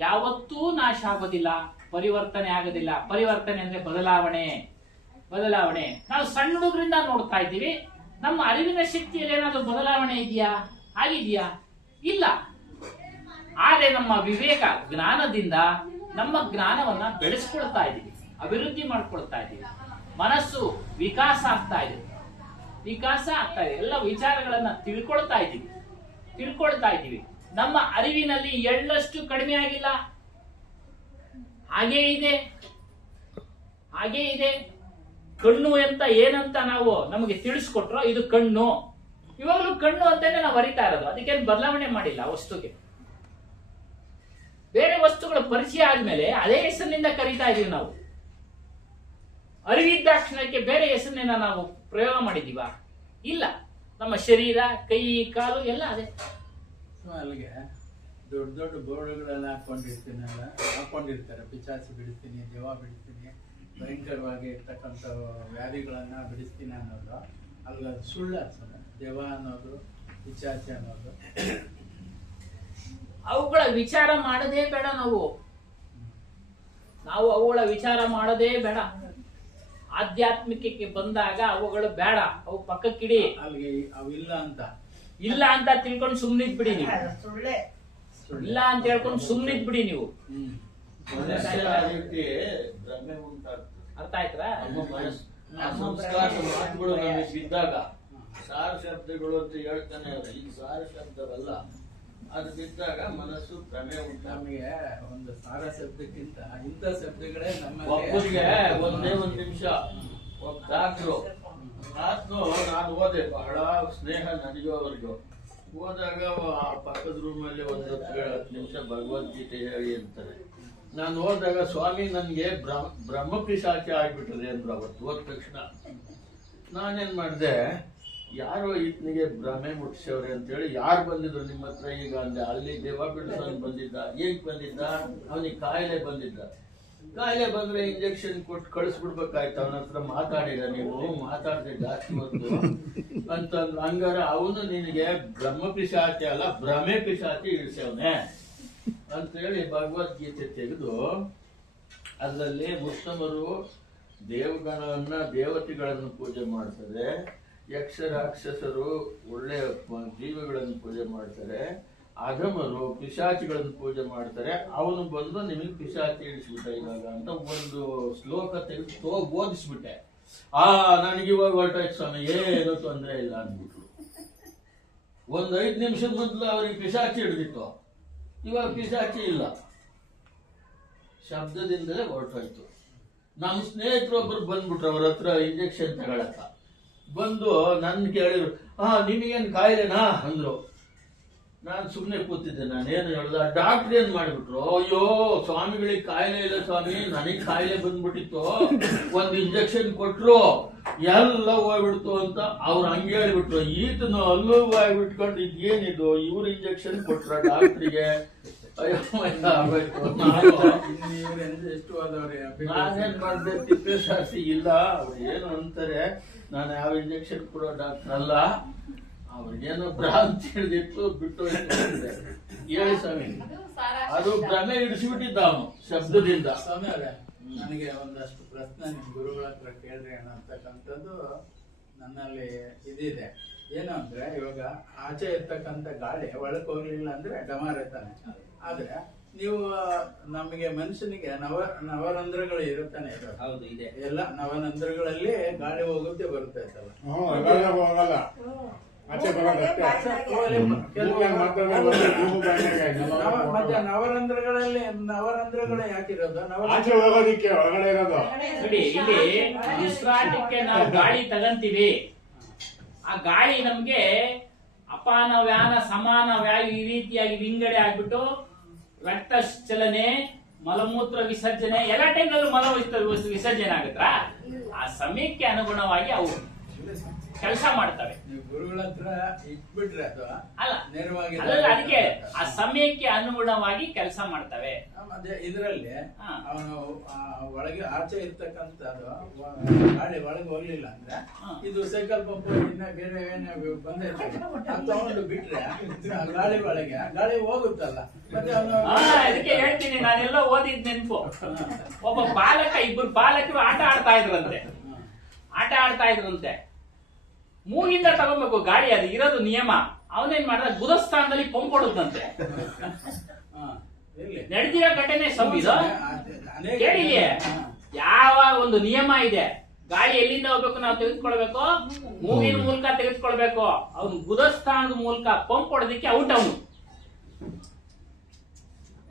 ಯಾವತ್ತೂ ನಾಶ ಆಗೋದಿಲ್ಲ, ಪರಿವರ್ತನೆ ಆಗೋದಿಲ್ಲ. ಪರಿವರ್ತನೆ ಅಂದ್ರೆ ಬದಲಾವಣೆ. ನಾವು ಸಣ್ಣ ಹುಡುಗರಿಂದ ನೋಡ್ತಾ ಇದ್ದೀವಿ. ನಮ್ಮ ಅರಿವಿನ ಶಕ್ತಿಯಲ್ಲಿ ಏನಾದ್ರೂ ಬದಲಾವಣೆ ಆಗಿದೆಯಾ? ಇಲ್ಲ. ಆದ್ರೆ ನಮ್ಮ ವಿವೇಕ, ಜ್ಞಾನದಿಂದ ನಮ್ಮ ಜ್ಞಾನವನ್ನ ಬೆಳೆಸ್ಕೊಳ್ತಾ ಇದ್ದೀವಿ, ಅಭಿವೃದ್ಧಿ ಮಾಡ್ಕೊಳ್ತಾ ಇದ್ದೀವಿ. ಮನಸ್ಸು ವಿಕಾಸ ಆಗ್ತಾ ಇದೆ. ಎಲ್ಲ ವಿಚಾರಗಳನ್ನ ತಿಳ್ಕೊಳ್ತಾ ಇದ್ದೀವಿ. ನಮ್ಮ ಅರಿವಿನಲ್ಲಿ ಎಳ್ಳಷ್ಟು ಕಡಿಮೆ ಆಗಿಲ್ಲ, ಹಾಗೇ ಇದೆ. ಕಣ್ಣು ಅಂತ ಏನಂತ ನಮಗೆ ತಿಳಿಸ್ಕೊಟ್ರೋ ಇದು ಕಣ್ಣು. ಇವಾಗಲೂ ಕಣ್ಣು ಅಂತಾನೆ ನಾವು ಅರಿತಾ ಇರೋದು. ಅದಕ್ಕೇನು ಬದಲಾವಣೆ ಮಾಡಿಲ್ಲ ವಸ್ತುಗೆ. ಬೇರೆ ವಸ್ತುಗಳ ಪರಿಚಯ ಆದ್ಮೇಲೆ ಅದೇ ಹೆಸರಿನಿಂದ ಕರೀತಾ ಇದೀವಿ ನಾವು. ಅರಿವಿದ್ದಾಕ್ಷಣಕ್ಕೆ ಬೇರೆ ಹೆಸರನ್ನ ನಾವು ಪ್ರಯೋಗ ಮಾಡಿದೀವ? ಇಲ್ಲ. ನಮ್ಮ ಶರೀರ, ಕೈ, ಕಾಲು ಎಲ್ಲ ಅದೇ. ಅಲ್ಲಿಗೆ ದೊಡ್ಡ ದೊಡ್ಡ ಬೋರ್ಡ್ಗಳೆಲ್ಲ ಹಾಕೊಂಡಿರ್ತಾರೆ, ಪಿಚಾಚಿ ಬಿಡಿಸ್ತೀನಿ, ದೆವ್ವ ಬಿಡಿಸ್ತೀನಿ, ಭಯಂಕರವಾಗಿ ಇರ್ತಕ್ಕಂಥ ವ್ಯಾಧಿಗಳನ್ನ ಬಿಡಿಸ್ತೀನಿ ಅನ್ನೋದು ಅಲ್ಲಿ ಅದು ಸುಳ್ಳು ಅನ್ಸಲ್ಲ. ದೆವ್ವ ಅನ್ನೋದು, ಪಿಚಾಚಿ ಅನ್ನೋದು ಅವುಗಳ ವಿಚಾರ ಮಾಡದೇ ಬೇಡ. ನಾವು ಅವುಗಳ ವಿಚಾರ ಮಾಡದೇ ಬೇಡ. ಆಧ್ಯಾತ್ಮಿಕಕ್ಕೆ ಬಂದಾಗ ಅವುಗಳು ಬೇಡ, ಅವು ಪಕ್ಕಕ್ಕಿಡಿ. ಅಲ್ಲಿಗೆ ಅವಿಲ್ಲ ಅಂತ ಇಲ್ಲ ಅಂತ ತಿಳ್ಕೊಂಡು ಸುಮ್ನಿದ್ ಬಿಡಿ ನೀವು. ಇಲ್ಲ ಅಂತ ಹೇಳ್ಕೊಂಡು ಸುಮ್ನಿದ್ ಬಿಡಿ ನೀವು. ಅರ್ಥ ಆಯ್ತಾ? ಮಾತುಗಳು ನಮಗೆ ಬಿದ್ದಾಗ ಸಾರ ಶಬ್ದಗಳು ಅಂತ ಹೇಳ್ತಾನೆ. ಈ ಸಾರ ಶಬ್ದವಲ್ಲ, ಅದು ಬಿದ್ದಾಗ ಮನಸ್ಸು ಭ್ರಮೆ ಉಂಟು. ನಮಗೆ ಒಂದು ಸಾರ ಶಬ್ದಕ್ಕಿಂತ ಇಂಥ ಶಬ್ದಗಳೇ ಒಬ್ಬರಿಗೆ ಒಂದೇ ಒಂದು ನಿಮಿಷ ಒಬ್ಬ ಡಾಕ್ಟ್ರು ನಾನು ಓದೆ, ಬಹಳ ಸ್ನೇಹ ನನಗೂ ಅವ್ರಿಗೂ. ಹೋದಾಗ ಆ ಪಕ್ಕದ ರೂಮಲ್ಲಿ ಒಂದು 10 ನಿಮಿಷ ಭಗವದ್ಗೀತೆ ಹೇಳಿ ಅಂತಾರೆ. ನಾನು ಹೋದಾಗ ಸ್ವಾಮಿ ನನ್ಗೆ ಬ್ರಹ್ಮಪಿಶಾಚಿ ಆಗ್ಬಿಟ್ಟದೆ ಅಂದ್ರು ಅವತ್ತು. ಹೋದ ತಕ್ಷಣ ನಾನೇನ್ ಮಾಡಿದೆ, ಯಾರೋ ಈತನಿಗೆ ಭ್ರಮೆ ಮುಟ್ಟಿಸವ್ರೆ ಅಂತೇಳಿ ಯಾರು ಬಂದಿದ್ರು ನಿಮ್ಮ ಹತ್ರ ಈಗ ಅಂದೆ. ಅಲ್ಲಿ ದೆವ್ವ ಬಿಡಿಸೋನ್ ಬಂದಿದ್ದ. ಹೇಗ್ ಬಂದಿದ್ದ? ಅವನಿಗೆ ಕಾಯಿಲೆ ಬಂದಿದ್ದ. ಕಾಯಿಲೆ ಬಂದ್ರೆ ಇಂಜೆಕ್ಷನ್ ಕೊಟ್ಟು ಕಳಿಸ್ಬಿಡ್ಬೇಕಾಯ್ತು. ಅವನ ಹತ್ರ ಮಾತಾಡಿದ, ನೀವು ಮಾತಾಡದೆ ಜಾಸ್ತಿ ಹೊತ್ತು ಅಂತಂದ್ರು. ಹಂಗಾರ ಅವನು ನಿನಗೆ ಬ್ರಹ್ಮಪಿಶಾಚಿ ಅಲ್ಲ, ಭ್ರಮೆ ಪಿಶಾಚಿ ಇಳಿಸವನೆ ಅಂತೇಳಿ ಭಗವದ್ಗೀತೆ ತೆಗೆದು ಅದರಲ್ಲಿ ಉತ್ತಮರು ದೇವಗಣವನ್ನ, ದೇವತೆಗಳನ್ನು ಪೂಜೆ ಮಾಡ್ತಾರೆ. ಯಕ್ಷ ರಾಕ್ಷಸರು ಒಳ್ಳೆ ಜೀವಿಗಳನ್ನು ಪೂಜೆ ಮಾಡ್ತಾರೆ. ಅಧಮರು ಪಿಶಾಚಿಗಳನ್ನು ಪೂಜೆ ಮಾಡ್ತಾರೆ. ಅವನು ಬಂದು ನಿಮಗೆ ಪಿಶಾಚಿ ಇಳಿಸ್ಬಿಟ್ಟ ಇವಾಗ ಅಂತ ಒಂದು ಶ್ಲೋಕ ತೆಗೆದು ಓದಿಸ್ಬಿಟ್ಟೆ. ನನಗಿವಾಗ ಹೊರಟಾಯ್ತು ಸ್ವಾಮಿ, ಏನೂ ತೊಂದರೆ ಇಲ್ಲ ಅಂದ್ಬಿಟ್ರು. ಒಂದ್ 5 ನಿಮಿಷದ ಮೊದಲು ಅವ್ರಿಗೆ ಪಿಶಾಚಿ ಹಿಡಿದಿತ್ತು, ಇವಾಗ ಪಿಶಾಚಿ ಇಲ್ಲ. ಶಬ್ದದಿಂದಲೇ ಹೊರಟೋಯ್ತು. ನಮ್ಮ ಸ್ನೇಹಿತರೊಬ್ಬರು ಬಂದ್ಬಿಟ್ರು ಅವ್ರ ಹತ್ರ ಇಂಜೆಕ್ಷನ್ ತಗೊಳಕ. ಬಂದು ನನ್ ಕೇಳಿದ್ರು, ನಿಮಗೇನ್ ಕಾಯಿಲೆನಾ ಅಂದ್ರು. ನಾನ್ ಸುಮ್ನೆ ಕೂತಿದ್ದೆ. ನಾನೇನು ಹೇಳ್ದ, ಡಾಕ್ಟರ್ ಏನ್ ಮಾಡ್ಬಿಟ್ರು, ಅಯ್ಯೋ ಸ್ವಾಮಿಗಳಿಗೆ ಕಾಯಿಲೆ ಇಲ್ಲ ಸ್ವಾಮಿ, ನನಗ್ ಕಾಯಿಲೆ ಬಂದ್ಬಿಟ್ಟಿತ್ತು, ಒಂದ್ ಇಂಜೆಕ್ಷನ್ ಕೊಟ್ರು, ಎಲ್ಲ ಹೋಗ್ಬಿಡ್ತು ಅಂತ ಅವ್ರು ಹಂಗೆ ಹೇಳ್ಬಿಟ್ರು. ಈತನು ಅಲ್ಲೂ ಹೋಗ್ಬಿಟ್ಕೊಂಡು ಇದೇನಿದು, ಇವ್ರು ಇಂಜೆಕ್ಷನ್ ಕೊಟ್ರ ಡಾಕ್ಟ್ರಿಗೆ. ನಾನೇನ್ ಮಾಡ್ದೆ, ತಿಪ್ಪೇಶಾಸ್ತ್ರಿ ಇಲ್ಲ, ಅವ್ರು ಏನು ಅಂತಾರೆ, ನಾನು ಯಾವ ಇಂಜೆಕ್ಷನ್ ಕೊಡೋ ಡಾಕ್ಟರ್ ಅಲ್ಲ, ಅವ್ರಿಗೇನೋ ಭ್ರಾಂತಿ ಹಿಡಿದಿತ್ತು, ಬಿಟ್ಟು ಹೇಳಿ ಸ್ವಾಮಿ. ಅದು ಭ್ರಮೆ ಹಿಡಿಸಿಬಿಟ್ಟಿದ್ದ ಅವನು ಶಬ್ದದಿಂದ. ಸ್ವಾಮಿ ಅವರೇ, ನನಗೆ ಒಂದಷ್ಟು ಪ್ರಶ್ನೆ ನಿಮ್ ಗುರುಗಳ ಹತ್ರ ಕೇಳ್ರಿ ಅನ್ನತಕ್ಕಂಥದ್ದು ನನ್ನಲ್ಲಿ ಇದಿದೆ. ಏನು ಅಂದ್ರೆ, ಇವಾಗ ಆಚೆ ಇರ್ತಕ್ಕಂಥ ಗಾಳಿ ಒಳಕ್ ಹೋಗ್ಲಿಲ್ಲ ಅಂದ್ರೆ ಡಮಾರತಾನೆ. ಆದ್ರೆ ನೀವು ನಮಗೆ ಮನುಷ್ಯನಿಗೆ ನವರಂಧ್ರಗಳು ಇರುತ್ತಾನೆ ಇರೋದು. ಹೌದು, ಇದೆ. ಎಲ್ಲ ನವರಂಧ್ರಗಳಲ್ಲಿ ಗಾಳಿ ಹೋಗುತ್ತೆ ಬರುತ್ತೆ ಅಂತಲ್ಲ. ಹೋಗಲ್ಲ, ಆಚೆ ಬರೋದಷ್ಟೇ. ಮತ್ತೆ ನವರಂಧ್ರಗಳು ಯಾಕಿರೋದು? ಆಚೆ ಹೋಗೋದಿಕ್ಕೆ, ಒಳಗಡೆ ಇರೋದು. ನೋಡಿ, ಇಲ್ಲಿ ಉಸಿರಾಟಕ್ಕೆ ನಾವು ಗಾಳಿ ತಗಂತೀವಿ. ಆ ಗಾಳಿ ನಮ್ಗೆ ಅಪಾನ ವ್ಯಾನ ಸಮಾನ ವ್ಯಾಯು ಈ ರೀತಿಯಾಗಿ ವಿಂಗಡೆ ಆಗ್ಬಿಟ್ಟು ರಕ್ತ ಚಲನೆ, ಮಲಮೂತ್ರ ವಿಸರ್ಜನೆ ಎಲ್ಲ ಟೈಮ್ನಲ್ಲೂ ವಿಸರ್ಜನೆ ಆಗುತ್ತಾ? ಆ ಸಮಯಕ್ಕೆ ಅನುಗುಣವಾಗಿ ಅವು ಕೆಲಸ ಮಾಡ್ತವೆ. ಗುರುಗಳ ಹತ್ರ ಇಟ್ಬಿಟ್ರೆ ಅದು ಅಲ್ಲ, ನೇರವಾಗಿ ಅದಕ್ಕೆ ಆ ಸಮಯಕ್ಕೆ ಅನುಗುಣವಾಗಿ ಕೆಲಸ ಮಾಡ್ತವೆ. ಮತ್ತೆ ಇದರಲ್ಲಿ ಅವನು ಒಳಗೆ ಆಚೆ ಇರ್ತಕ್ಕಂಥದ್ದು ಗಾಳಿ ಒಳಗೆ ಹೋಗ್ಲಿಲ್ಲ ಅಂದ್ರೆ ಇದು ಸೈಕಲ್ ಪಂಪ್ ಇನ್ನ ಬೇರೆ ಏನೇ ಬಂದೈತೆ ತಗೊಂಡು ಬಿಟ್ರೆ ಗಾಳಿ ಒಳಗೆ ಗಾಳಿ ಹೋಗುತ್ತಲ್ಲ. ಮತ್ತೆ ಅದಕ್ಕೆ ಹೇಳ್ತೀನಿ, ನಾನೆಲ್ಲ ಓದಿದ್ ನೆನ್ಪು. ಒಬ್ಬ ಬಾಲಕ, 2 ಬಾಲಕರು ಆಟ ಆಡ್ತಾ ಇದ್ರಂತೆ. ಮೂಗಿಂದ ತಗೋಬೇಕು ಗಾಳಿ, ಅದು ಇರೋದು ನಿಯಮ. ಅವನೇನ್ ಮಾಡ್ದ, ಗುದಸ್ಥಾನದಲ್ಲಿ ಪಂಪ್ ಹೊಡುತ್ತಂತೆ. ನಡೆದಿರೋ ಘಟನೆ ಸಂವಿಧಾನ ಕೇಳಿ. ಯಾವ ಒಂದು ನಿಯಮ ಇದೆ, ಗಾಳಿ ಎಲ್ಲಿಂದ ಹೋಗ್ಬೇಕು, ನಾವು ತೆಗೆದುಕೊಳ್ಬೇಕು, ಮೂಗಿನ ಮೂಲಕ ತೆಗೆದುಕೊಳ್ಬೇಕು. ಅವನು ಗುದಸ್ಥಾನದ ಮೂಲಕ ಪಂಪ್ ಹೊಡೋದಕ್ಕೆ ಔಟ್. ಅವನು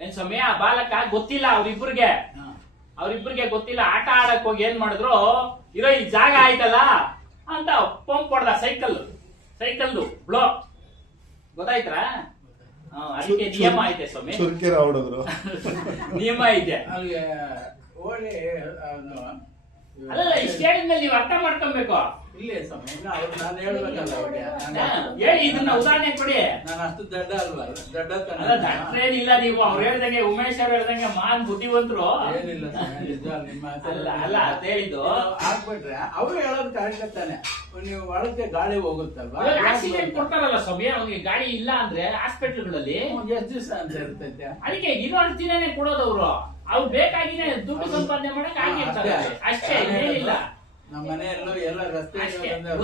ಏನ್ ಸಮಯ, ಆ ಬಾಲಕ ಗೊತ್ತಿಲ್ಲ, ಅವ್ರಿಬ್ರಿಗೆ ಗೊತ್ತಿಲ್ಲ. ಆಟ ಆಡಕ್ ಹೋಗಿ ಏನ್ ಮಾಡಿದ್ರು, ಇರೋ ಈ ಜಾಗ ಆಯ್ತಲ್ಲ ಅಂತ ಪಂಪ್ ಹೊಡೆದ. ಸೈಕಲ್ದು ಬ್ಲೋ ಗೊತ್ತಾಯ್ತಾ? ಅದಕ್ಕೆ ನಿಯಮ ಐತೆ ಸ್ವಾಮಿ, ನಿಯಮ ಐತೆ. ಅಲ್ಲಿಗೆ ಓಳಿ ಅಲ್ಲ ಇಷ್ಟ ಹೇಳಿದ್ಮೇಲೆ ನೀವು ಅರ್ಥ ಮಾಡ್ಕೊಬೇಕು. ಇಲ್ಲೇ ಸ್ವಾಮಿ ನಾನು ಹೇಳ್ಬೇಕಲ್ಲ ಅವ್ರಿಗೆ. ಹೇಳಿ ಇದನ್ನ ಉದಾಹರಣೆ ಕೊಡಿ. ನಾನು ಅಷ್ಟು ದಡ್ಡ ಅಲ್ವಾ, ದಡ್ಡತನ ಅಲ್ಲ ದಟ್ರೇನಿಲ್ಲ ನೀವು. ಅವ್ರು ಹೇಳ್ದಂಗೆ ಉಮೇಶ್ ಅವ್ರು ಹೇಳ್ದಂಗೆ ಮಾನ್ ಬುದ್ಧಿವಂತರು ಏನಿಲ್ಲ ಸ್ವಾಮಿ, ನಿಜ ನಿಮ್ಮ ಅಲ್ಲ ಅಲ್ಲ ಅಂತ ಹೇಳಿದ್ದು. ಆಗ್ಬಿಟ್ರೆ ಅವ್ರು ಹೇಳೋದು ಕರೆಕ್ಟ್ ತಾನೆ. ನೀವು ಒಳಗೆ ಗಾಳಿ ಹೋಗುತ್ತಲ್ವಾ, ಆಕ್ಸಿಡೆಂಟ್ ಕೊಡ್ತಾರಲ್ಲ ಸ್ವಾಮಿ, ಅವ್ರಿಗೆ ಗಾಡಿ ಇಲ್ಲ ಅಂದ್ರೆ ಹಾಸ್ಪಿಟಲ್ಗಳಲ್ಲಿ ಎಷ್ಟು ದಿವಸ ಅಂತ ಇರ್ತೈತೆ. ಅದಕ್ಕೆ ಇರೋ ದಿನನೇ ಕೊಡೋದು ಅವ್ರು. ಅವ್ರು ಬೇಕಾಗಿನೇ ದುಡ್ಡು ಸಂಪಾದನೆ ಮಾಡಕ್ ಆಗಿರ್ತಾರೆ ಅಷ್ಟೇ, ಏನಿಲ್ಲ. ನಮ್ಮ ಮನೆಯಲ್ಲೂ ಎಲ್ಲ ರಸ್ತೆ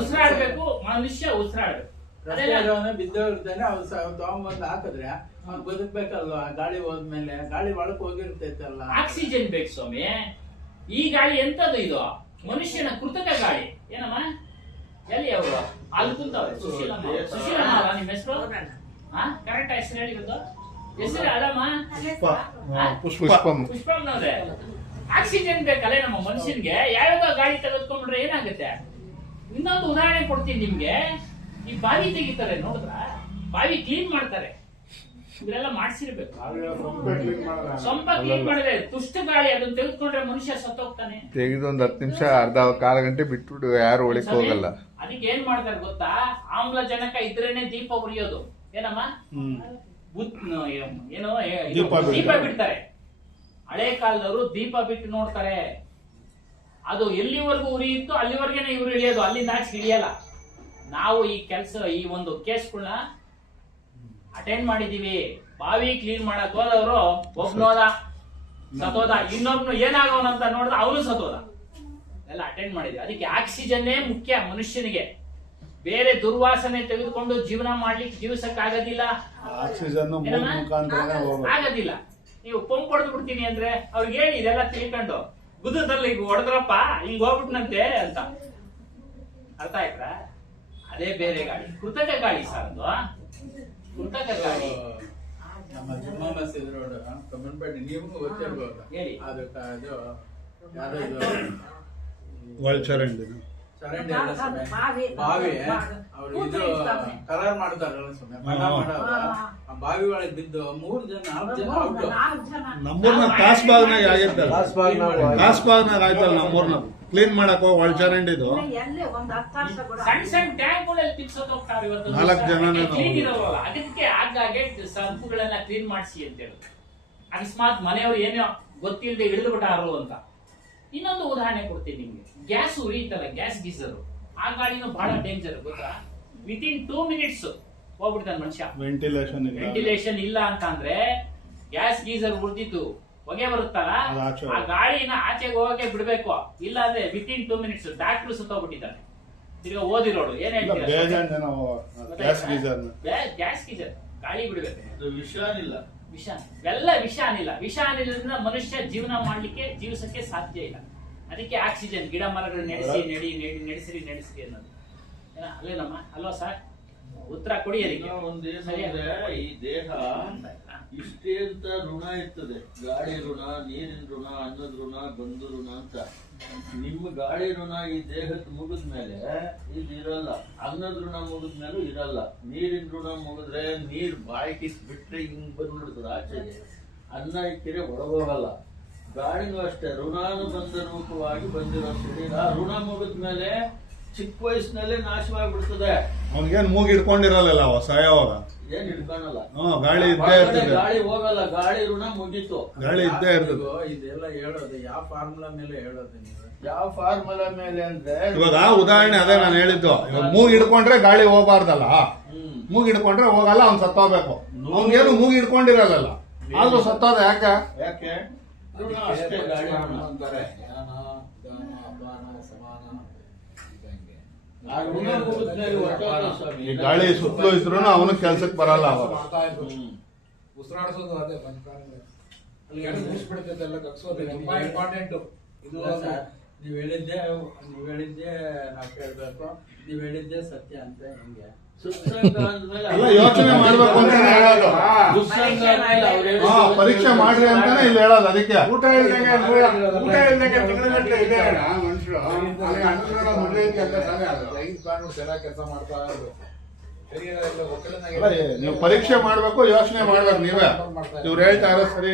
ಉಸಿರಾಡ್ಬೇಕು ಮನುಷ್ಯ, ಉಸಿರಾಡ್ಬೇಕು. ಬಿದ್ದೋಗಿರ್ತಾನೆ, ಅವ್ರು ತಗೊಂಬಂದು ಹಾಕಿದ್ರೆ ಅವ್ನು ಬದುಕ್ಬೇಕಲ್ವಾ. ಗಾಳಿ ಹೋದ್ಮೇಲೆ ಗಾಳಿ ಒಳಕ್ ಹೋಗಿರ್ತೈತಲ್ಲ, ಆಕ್ಸಿಜನ್ ಬೇಕು ಸ್ವಾಮಿ. ಈ ಗಾಳಿ ಎಂತದ್ದು ಇದು? ಮನುಷ್ಯನ ಕೃತಕ ಗಾಳಿ. ಏನಮ್ಮ ಎಲ್ಲಿ ಅವರು ಅಲ್ಲಿ ಕುಂತವ್ರೆ? ಸುಶೀಲಮ್ಮ. ಸುಶೀಲಮ್ಮ ಅಲ್ಲ ನಿಮ್ಮ ಹೆಸರು? ಕರೆಕ್ಟ್ ಹೆಸರು ಹೇಳಿ ಒಂದು ಹೆಸರು ಅಲ್ಲಮ್ಮ? ಪುಷ್ಪಮ್ಮನವ್ರೆ. ಆಕ್ಸಿಜನ್ ಬೇಕಲ್ಲ ನಮ್ಮ ಮನುಷ್ಯನ್ಗೆ. ಯಾವ್ಯಾವ ಗಾಳಿ ತೆಗೆದುಕೊಂಡ್ಬಿಟ್ರೆ ಏನಾಗುತ್ತೆ? ಇನ್ನೊಂದು ಉದಾಹರಣೆ ಕೊಡ್ತೀನಿ ನಿಮ್ಗೆ. ಈ ಬಾವಿ ತೆಗಿತಾರೆ ನೋಡಿದ್ರ, ಬಾವಿ ಕ್ಲೀನ್ ಮಾಡ್ತಾರೆ, ಇದೆಲ್ಲ ಮಾಡ್ಸಿರ್ಬೇಕು. ಸ್ವಲ್ಪ ಕ್ಲೀನ್ ಮಾಡಿದ್ರೆ ತುಷ್ಟ ಗಾಳಿ ಅದನ್ನ ತೆಗೆದುಕೊಂಡ್ರೆ ಮನುಷ್ಯ ಸತ್ತೋಗ್ತಾನೆ. ತೆಗೆದು ಒಂದ್ 10 ನಿಮಿಷ ಕಾಲ ಗಂಟೆ ಬಿಟ್ಬಿಟ್ಟು ಯಾರು ಒಳಕ್ ಹೋಗಲ್ಲ. ಅದಕ್ಕೆ ಏನ್ ಮಾಡ್ತಾರೆ ಗೊತ್ತಾ? ಆಮ್ಲಜನಕ ಇದ್ರೇನೆ ದೀಪ ಉರಿಯೋದು. ಏನಮ್ಮ ಏನೋ ದೀಪ ಬಿಡ್ತಾರೆ. ಹಳೆ ಕಾಲದವರು ದೀಪ ಬಿಟ್ಟು ನೋಡ್ತಾರೆ. ಅದು ಎಲ್ಲಿವರೆಗೂ ಉರಿಯಿತ್ತು ಅಲ್ಲಿವರೆಗೇನೆ ಇವ್ರು ಇಳಿಯೋದು, ಅಲ್ಲಿಂದ ಆಚೆ ಇಳಿಯಲ್ಲ. ನಾವು ಈ ಕೆಲಸ, ಈ ಒಂದು ಕೇಸ್ಗಳನ್ನ ಅಟೆಂಡ್ ಮಾಡಿದೀವಿ. ಬಾವಿ ಕ್ಲೀನ್ ಮಾಡಕ್ ಹೋದವರು ಒಬ್ನೋದ ಸತ್ತೋದ, ಇನ್ನೊಬ್ನು ಏನಾಗೋನಂತ ನೋಡಿದ ಅವನು ಸತ್ತೋದ. ಎಲ್ಲ ಅಟೆಂಡ್ ಮಾಡಿದ್ವಿ. ಅದಕ್ಕೆ ಆಕ್ಸಿಜನ್ನೇ ಮುಖ್ಯ ಮನುಷ್ಯನಿಗೆ. ಬೇರೆ ದುರ್ವಾಸನೆ ತೆಗೆದುಕೊಂಡು ಜೀವನ ಮಾಡ್ಲಿಕ್ಕೆ ಜೀವಿಸಕ್ ಆಗೋದಿಲ್ಲ. ಆಗೋದಿಲ್ಲ. ನೀವು ಪಂಪ್ ಹೊಡೆದು ಬಿಡ್ತೀನಿ ಅಂದ್ರೆ ಅವ್ರಿಗೆ ಹೇಳಿ ಇದೆಲ್ಲ ತಿಳ್ಕೊಂಡು ಗುದ್ದದಲ್ಲಿ ಹೊಡೆದ್ರಪ್ಪ ಹಿಂಗ್ ಹೋಗ್ಬಿಟ್ನಂತೆ ಅಂತ. ಅರ್ಥ ಆಯ್ತಾ? ಅದೇ ಬೇರೆ ಗಾಳಿ, ಕೃತಕ ಗಾಳಿ ಸರ್. ಅದು ಕೃತಕ ಗಾಳಿ. ನಮ್ಮ ಜಮ್ಮ ಮಸೀದ್ ರೋಡ್ ಕಮ್ಮನ್ಪೇಟೆ, ನೀವು ಗೊತ್ತಿರ್ಬೋದು. ಹೇಳಿ. ಅದು ಯಾವ್ದು ಇದು ಚರಂಡಿ ಅಲ್ಲ ಸ್ವಾಮಿ, ಬಾವಿ ಅವ್ರು ಇದು ಕಲರ್ ಮಾಡ್ತಾರಲ್ಲ ಸ್ವಾಮಿ, ಬಣ್ಣ ಮಾಡೋರು. ಆ ಬಾವಿ ಒಳಗೆ ಬಿದ್ದು 3 ಜನ 4 ಜನ ಔಟ್. ನಮ್ಮೂರ್ನ ಕಾಸ್ಬಾಗ್ನಾಗ ಆಗಿರ್ತಲ್ಲ, ಕಾಸ್ಬಾಗ್ನಾಗ ಆಯ್ತಲ್ಲ ನಮ್ಮೂರ್ನ ಕ್ಲೀನ್ ಮಾಡಕ್ ಒಳಚರಂಡಿದು ಸಣ್ಣ ಸಣ್ಣ ಟ್ಯಾಂಕ್ಗಳಲ್ಲಿ ತಿನ್ಸೋದು ಹೋಗ್ತಾರೆ ಇವತ್ತು. 4 ಜನನೇ ಕ್ಲೀನ್ ಇರೋಲ್ಲ. ಅದಕ್ಕೆ ಆಗಾಗ್ಗೆ ಸಂಪುಗಳನ್ನ ಕ್ಲೀನ್ ಮಾಡಿಸಿ ಅಂತ ಹೇಳುದು. ಅಕಸ್ಮಾತ್ ಮನೆಯವರು ಏನೋ ಗೊತ್ತಿಲ್ಲದೆ ಹಿಡಿದು ಬಿಟ್ಟಾರು ಅಂತ. ಇನ್ನೊಂದು ಉದಾಹರಣೆ ಕೊಡ್ತೀನಿ ನಿಮ್ಗೆ. ಗ್ಯಾಸ್ ಉರಿಯುತ್ತಲ್ಲ, ಗ್ಯಾಸ್ ಗೀಸರ್, ಆ ಗಾಳಿನೂ ಬಹಳ ಡೇಂಜರ್ ಗೊತ್ತಾ? ವಿತಿನ್ 2 ಮಿನಿಟ್ಸ್ ಹೋಗ್ಬಿಡ್ತಾನೆ ಮನುಷ್ಯ. ವೆಂಟಿಲೇಷನ್ ಇಲ್ಲ ಅಂತ ಅಂದ್ರೆ ಗ್ಯಾಸ್ ಗೀಸರ್ ಉರ್ದಿದ್ದು ಹೊಗೆ ಬರುತ್ತಲ್ಲ, ಆ ಗಾಳಿನ ಆಚೆಗೆ ಹೋಗಕ್ಕೆ ಬಿಡ್ಬೇಕು. ಇಲ್ಲ ಅಂದ್ರೆ ವಿತಿನ್ 2 ಮಿನಿಟ್ಸ್ ಡಾಕ್ಟರ್ ಸುತ್ತೋಗ್ಬಿಟ್ಟಿದ್ದಾನೆ. ತಿರ್ಗಾ ಓದಿರೋಳು ಏನ್ ಹೇಳ್ತೀರಾ? ಗ್ಯಾಸ್ ಗೀಸರ್ ಗಾಳಿ ಬಿಡ್ಬೇಕು. ವಿಷ ಎಲ್ಲ ವಿಷ ಅನಿಲ. ವಿಷ ಅನಿಲದಿಂದ ಮನುಷ್ಯ ಜೀವನ ಮಾಡ್ಲಿಕ್ಕೆ ಜೀವಿಸಕ್ಕೆ ಸಾಧ್ಯ ಇಲ್ಲ. ಅದಕ್ಕೆ ಆಕ್ಸಿಜನ್, ಗಿಡ ಮರಗಳು ನಡೆಸಿರಿ ಅನ್ನೋದು. ಅಲ್ಲೇನಮ್ಮ ಅಲ್ವಾ ಸರ್? ಉತ್ತರ ಕೊಡಿ ಅದಕ್ಕೆ. ಈ ದೇಹ ಇಷ್ಟೇ ಅಂತ ಋಣ ಇರ್ತದೆ. ಗಾಳಿ ಋಣ, ನೀರಿನ ಋಣ, ಅನ್ನದ ಋಣ, ಬಂಧು ಋಣ ಅಂತ. ನಿಮ್ಮ ಗಾಳಿ ಋಣ ಈ ದೇಹಕ್ಕೆ ಮುಗಿದ್ಮೇಲೆ ಇದು ಇರಲ್ಲ. ಅನ್ನದ ಋಣ ಮುಗಿದ್ಮೇಲೂ ಇರಲ್ಲ. ನೀರಿನ ಋಣ ಮುಗಿದ್ರೆ ನೀರ್ ಬಾಯಿಗೆ ಬಿಟ್ರೆ ಹಿಂಗ್ ಬಂದ್ಬಿಡ್ತದೆ ಆಚೆಗೆ. ಅನ್ನ ಇಕ್ಕಿದ್ರೆ ಒಳಗೋಗಲ್ಲ. ಗಾಳಿನೂ ಅಷ್ಟೇ ಋಣಾನುಬಂಧ ರೂಪವಾಗಿ ಬಂದಿರೋ ಶರೀರ ಋಣ ಮುಗಿದ್ಮೇಲೆ ಚಿಕ್ಕ ವಯಸ್ಸಿನಲ್ಲೇ ನಾಶವಾಗಿಬಿಡ್ತದೆ. ಅವ್ನಿಗೇನ್ ಮೂಗ್ ಇಟ್ಕೊಂಡಿರಲ್ಲ ಸಾಯವಾಗ, ಏನ್ ಹಿಡ್ಕೊಳಲ್ಲ. ಗಾಳಿ ಇದ್ದೇ ಇರ್ತದೆ. ಗಾಳಿ ಹೋಗಲ್ಲ. ಗಾಳಿ ಋಣ ಮುಗೀತು. ಗಾಳಿ ಇದ್ದೇ ಇರ್ತದೆ. ಇದೆಲ್ಲ ಹೇಳೋದು ಯಾವ ಫಾರ್ಮುಲಾ ಮೇಲೆ ಹೇಳೋದು ನೀವು? ಯಾವ ಫಾರ್ಮುಲಾ ಮೇಲೆ ಅಂದ್ರೆ ಇವಾಗ ಉದಾಹರಣೆ ಅದೇ ನಾನು ಹೇಳಿದ್ದು. ಇವಾಗ ಮೂಗ್ ಹಿಡ್ಕೊಂಡ್ರೆ ಗಾಳಿ ಹೋಗ್ಬಾರ್ದಲ್ಲ, ಮೂಗ್ ಹಿಡ್ಕೊಂಡ್ರೆ ಹೋಗಲ್ಲ, ಅವ್ನ್ ಸತ್ತೋಗ್ಬೇಕು. ಅವ್ನಿಗೇನು ಮೂಗ್ ಹಿಡ್ಕೊಂಡಿರಲ್ಲ, ಆದ್ರೂ ಸತ್ತೋದ ಯಾಕೆ? ಋಣ ಅಷ್ಟೇ. ಗಾಳಿ ಅಂತಾರೆ ಈ ಗಾಳಿ ಸುತ್ತಲೂ ಇದ್ರು ಅವನು ಕೆಲ್ಸಕ್ಕೆ ಬರಲ್ಲ. ಅವಾಗ ಉಸಿರಾಡಿಸೋದು ಅದೇ ಮುಗಿಸ್ಬಿಡ್ತೈತೆಲ್ಲ ಕಗ್ಸೋದು ತುಂಬಾ ಇಂಪಾರ್ಟೆಂಟ್. ಇದು ನೀವ್ ಹೇಳಿದ್ದೆ ನಾವ್ ಕೇಳ್ಬೇಕು. ನೀವ್ ಹೇಳಿದ್ದೆ ಸತ್ಯ ಅಂತ ಹೆಂಗೆ? ಯೋಚನೆ ಮಾಡ್ಬೇಕು ಅಂತ ಹೇಳೋದು. ಪರೀಕ್ಷೆ ಮಾಡ್ರಿ ಅಂತಾನೆ ಇಲ್ಲಿ ಹೇಳೋದು. ಅದಕ್ಕೆ ಊಟ ಇಲ್ದಂಗೆ ತಿಂಗಳಗಟ್ಟಲೆ ಇದೆ ಮನುಷ್ಯರು. ಚೆನ್ನಾಗಿ ಕೆಲಸ ಮಾಡ್ತಾ ಇರೋದು. ನೀವು ಪರೀಕ್ಷೆ ಮಾಡ್ಬೇಕು, ಯೋಚನೆ ಮಾಡ್ಬೇಕು ನೀವೇ. ಇವ್ರು ಹೇಳ್ತಾರ ಸರಿ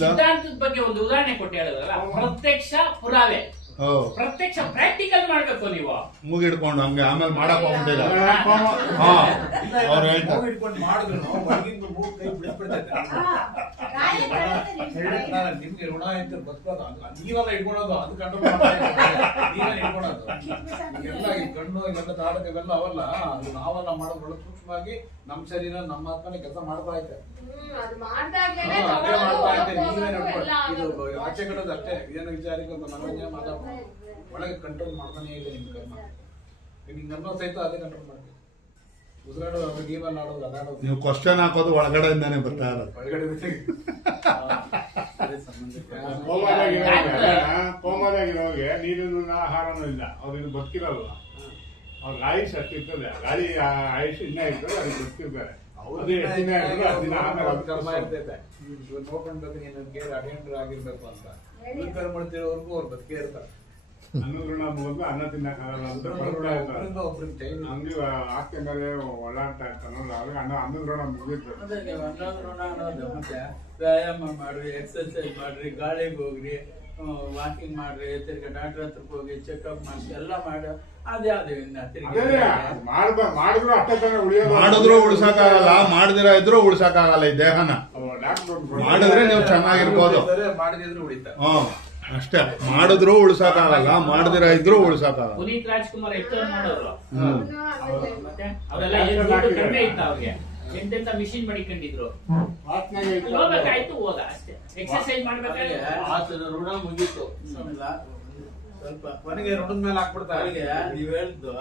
ಸಿದ್ಧಾಂತದ ಬಗ್ಗೆ ಒಂದು ಉದಾಹರಣೆ ಕೊಟ್ಟು ಹೇಳಿದ್ರಲ್ಲ, ಪ್ರತ್ಯಕ್ಷ ಪುರಾವೆ. ಓ ಪ್ರತ್ಯಕ್ಷ ಪ್ರಾಕ್ಟಿಕಲ್ ಮಾಡ್ಬೇಕು ನೀವು. ಮೂಗ್ ಹಿಡ್ಕೊಂಡು ಹಂಗೆ ಆಮೇಲೆ ಮಾಡಕ್ ಹೋಗ್ಬಿಟ್ಟಿಲ್ಲ. ಹಾ ಅವ್ರು ಹೇಳ್ತಾರೆ ಮೂಗು ಹಿಡ್ಕೊಂಡು ಮಾಡಿದ್ರು ಒಳಗಿಂದ ಮೂಗು ಕೈ ಬಿಡ್ಬಿಡ್ತೈತೆ. ನಿಮ್ಗೆ ಋಣ ಅಂತ ಬದುಕೋದು ನೀವೆಲ್ಲ ಹಿಡ್ಕೊಳೋದು ಅದು ಕಂಟ್ರೋಲ್ ನೀವೇ ಹಿಡ್ಕೊಳೋದು. ಎಲ್ಲ ಈ ಕಣ್ಣು ಇವೆಲ್ಲ ನಾಟಕ ಇವೆಲ್ಲ ಅವಲ್ಲ, ಅದು ನಾವೆಲ್ಲ ಮಾಡೋದು ಒಳ್ಳೆ ಸೂಕ್ಷ್ಮವಾಗಿ ನಮ್ಮ ಶರೀರ ನಮ್ಮ ಆತ್ಮನೆ ಕೆಲಸ ಮಾಡ್ತಾ ಐತೆ. ಅದು ಮಾಡ್ದಾಗ್ಲೇನೆ ಅದೇ ಮಾಡ್ತಾ ಐತೆ. ನೀವೇ ಎಲ್ಲ ನೋಡ್ಕೊಳ್ಳಿ, ಇದು ಆಗೋದು. ಆಚೆ ಕಡೆದು ಅಷ್ಟೇ. ಏನು ವಿಚಾರಕ್ಕೆ ಒಂದು ಮನೋರಂಜನೆ ಮಾತಾಡ್ಬೋದು, ಒಳಗೆ ಕಂಟ್ರೋಲ್ ಮಾಡ್ತಾನೆ ಇಲ್ಲ ನಿಮ್ ಕರ್ಮ. ನಿಮ್ಗೆ ಅನ್ನೋ ಸಹಿತ ಅದೇ ಕಂಟ್ರೋಲ್ ಮಾಡ್ಬೇಕು. ಉಸಿರಾಡೋದು ಅವ್ರಿಗೆ ಗೇಮಲ್ಲಿ ಆಡೋದು ಅದಾಡೋದು ನೀವು ಕ್ವಶನ್ ಹಾಕೋದು ಒಳಗಡೆಯಿಂದಾನೆ ಬರ್ತಾ ಇರೋದು. ಒಳಗಡೆ ಬಿಟ್ಟಿಗೆ. ಕೋಮಲಾಗಿರೋರಿಗೆ ನೀರಿನ ಆಹಾರನೂ ಇಲ್ಲ, ಅವ್ರಿಗೆ ಬದುಕಿರಲ್ಲ. ಅವ್ರ ಆಯುಷ್ ಅಷ್ಟಿರ್ತದೆ, ಗಾಳಿ ಆಯುಷ್ ಇನ್ನ ಇರ್ತದೆ, ಅವ್ರಿಗೆ ಬದುಕಿರ್ತಾರೆ. ಅವ್ರು ಕರ್ಮ ಇರ್ತೈತೆ. ಇವ್ರು ನೋಡ್ಕೊಂಡ್ಬೇಕು ನೀನು ಅಟೆಂಡರ್ ಆಗಿರ್ಬೇಕು ಅಂತ. ಇವ್ರು ಕರ್ಮ ಮಾಡ್ತಿರೋರ್ಗು ಅವ್ರು ಬದುಕೇ ಇರ್ತಾರೆ. ಅನ್ನದ ಮೊದಲು ಅನ್ನ ತಿನ್ನಕ್ಕಾಗಲ್ಲ ಅಂತ ಬರ್ತಾ ಇರ್ತಾರೆ. ಒಬ್ರಿಂದ ಒಬ್ರಿಗೆ ಚೈನ್ ಹಂಗೆ ಆಕೆ ಮೇಲೆ ಓಡಾಡ್ತಾ ಇರ್ತಾನಲ್ಲ, ಅವ್ರಿಗೆ ಅನ್ನದ ಋಣ ಮುಗಿರ್ತದೆ. ಅದೇ ನೀವು ಅನ್ನೋದು ಋಣ ಅನ್ನೋದು. ಮತ್ತೆ ವ್ಯಾಯಾಮ ಮಾಡ್ರಿ, ಎಕ್ಸರ್ಸೈಸ್ ಮಾಡ್ರಿ, ಗಾಳಿಗೆ ಹೋಗ್ರಿ, ವಾಕಿಂಗ್ ಮಾಡ್ರಿ, ತಿರ್ಗಿ ಡಾಕ್ಟರ್ ಹತ್ರಕ್ಕೆ ಹೋಗಿ ಚೆಕ್ಅಪ್ ಮಾಡಿಸಿ ಎಲ್ಲ ಮಾಡಿ ಅದ್ಯಾವ್ದು ಇನ್ನ ಮಾಡಿದ್ರು ಅಷ್ಟೇ ತಾನೇ ಉಳಿಯೋದು. ಮಾಡಿದ್ರು ಉಳ್ಸಕ್ಕಾಗಲ್ಲ, ಮಾಡದಿರ ಇದ್ರು ಉಳ್ಸಕ್ಕಾಗಲ್ಲ ಈ ದೇಹನ. ಮಾಡಿದ್ರೆ ನೀವು ಚೆನ್ನಾಗಿರ್ಬೋದು. ಮಾಡಿದ್ರೆ ಉಳಿತಾರೆ. ಹ್ಮ್ ಅಷ್ಟೇ, ಮಾಡಿದ್ರು ಉಳ್ಸಕ್ಕಾಗಲ್ಲ, ಮಾಡದಿರ ಇದ್ರು ಉಳ್ಸಕ್ಕಾಗಲ್ಲ. ಪುನೀತ್ ರಾಜ್ಕುಮಾರ್ ಎಷ್ಟೊಂದು ಮಾಡೋರು, ಅವ್ನು ಮತ್ತೆ ಅವರೆಲ್ಲ ಏನು ಕಡಿಮೆ ಇತ್ತ ಅವ್ರಿಗೆ, ಎಂತೆಂತ ಮಿಷಿನ್ ಮಾಡಿಕೊಂಡಿದ್ರು. ಹೋಗ್ಬೇಕಾಯ್ತು, ಹೋದ ಅಷ್ಟೇ. ಎಕ್ಸರ್ಸೈಸ್ ಮಾಡ್ಬೇಕಾದ್ರೆ ಆತನ ಋಣ ಮುಗೀತು. ಸ್ವಲ್ಪ ಕೊನೆಗೆ ಋಣದ ಮೇಲೆ ಹಾಕ್ಬಿಡ್ತಾರೆ. ಅವರಿಗೆ ನೀವ್ ಹೇಳ್ದು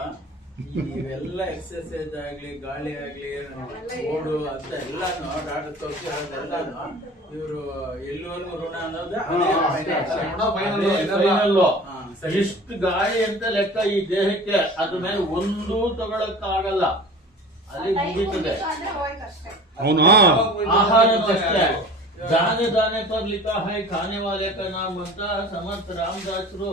ಇವೆಲ್ಲ ಎಕ್ಸರ್ಸೈಸ್ ಆಗ್ಲಿ, ಗಾಳಿ ಆಗ್ಲಿ, ಓಡು ಅಂತ ಎಲ್ಲಾನು ಡಾಕ್ಟರ್ ತೋರಿಸಿ ಅದೆಲ್ಲಾನು ಇವರು ಎಲ್ಲಿವರೆಗೂ ಋಣ ಅನ್ನೋದು ಇಷ್ಟು ಗಾಳಿ ಅಂತ ಲೆಕ್ಕ ಈ ದೇಹಕ್ಕೆ, ಅದ್ರ ಮೇಲೆ ಒಂದೂ ತಗೊಳಕ್ಕಾಗಲ್ಲ, ಅಲ್ಲಿ ಮುಗೀತದೆ. ಅವನು ಆಹಾರದಷ್ಟೇ ದಾನೆ ದಾನೆ ಪರ್ ಲಿಖಾ ಹೈ ಖಾನೆ ವಾಲೆ ಕಾ ನಾಮ್ ಅಂತ ಸಮರ್ಥ ರಾಮದಾಸರು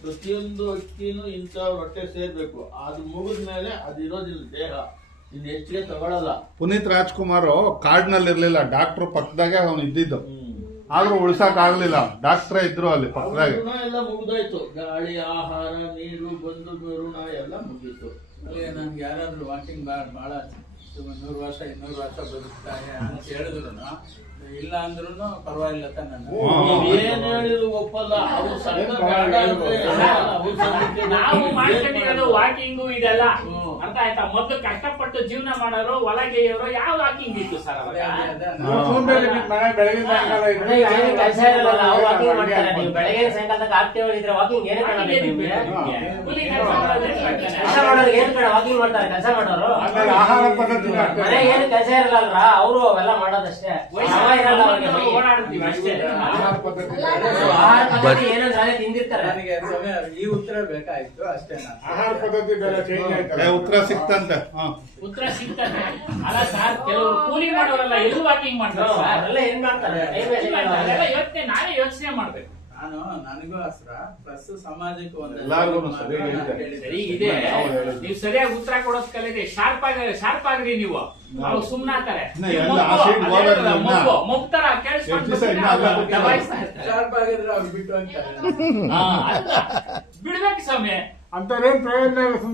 ಪ್ರತಿಯೊಂದು ಅಕ್ಕಿನೂ ಇಂಥ ಹೊಟ್ಟೆ ಸೇರ್ಬೇಕು. ಅದು ಮುಗಿದ್ಮೇಲೆ ಅದಿರೋದಿಲ್ಲ ದೇಹ, ಇನ್ನು ಹೆಚ್ಚಿಗೆ ತಗೊಳಲ್ಲ. ಪುನೀತ್ ರಾಜ್ಕುಮಾರ್ ಕಾರ್ಡ್ನಲ್ಲಿ ಇರ್ಲಿಲ್ಲ, ಡಾಕ್ಟರ್ ಪಕ್ಕದಾಗೆ ಅವನು ಇದ್ದಿದ್ದು, ಆದ್ರೂ ಉಳ್ಸಕ್ ಆಗ್ಲಿಲ್ಲ. ಡಾಕ್ಟ್ರೇ ಇದ್ರು ಅಲ್ಲಿ ಪಕ್ಕದಾಗೆ. ಋಣ ಎಲ್ಲ ಮುಗ್ದೋಯ್ತು, ಗಾಳಿ, ಆಹಾರ, ನೀರು, ಬಂಧು ಋಣ ಎಲ್ಲ ಮುಗೀತು. ಅಲ್ಲಿ ನನ್ಗೆ ಯಾರಾದ್ರೂ ವಾಕಿಂಗ್ ಬಹಳ 100 ವರ್ಷ 200 ವರ್ಷ ಬದುಕ್ತಾರೆ ಅಂತ ಹೇಳಿದ್ರು ಇಲ್ಲ ಅಂದ್ರೂ ಪರವಾಗಿಲ್ಲ ತಾನೆ. ಏನ್ ಹೇಳಿದ್ರು ಒಪ್ಪಲ್ಲ. ಅವ್ರು ಸಣ್ಣ ಬೇಡ ಅಂದ್ರೆ ಅವ್ರು ಸಣ್ಣಕ್ಕೆ ನಾವು ಮಾಡ್ಕೊಂಡಿರೋದು ವಾಕಿಂಗು ಇದೆಲ್ಲ ಅರ್ಥ ಆಯ್ತಾ. ಮೊದ್ಲು ಕಷ್ಟಪಟ್ಟು ಜೀವನ ಮಾಡೋರು, ಒಳಗೆಯವರು ಯಾವ ವಾಕಿಂಗ್ ಇತ್ತು ಸರ್ ಅವಾಗ? ಬೆಳಗಿನ ಸಾಯಂಕಾಲ ಕೆಲಸ ಇರಲ್ಲ, ನಾವು ವಾಕಿಂಗ್ ಮಾಡ್ತಾರೆ. ನೀವು ಬೆಳಗ್ಗೆ ಸಾಯಂಕಾಲ ಆಗ್ತೇವೆ ಇದ್ರೆ ವಾಕಿಂಗ್ ಏನೇ ಕಾಣಬೇಕು ನಿಮ್ಗೆ? ಕೆಲಸ ಮಾಡೋರು ಏನ್ ಬೇಡ, ವಾಕಿಂಗ್ ಮಾಡ್ತಾರೆ ಕೆಲಸ ಮಾಡೋರು. ಆಹಾರ ಪದ್ಧತಿ ಮನೆ ಏನು ಕೆಲಸ ಇರಲ್ಲ, ಅವರು ಅವೆಲ್ಲ ಮಾಡೋದಷ್ಟೇ. ಇರಲ್ಲ ಅವ್ರಿಗೆ ಮೈ. ಓಡಾಡ್ತೀವಿ ಅಷ್ಟೇ. ಆಹಾರ ಪದ್ಧತಿ ಆಹಾರ ಪದ್ಧತಿ ಏನಂದ್ರೆ ಅದೇ ತಿಂದಿರ್ತಾರೆ. ನನಗೆ ಸಮಯ ಈ ಉತ್ತರ ಬೇಕಾಯ್ತು ಅಷ್ಟೇ. ನಾನು ಆಹಾರ ಪದ್ಧತಿ ಬೇರೆ ಚೇಂಜ್ ಆಯ್ತಲ್ಲ. ಉತ್ತರ ಸಿಕ್ತಂತೆ. ಉತ್ತರ ಸಿಗ್ತದೆ. ಅಲ್ಲ ಸರ್, ಕೆಲವರು ಕೂಲಿ ಮಾಡೋರೆಲ್ಲ ಎಲ್ಲೂ ವಾಕಿಂಗ್ ಮಾಡ್ತಾರೆ ಸರ್. ಅವರೆಲ್ಲ ಏನ್ ಮಾಡ್ತಾರೆ, ಟೈಮ್ ವೇಸ್ಟ್ ಮಾಡಲ್ಲ. ಅದೆಲ್ಲ ಯೋಚನೆ, ನಾವೇ ಯೋಚನೆ ಮಾಡ್ಬೇಕು. ನನಗೂ ಅಸ್ರ ಪ್ಲಸ್ ಸಮಾಜಕ್ಕೆ ಒಂದು ಎಲ್ಲಾರ್ಗೂನು ಸರಿ ಹೇಳ್ತಾರೆ. ಸರಿ ಇದೆ, ನೀವು ಸರಿಯಾಗಿ ಉತ್ತರ ಕೊಡೋದ್ ಕಲಿರಿ. ಶಾರ್ಪ್ ಆಗ್ರಿ ನೀವು. ಅವ್ರು ಸುಮ್ನಾತಾರೆ. ಮುಗ್ತಾರ ಶಾರ್ಪ್ ಆಗಿದ್ರೆ ಅವ್ರು ಬಿಟ್ಟು ಅಂತಾರೆ. ಬಿಡ್ಬೇಕು ಸ್ವಾಮಿ. ಅಂತೇನ್ ಪ್ರಯೋಜನ ಇಲ್ಲ.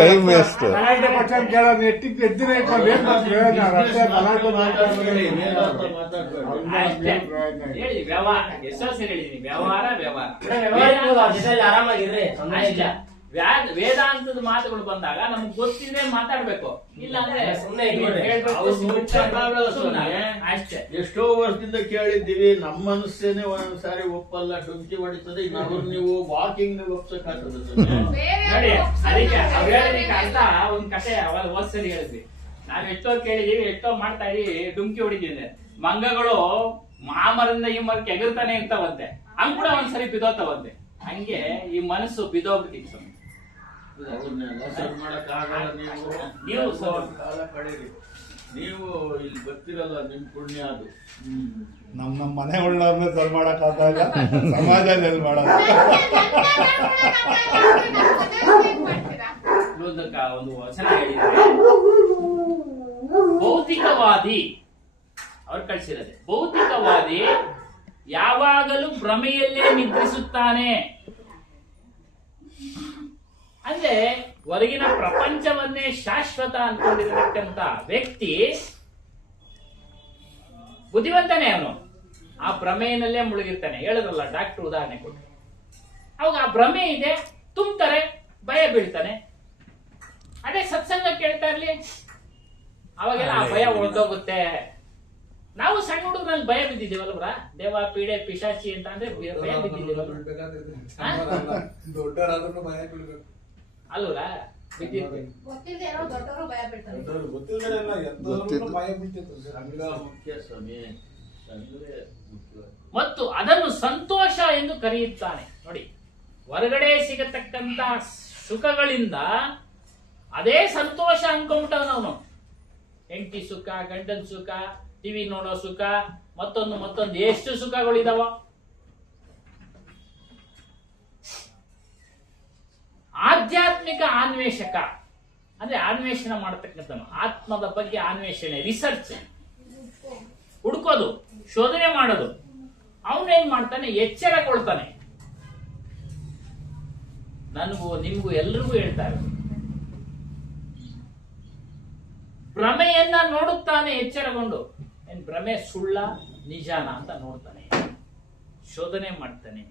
Time waste. ಗಲಾಟೆ ಪಕ್ಷ ಕೇಳೋದು ಎಟ್ಟಿಗೆ ಎದ್ದಿನ ಇಟ್ಕೊಂಡು ಏನ್ ಪ್ರಯೋಜನ? ರಸ್ತೆ ಗಲಾಟೆ ಮಾತಾಡ್ಬೇಡಿ. ಹೇಳಿ ವ್ಯವಹಾರ, ಎಷ್ಟೋ ಸರಿ ಹೇಳಿದೀನಿ, ವ್ಯವಹಾರ ವ್ಯವಹಾರ ಆರಾಮಾಗಿರ್ರಿ. ವೇದಾಂತದ ಮಾತುಗಳು ಬಂದಾಗ ನಮ್ಗೆ ಗೊತ್ತಿದ್ರೆ ಮಾತಾಡ್ಬೇಕು, ಇಲ್ಲ ಅಂದ್ರೆ ಸುಮ್ನೆ ಅಷ್ಟೇ. ಎಷ್ಟೋ ವರ್ಷದಿಂದ ಕೇಳಿದ್ದೀವಿ, ನಮ್ಮ ಮನಸ್ಸೇನೆ ಒಂದೊಂದ್ಸಾರಿ ಒಪ್ಪಲ್ಲ, ಡುಂಕಿ ಹೊಡಿತದೆ. ಇನ್ನು ನೀವು ವಾಕಿಂಗ್ ಒಪ್ಸಕ್ಕಾಗ್ತದೆ. ನೋಡಿ, ಅದಕ್ಕೆ ಹೇಳೋದಕ್ಕೆ ಅರ್ಥ ಒಂದ್ ಕಥೆ ಅವಾಗ ಹೋದ್ ಸರಿ ಹೇಳಿದ್ವಿ. ನಾವ್ ಎಷ್ಟೋ ಕೇಳಿದೀವಿ, ಎಷ್ಟೋ ಮಾಡ್ತಾ ಇದೀವಿ, ಡುಂಕಿ ಹೊಡಿದೀವಿ. ಮಂಗಗಳು ಮಾಮರದಿಂದ ಈ ಮರಕ್ಕೆ ಎಗರ್ತಾನೆ ಇರ್ತಾವಂತೆ, ಹಂಗ್ ಕೂಡ ಒಂದ್ಸರಿ ಬಿದೋತಾವಂತೆ. ಹಂಗೆ ಈ ಮನಸ್ಸು ಬಿದೋಗ್ಬಿಟ್ಟಿತ್ತು. ಅವ್ರನ್ನೆಲ್ಲ ಸರಿ ಮಾಡಕ್ ಆಗಲ್ಲ. ನೀವು ಕಾಲ ಕಳೀರಿ. ನೀವು ಇಲ್ಲಿ ಬರ್ತಿರಲ್ಲ, ನಿಮ್ ಪುಣ್ಯ ಅದು. ನಮ್ಮ ಮನೆ ಉಳ್ಳವ್ರನ್ನ ಸರಿ ಮಾಡಕ್ ಆದಾಗ ಸಮಾಜದಲ್ಲಿ ಮಾಡೋದು. ಒಂದು ವಚನ ಹೇಳಿದ್ದಾರೆ, ಭೌತಿಕವಾದಿ ಅವ್ರು ಕಳ್ಸಿರೋದೆ. ಭೌತಿಕವಾದಿ ಯಾವಾಗಲೂ ಭ್ರಮೆಯಲ್ಲೇ ನಿದ್ರಿಸುತ್ತಾನೆ. ಅಂದ್ರೆ ಹೊರಗಿನ ಪ್ರಪಂಚವನ್ನೇ ಶಾಶ್ವತ ಅನ್ಕೊಂಡಿರತಕ್ಕಂತ ವ್ಯಕ್ತಿ ಬುದ್ಧಿವಂತನೇ. ಅವನು ಆ ಭ್ರಮೆಯಲ್ಲೇ ಮುಳುಗಿರ್ತಾನೆ. ಹೇಳಿದ್ರಲ್ಲ ಡಾಕ್ಟರ್ ಉದಾಹರಣೆ ಕೊಟ್ಟು, ಅವಾಗ ಆ ಭ್ರಮೆ ಇದೆ, ತುಂಬ್ತಾರೆ, ಭಯ ಬೀಳ್ತಾನೆ. ಅದೇ ಸತ್ಸಂಗ ಕೇಳ್ತಾ ಇರ್ಲಿ, ಅವಾಗೆಲ್ಲ ಆ ಭಯ ಹೊರಟೋಗುತ್ತೆ. ನಾವು ಸಣ್ಣ ಹುಡುಗರಲ್ಲಿ ಭಯ ಬಿದ್ದಿದ್ದೀವಲ್ವ್ರ, ದೇವ ಪೀಡೆ ಪಿಶಾಚಿ ಅಂತ ಅಂದ್ರೆ ಭಯ ಬಿದ್ದಿದ್ದೀವಲ್ಲ ದೊಡ್ಡವರಾದ್ರೂ ಭಯ ಬೀಳ್ಬೇಕು ಅಲ್ವರ ಬಿದ್ದಿರ್ತೀವಿ. ಗೊತ್ತಿಲ್ಲದೆ ಏನೋ ದೊಡ್ಡವರು ಭಯ ಬೀಳ್ತಾರೆ. ಗೊತ್ತಿಲ್ಲದೆಲ್ಲ ಎಂತವ್ರಿಗೂ ಭಯ ಬೀಳ್ತಿತ್ತು. ಸಂಘ ಮುಖ್ಯ ಸ್ವಾಮಿ, ಸಂಘವೇ ಮುಖ್ಯವಾಗಿ. ಮತ್ತು ಅದನ್ನು ಸಂತೋಷ ಎಂದು ಕರೆಯುತ್ತಾನೆ. ನೋಡಿ, ಹೊರಗಡೆ ಸಿಗತಕ್ಕಂತ ಸುಖಗಳಿಂದ ಅದೇ ಸಂತೋಷ ಅನ್ಕೊಂಡ್ಬಿಟ್ಟವನವನು. ಹೆಂಡತಿ ಸುಖ, ಗಂಡನ ಸುಖ, ಟಿವಿ ನೋಡೋ ಸುಖ, ಮತ್ತೊಂದು ಎಷ್ಟು ಸುಖಗಳಿದಾವ. ಆಧ್ಯಾತ್ಮಿಕ ಅನ್ವೇಷಕ ಅಂದ್ರೆ ಅನ್ವೇಷಣೆ ಮಾಡತಕ್ಕಂಥನು, ಆತ್ಮದ ಬಗ್ಗೆ ಅನ್ವೇಷಣೆ, ರಿಸರ್ಚ್, ಹುಡುಕೋದು, ಶೋಧನೆ ಮಾಡೋದು. ಅವನೇನ್ ಮಾಡ್ತಾನೆ, ಎಚ್ಚರಗೊಳ್ತಾನೆ. ನನಗೂ ನಿಮ್ಗೂ ಎಲ್ರಿಗೂ ಹೇಳ್ತಾ ಇರೋದು, ಭ್ರಮೆಯನ್ನ ನೋಡುತ್ತಾನೆ ಎಚ್ಚರಗೊಂಡು. ಏನ್ ಭ್ರಮೆ ಸುಳ್ಳ ನಿಜಾನ ಅಂತ ನೋಡ್ತಾನೆ, ಶೋಧನೆ ಮಾಡ್ತಾನೆ.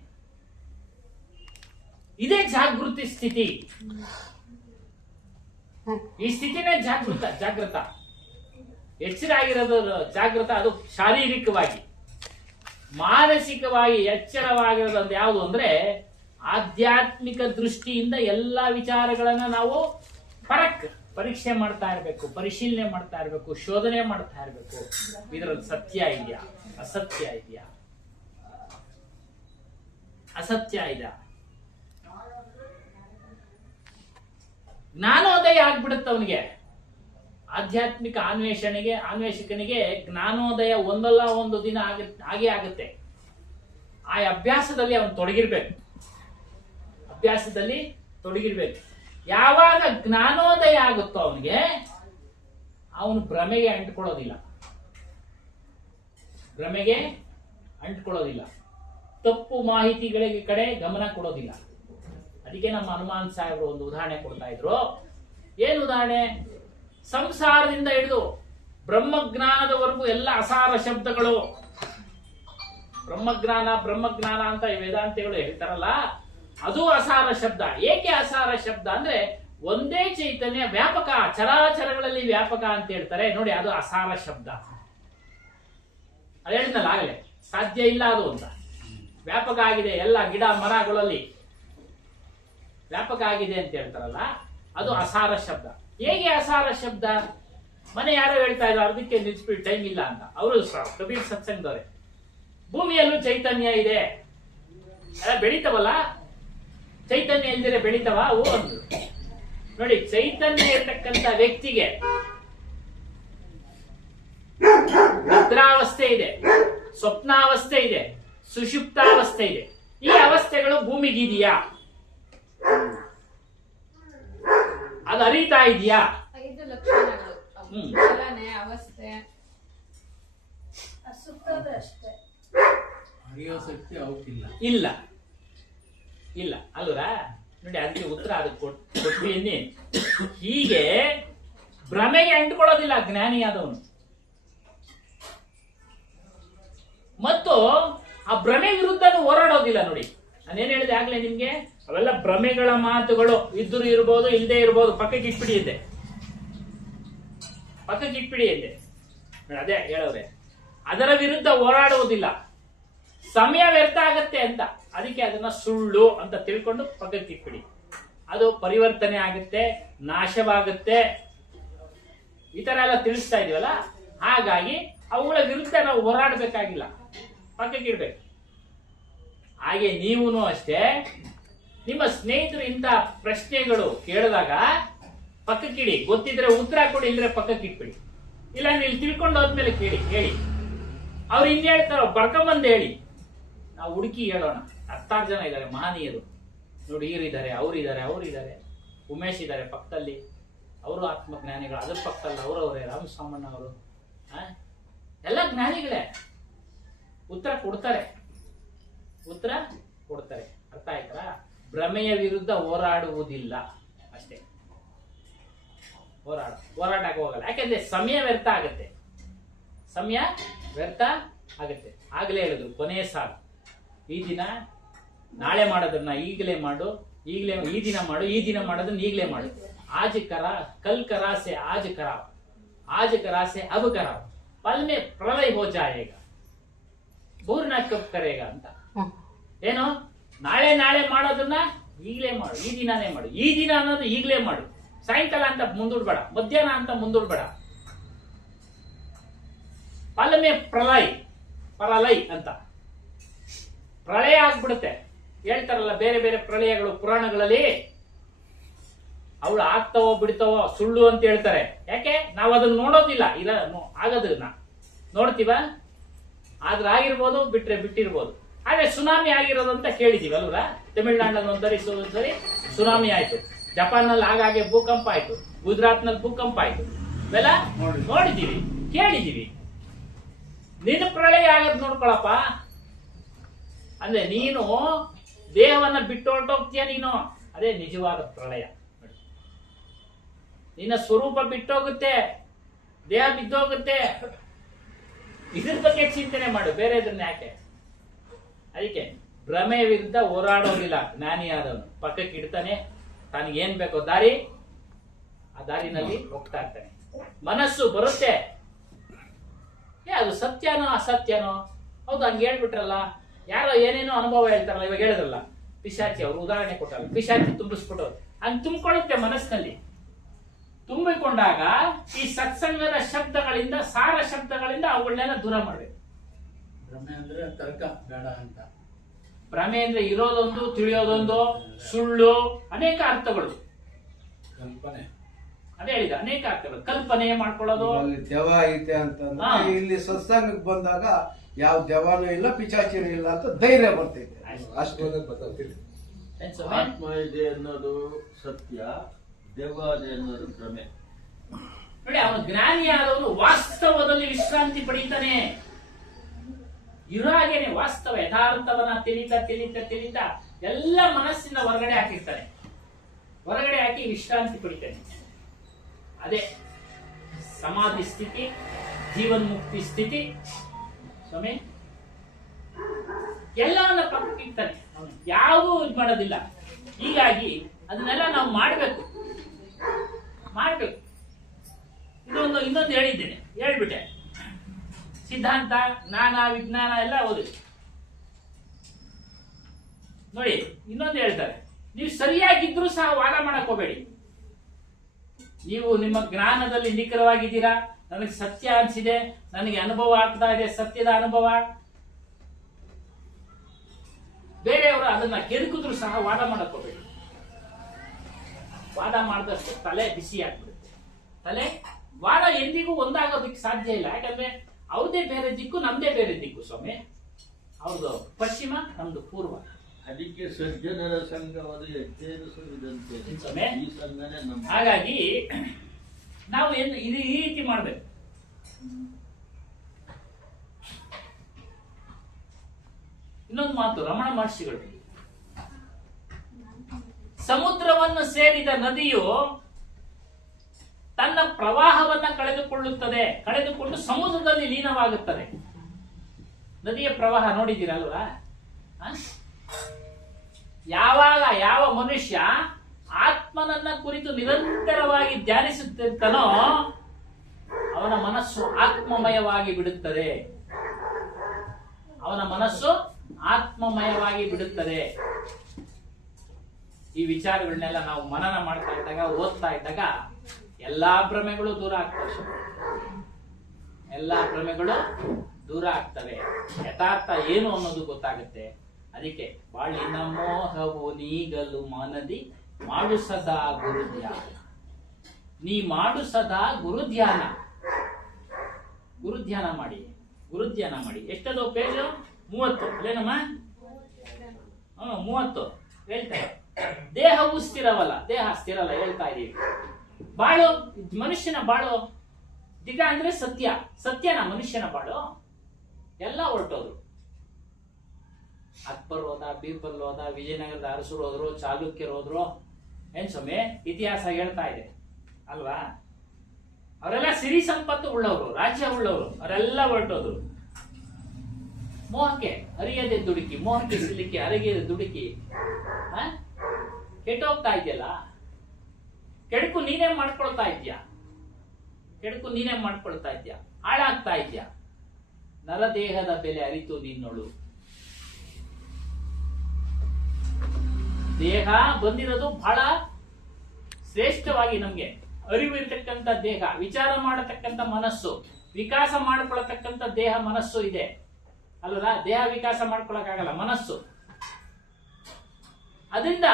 ಇದೇ ಜಾಗೃತಿ ಸ್ಥಿತಿ. ಈ ಸ್ಥಿತಿನೇ ಜಾಗೃತ. ಎಚ್ಚರ ಆಗಿರೋದು ಜಾಗೃತ. ಅದು ಶಾರೀರಿಕವಾಗಿ. ಮಾನಸಿಕವಾಗಿ ಎಚ್ಚರವಾಗಿರೋದು ಯಾವುದು ಅಂದ್ರೆ ಆಧ್ಯಾತ್ಮಿಕ ದೃಷ್ಟಿಯಿಂದ ಎಲ್ಲ ವಿಚಾರಗಳನ್ನ ನಾವು ಪರೀಕ್ಷೆ ಮಾಡ್ತಾ ಇರಬೇಕು, ಪರಿಶೀಲನೆ ಮಾಡ್ತಾ ಇರಬೇಕು, ಶೋಧನೆ ಮಾಡ್ತಾ ಇರಬೇಕು. ಇದರಲ್ಲಿ ಸತ್ಯ ಇದೆಯಾ, ಅಸತ್ಯ ಇದೆಯಾ, ಅಸತ್ಯ ಇದೆಯಾ. ಜ್ಞಾನೋದಯ ಆಗ್ಬಿಡುತ್ತೆ ಅವನಿಗೆ. ಆಧ್ಯಾತ್ಮಿಕ ಅನ್ವೇಷಕನಿಗೆ ಜ್ಞಾನೋದಯ ಒಂದಲ್ಲ ಒಂದು ದಿನ ಹಾಗೆ ಆಗುತ್ತೆ. ಆ ಅಭ್ಯಾಸದಲ್ಲಿ ಅವನು ತೊಡಗಿರ್ಬೇಕು. ಯಾವಾಗ ಜ್ಞಾನೋದಯ ಆಗುತ್ತೋ ಅವನು ಭ್ರಮೆಗೆ ಅಂಟ್ಕೊಳ್ಳೋದಿಲ್ಲ, ತಪ್ಪು ಮಾಹಿತಿಗಳಿಗೆ ಕಡೆ ಗಮನ ಕೊಡೋದಿಲ್ಲ. ಅದಕ್ಕೆ ನಮ್ಮ ಹನುಮಾನ್ ಸಾಹೇಬರು ಒಂದು ಉದಾಹರಣೆ ಕೊಡ್ತಾ ಇದ್ರು. ಏನು ಉದಾಹರಣೆ? ಸಂಸಾರದಿಂದ ಹಿಡಿದು ಬ್ರಹ್ಮಜ್ಞಾನದವರೆಗೂ ಎಲ್ಲ ಅಸಾರ ಶಬ್ದಗಳು. ಬ್ರಹ್ಮಜ್ಞಾನ ಅಂತ ವೇದಾಂತಿಗಳು ಹೇಳ್ತಾರಲ್ಲ, ಅದು ಅಸಾರ ಶಬ್ದ. ಏಕೆ ಅಸಾರ ಶಬ್ದ ಅಂದ್ರೆ ಒಂದೇ ಚೈತನ್ಯ ವ್ಯಾಪಕ, ಚರಾಚರಗಳಲ್ಲಿ ವ್ಯಾಪಕ ಅಂತ ಹೇಳ್ತಾರೆ ನೋಡಿ, ಅದು ಅಸಾರ ಶಬ್ದ. ಅದು ಹೇಳಿದ್ನಲ್ಲ ಆಗಲೇ, ಸಾಧ್ಯ ಇಲ್ಲ ಅದು ಅಂತ. ವ್ಯಾಪಕ ಆಗಿದೆ, ಎಲ್ಲ ಗಿಡ ಮರಗಳಲ್ಲಿ ವ್ಯಾಪಕ ಆಗಿದೆ ಅಂತ ಹೇಳ್ತಾರಲ್ಲ, ಅದು ಅಸಾರ ಶಬ್ದ. ಹೇಗೆ ಅಸಾರ ಶಬ್ದ? ಮನೆ ಯಾರೋ ಹೇಳ್ತಾ ಇದ್ದಾರೆ, ಅದಕ್ಕೆ ನಿಲ್ಸ್ಬಿಟ್ಟು ಟೈಮ್ ಇಲ್ಲ ಅಂತ. ಅವರು ಕಬೀರ್ ಸತ್ಸಂಗದವ್ರೆ. ಭೂಮಿಯಲ್ಲೂ ಚೈತನ್ಯ ಇದೆ, ಎಲ್ಲ ಬೆಳಿತವಲ್ಲ, ಚೈತನ್ಯ ಇಲ್ದಿರೆ ಬೆಳಿತವ ಅವು ಅಂದ್ರು. ನೋಡಿ, ಚೈತನ್ಯ ಇರತಕ್ಕಂತ ವ್ಯಕ್ತಿಗೆ ನಿದ್ರಾವಸ್ಥೆ ಇದೆ, ಸ್ವಪ್ನಾವಸ್ಥೆ ಇದೆ, ಸುಷುಪ್ತಾವಸ್ಥೆ ಇದೆ. ಈ ಅವಸ್ಥೆಗಳು ಭೂಮಿಗಿದೆಯಾ? ಅದು ಅರಿತಾ ಇದೆಯಾ? 5 ಲಕ್ಷಣಗಳು. ಚಲನೆ, ಅವಸ್ಥೆ, ಸುತ್ತದ ಅಷ್ಟೇ. ಅರಿಯೋ ಶಕ್ತಿ ಅವಕ್ಕಿಲ್ಲ. ಇಲ್ಲ ಅಲ್ವಾ? ನೋಡಿ, ಅದಕ್ಕೆ ಉತ್ತರ ಅದಕ್ಕೆ ಕೊಟ್ವಿ. ಹೀಗೆ ಭ್ರಮೆಗೆ ಅಂಟ್ಕೊಳ್ಳೋದಿಲ್ಲ ಜ್ಞಾನಿಯಾದವನು. ಮತ್ತು ಆ ಭ್ರಮೆ ವಿರುದ್ಧನೂ ಹೋರಾಡೋದಿಲ್ಲ. ನೋಡಿ, ನಾನೇನ್ ಹೇಳಿದೆ ಆಗ್ಲೇ ನಿಮ್ಗೆ, ಅವೆಲ್ಲ ಭ್ರಮೆಗಳ ಮಾತುಗಳು. ಇದ್ರೂ ಇರ್ಬೋದು, ಇಲ್ಲದೆ ಇರ್ಬೋದು. ಪಕ್ಕಕ್ಕೆ ಇಟ್ಬಿಡಿ ಇದೆ. ಅದೇ ಹೇಳೋರೆ, ಅದರ ವಿರುದ್ಧ ಹೋರಾಡುವುದಿಲ್ಲ. ಸಮಯ ವ್ಯರ್ಥ ಆಗತ್ತೆ ಅಂತ, ಅದಕ್ಕೆ ಅದನ್ನ ಸುಳ್ಳು ಅಂತ ತಿಳ್ಕೊಂಡು ಪಕ್ಕಕ್ಕೆ ಇಟ್ಬಿಡಿ. ಅದು ಪರಿವರ್ತನೆ ಆಗುತ್ತೆ, ನಾಶವಾಗುತ್ತೆ, ಈ ತರ ಎಲ್ಲ ತಿಳಿಸ್ತಾ ಇದೀವಲ್ಲ. ಹಾಗಾಗಿ ಅವುಗಳ ವಿರುದ್ಧ ನಾವು ಹೋರಾಡಬೇಕಾಗಿಲ್ಲ, ಪಕ್ಕಕ್ಕೆ ಇಡ್ಬೇಕು. ಹಾಗೆ ನೀವೂ ಅಷ್ಟೇ, ನಿಮ್ಮ ಸ್ನೇಹಿತರು ಇಂಥ ಪ್ರಶ್ನೆಗಳು ಕೇಳಿದಾಗ ಪಕ್ಕಕ್ಕಿಡಿ. ಗೊತ್ತಿದ್ರೆ ಉತ್ತರ ಕೊಡಿ, ಇಲ್ಲದ್ರೆ ಪಕ್ಕಕ್ಕೆ ಇಟ್ಬಿಡಿ. ಇಲ್ಲ ನೀವು ತಿಳ್ಕೊಂಡು ಹೋದ್ಮೇಲೆ ಹೇಳಿ. ಅವ್ರು ಇನ್ನು ಹೇಳ್ತಾರೋ ಬರ್ಕೊಂಬಂದು ಹೇಳಿ, ನಾವು ಹುಡುಕಿ ಹೇಳೋಣ. 10 ಜನ ಇದ್ದಾರೆ ಮಹನೀಯರು. ನೋಡಿ, ಇವರಿದ್ದಾರೆ, ಅವರಿದ್ದಾರೆ, ಉಮೇಶ್ ಇದ್ದಾರೆ ಪಕ್ಕದಲ್ಲಿ, ಅವರು ಆತ್ಮಜ್ಞಾನಿಗಳು. ಅದ್ರ ಪಕ್ಕದಲ್ಲಿ ಅವರವರೇ, ರಾಮಸ್ವಾಮಣ್ಣ ಅವರು, ಎಲ್ಲ ಜ್ಞಾನಿಗಳೇ, ಉತ್ತರ ಕೊಡ್ತಾರೆ. ಉತ್ತರ ಕೊಡ್ತಾರೆ. ಅರ್ಥ ಆಯ್ತಾ? ಭ್ರಮೆಯ ವಿರುದ್ಧ ಹೋರಾಡುವುದಿಲ್ಲ ಅಷ್ಟೇ. ಹೋರಾಟಕ್ಕೆ ಹೋಗಲ್ಲ. ಯಾಕೆಂದ್ರೆ ಸಮಯ ವ್ಯರ್ಥ ಆಗತ್ತೆ. ಸಮಯ ವ್ಯರ್ಥ ಆಗತ್ತೆ. ಆಗಲೇ ಹೇಳಿದ್ರು ಕೊನೆಯ ಸಾಲು, ಈ ದಿನ ನಾಳೆ ಮಾಡೋದನ್ನ ಈಗಲೇ ಮಾಡು, ಈಗಲೇ ಈ ದಿನ ಮಾಡು, ಈ ದಿನ ಮಾಡೋದನ್ನ ಈಗಲೇ ಮಾಡು. ಆಜ್ ಕರಾ ಕಲ್ ಕರಾ ಸೆ ಆಜ್ ಕರಾವ್, ಆಜ್ ಕರಾ ಸೆ ಅಬ್ ಕರಾವ್, ಪಲ್ ಮೇ ಪ್ರಳಯ ಹೋ ಜಾಯೇಗಾ, ಬೂರ್ನ ಕಬ್ ಕರೇಗಾ ಅಂತ. ಏನು? ನಾಳೆ ನಾಳೆ ಮಾಡೋದನ್ನ ಈಗಲೇ ಮಾಡು, ಈ ದಿನಾನೇ ಮಾಡು. ಈ ದಿನ ಅನ್ನೋದು ಈಗಲೇ ಮಾಡು. ಸಾಯಂಕಾಲ ಅಂತ ಮುಂದೂಡ್ಬೇಡ, ಮಧ್ಯಾಹ್ನ ಅಂತ ಮುಂದೂಡ್ಬೇಡ. ಪಲ್ಮೆ ಪ್ರಳಯ ಅಂತ ಪ್ರಳಯ ಆಗ್ಬಿಡುತ್ತೆ. ಹೇಳ್ತಾರಲ್ಲ ಬೇರೆ ಬೇರೆ ಪ್ರಳಯಗಳು ಪುರಾಣಗಳಲ್ಲಿ, ಅವಳು ಆಗ್ತಾವೋ ಬಿಡ್ತಾವೋ ಸುಳ್ಳು ಅಂತ ಹೇಳ್ತಾರೆ. ಯಾಕೆ? ನಾವು ಅದನ್ನ ನೋಡೋದಿಲ್ಲ, ಆಗೋದನ್ನ ನೋಡ್ತೀವ. ಆದ್ರೆ ಆಗಿರ್ಬೋದು, ಬಿಟ್ರೆ ಬಿಟ್ಟಿರ್ಬೋದು. ಆದ್ರೆ ಸುನಾಮಿ ಆಗಿರೋದು ಅಂತ ಕೇಳಿದೀವಿ ಅಲ್ವಾ? ತಮಿಳ್ನಾಡಿನಲ್ಲಿ ಒಂದ್ಸರಿ ಸುನಾಮಿ ಆಯ್ತು, ಜಪಾನ್ನಲ್ಲಿ ಆಗಾಗ್ಗೆ ಭೂಕಂಪ ಆಯ್ತು, ಗುಜರಾತ್ನಲ್ಲಿ ಭೂಕಂಪ ಆಯ್ತು. ಇವೆಲ್ಲ ನೋಡಿದೀವಿ, ಕೇಳಿದೀವಿ. ನಿನ್ನ ಪ್ರಳಯ ಆಗದ್ ನೋಡ್ಕೊಳಪ್ಪ. ಅಂದ್ರೆ ನೀನು ದೇಹವನ್ನ ಬಿಟ್ಟು ಹೊರಟೋಗ್ತೀಯ ನೀನು, ಅದೇ ನಿಜವಾದ ಪ್ರಳಯ. ನಿನ್ನ ಸ್ವರೂಪ ಬಿಟ್ಟೋಗುತ್ತೆ, ದೇಹ ಬಿದ್ದೋಗುತ್ತೆ. ಇದ್ರ ಬಗ್ಗೆ ಚಿಂತನೆ ಮಾಡು, ಬೇರೆ ಇದನ್ನ ಯಾಕೆ? ಅದಕ್ಕೆ ಭ್ರಮೆಯ ವಿರುದ್ಧ ಹೋರಾಡೋದಿಲ್ಲ ಜ್ಞಾನಿಯಾದವನು. ಪಕ್ಕಕ್ಕೆ ಇಡ್ತಾನೆ, ತನಗೆ ಏನ್ ಬೇಕೋ ದಾರಿ, ಆ ದಾರಿನಲ್ಲಿ ಹೋಗ್ತಾ ಇರ್ತಾನೆ. ಮನಸ್ಸು ಬರುತ್ತೆ, ಅದು ಸತ್ಯನೋ ಅಸತ್ಯನೋ, ಹೌದು ಹಂಗೆ ಹೇಳ್ಬಿಟ್ರಲ್ಲ, ಯಾರೋ ಏನೇನೋ ಅನುಭವ ಹೇಳ್ತಾರಲ್ಲ, ಇವಾಗ ಹೇಳಿದ್ರಲ್ಲ ಪಿಶಾಚಿ, ಅವ್ರು ಉದಾಹರಣೆ ಕೊಟ್ಟಾರಲ್ಲ, ಪಿಶಾಚಿ ತುಂಬಿಸ್ಬಿಟ್ಟವ್ರು. ಹಂಗೆ ತುಂಬಿಕೊಳ್ಳುತ್ತೆ ಮನಸ್ಸಿನಲ್ಲಿ. ತುಂಬಿಕೊಂಡಾಗ ಈ ಸತ್ಸಂಗದ ಶಬ್ದಗಳಿಂದ, ಸಾರ ಶಬ್ದಗಳಿಂದ ಅವುಗಳನ್ನೆಲ್ಲ ದೂರ ಮಾಡ್ಬೇಕು. ಭ್ರಮೆ ಅಂದ್ರೆ ತರ್ಕ ಬೇಡ ಅಂತ. ಭ್ರಮೆ ಅಂದ್ರೆ ಇರೋದೊಂದು, ತಿಳಿಯೋದೊಂದು, ಸುಳ್ಳು, ಅನೇಕ ಅರ್ಥಗಳು. ಕಲ್ಪನೆ, ಅದೇ ಹೇಳಿದ, ಅನೇಕ ಅರ್ಥಗಳು. ಕಲ್ಪನೆ ಮಾಡ್ಕೊಳ್ಳೋದು. ಅಲ್ಲಿ ದೆವ್ವ ಐತೆ ಅಂತಂದ್ರೆ ಇಲ್ಲಿ ಸತ್ಸಂಗಕ್ಕೆ ಬಂದಾಗ ಯಾವ ದೆವ್ವನೂ ಇಲ್ಲ, ಪಿಚಾಚಿನೂ ಇಲ್ಲ ಅಂತ ಧೈರ್ಯ ಬರ್ತೈತೆ. ಅಷ್ಟು ಗೊತ್ತಾಗ್ತಿಲ್ಲ. ಆತ್ಮ ಇದೆ ಅನ್ನೋದು ಸತ್ಯ, ದೆವ್ವ ಇದೆ ಅನ್ನೋದು ಭ್ರಮೆ. ನೋಡಿ, ಅವನು ಜ್ಞಾನಿಯಾದವನು ವಾಸ್ತವದಲ್ಲಿ ವಿಶ್ರಾಂತಿ ಪಡೀತಾನೆ. ಇರಾಗೇನೆ ವಾಸ್ತವ ಯಥಾರ್ಥವನ್ನ ತಿಳಿತಾ ತಿಳಿತಾ ತಿಳಿತಾ ಎಲ್ಲ ಮನಸ್ಸಿನ ಹೊರಗಡೆ ಹಾಕಿರ್ತಾನೆ. ಹೊರಗಡೆ ಹಾಕಿ ವಿಶ್ರಾಂತಿ ಪಡಿತಾನೆ. ಅದೇ ಸಮಾಧಿ ಸ್ಥಿತಿ, ಜೀವನ್ಮುಕ್ತಿ ಸ್ಥಿತಿ. ಸ್ವಾಮಿ ಎಲ್ಲವನ್ನ ಪಕ್ಕಕ್ಕಿರ್ತಾನೆ, ಯಾವುದೂ ಇದು ಮಾಡೋದಿಲ್ಲ. ಹೀಗಾಗಿ ಅದನ್ನೆಲ್ಲ ನಾವು ಮಾಡ್ಬೇಕು. ಇನ್ನೊಂದು ಹೇಳಿದ್ದೇನೆ, ಹೇಳ್ಬಿಟ್ಟೆ. ಸಿದ್ಧಾಂತ, ಜ್ಞಾನ, ವಿಜ್ಞಾನ ಎಲ್ಲ ಓದಿ ನೋಡಿ. ಇನ್ನೊಂದು ಹೇಳ್ತಾರೆ, ನೀವು ಸರಿಯಾಗಿದ್ರು ಸಹ ವಾದ ಮಾಡಕ್ ಹೋಗ್ಬೇಡಿ. ನೀವು ನಿಮ್ಮ ಜ್ಞಾನದಲ್ಲಿ ನಿಖರವಾಗಿದ್ದೀರಾ, ನನಗೆ ಸತ್ಯ ಅನ್ಸಿದೆ, ನನಗೆ ಅನುಭವ ಆಗ್ತಾ ಇದೆ, ಸತ್ಯದ ಅನುಭವ. ಬೇರೆಯವರು ಅದನ್ನ ಕೆದಕಿದ್ರು ಸಹ ವಾದ ಮಾಡಕ್ ಹೋಗ್ಬೇಡಿ. ವಾದ ಮಾಡಿದಷ್ಟು ತಲೆ ಬಿಸಿ ಆಗ್ಬಿಡುತ್ತೆ. ವಾದ ಎಂದಿಗೂ ಒಂದಾಗೋದಕ್ಕೆ ಸಾಧ್ಯ ಇಲ್ಲ. ಯಾಕಂದ್ರೆ ಅವ್ರದೇ ಬೇರೆ ದಿಕ್ಕು, ನಮ್ದೇ ಬೇರೆ ದಿಕ್ಕು ಸ್ವಾಮಿ. ಅವ್ರದ್ದು ಪಶ್ಚಿಮ, ನಮ್ದು ಪೂರ್ವ. ಅದಕ್ಕೆ ಸಜ್ಜನರ ಸಂಘವಾದ ಎಚ್ಚರಿಸುವುದಂತೆ ಈ ಸಂಘನೇ ನಮ್ಮ. ಹಾಗಾಗಿ ನಾವು ಈ ರೀತಿ ಮಾಡ್ಬೇಕು. ಇನ್ನೊಂದು ಮಾತು ರಮಣ ಮಹರ್ಷಿಗಳು, ಸಮುದ್ರವನ್ನು ಸೇರಿದ ನದಿಯು ತನ್ನ ಪ್ರವಾಹವನ್ನ ಕಳೆದುಕೊಂಡು ಸಮುದ್ರದಲ್ಲಿ ಲೀನವಾಗುತ್ತದೆ. ನದಿಯ ಪ್ರವಾಹ ನೋಡಿದ್ದೀರಲ್ವಾ? ಯಾವಾಗ ಯಾವ ಮನುಷ್ಯ ಆತ್ಮನನ್ನ ಕುರಿತು ನಿರಂತರವಾಗಿ ಧ್ಯಾನಿಸುತ್ತಿರ್ತಾನೋ ಅವನ ಮನಸ್ಸು ಆತ್ಮಮಯವಾಗಿ ಬಿಡುತ್ತದೆ. ಅವನ ಮನಸ್ಸು ಆತ್ಮಮಯವಾಗಿ ಬಿಡುತ್ತದೆ. ಈ ವಿಚಾರಗಳನ್ನೆಲ್ಲ ನಾವು ಮನನ ಮಾಡ್ತಾ ಇದ್ದಾಗ, ಓದ್ತಾ ಇದ್ದಾಗ ಎಲ್ಲಾ ಭ್ರಮೆಗಳು ದೂರ ಆಗ್ತವೆ. ಎಲ್ಲಾ ಭ್ರಮೆಗಳು ದೂರ ಆಗ್ತವೆ. ಯಥಾರ್ಥ ಏನು ಅನ್ನೋದು ಗೊತ್ತಾಗುತ್ತೆ. ಅದಕ್ಕೆ ಬಾಳಿನ ಮೋಹವು ನೀಗಲು ಮನದಿ ಮಾಡು ಸದಾ ಗುರುಧ್ಯಾನ. ನೀ ಮಾಡು ಸದಾ ಗುರುಧ್ಯಾನ. ಗುರುಧ್ಯಾನ ಮಾಡಿ. ಎಷ್ಟದು ಪೇಜ್? 30 ಅಲ್ಲೇನಮ್ಮ? 30 ಹೇಳ್ತಾರೆ. ದೇಹವು ಸ್ಥಿರವಲ್ಲ, ದೇಹ ಸ್ಥಿರಲ್ಲ ಹೇಳ್ತಾ ಇದೀವಿ. ಬಾಳು, ಮನುಷ್ಯನ ಬಾಳು ದಿಗ ಅಂದ್ರೆ ಸತ್ಯನ ಮನುಷ್ಯನ ಬಾಳು ಎಲ್ಲ ಹೊರಟೋದು. ಅಕ್ಬರ್ ಹೋದ, ಬೀರ್ಬಲ್ ಹೋದ, ವಿಜಯನಗರದ ಅರಸರು ಹೋದ್ರು, ಚಾಲುಕ್ಯರು ಹೋದ್ರು. ಏನ್ ಸ್ವಾಮಿ ಇತಿಹಾಸ ಹೇಳ್ತಾ ಇದೆ ಅಲ್ವಾ? ಅವರೆಲ್ಲ ಸಿರಿ ಸಂಪತ್ತು ಉಳ್ಳವರು, ರಾಜ್ಯ ಉಳ್ಳವರು, ಅವರೆಲ್ಲ ಹೊರಟೋದ್ರು. ಮೋಹಕ್ಕೆ ಅರಿಯದೆ ದುಡುಕಿ, ಮೋಹಕ್ಕೆ ಸಿಲುಕಿ ಅರಿಯದೆ ದುಡುಕಿ ಕೆಟ್ಟೋಗ್ತಾ ಇದೆಯಲ್ಲ. ಕೆಡುಕು ನೀನೇ ಮಾಡ್ಕೊಳ್ತಾ ಇದ್ಯಾ, ಕೆಡುಕು ನೀನೇ ಮಾಡ್ಕೊಳ್ತಾ ಇದ್ಯಾ, ಹಾಳಾಗ್ತಾ ಇದ್ಯಾ. ನರದೇಹದ ಬೆಲೆ ಅರಿತು ನಿನ್ನೋಳು. ದೇಹ ಬಂದಿರೋದು ಬಹಳ ಶ್ರೇಷ್ಠವಾಗಿ ನಮ್ಗೆ ಅರಿವು ಇರತಕ್ಕಂಥ ದೇಹ, ವಿಚಾರ ಮಾಡತಕ್ಕಂಥ ಮನಸ್ಸು, ವಿಕಾಸ ಮಾಡ್ಕೊಳತಕ್ಕಂಥ ದೇಹ ಮನಸ್ಸು ಇದೆ ಅಲ್ವಾ? ದೇಹ ವಿಕಾಸ ಮಾಡ್ಕೊಳಕ್ಕಾಗಲ್ಲ, ಮನಸ್ಸು. ಅದರಿಂದ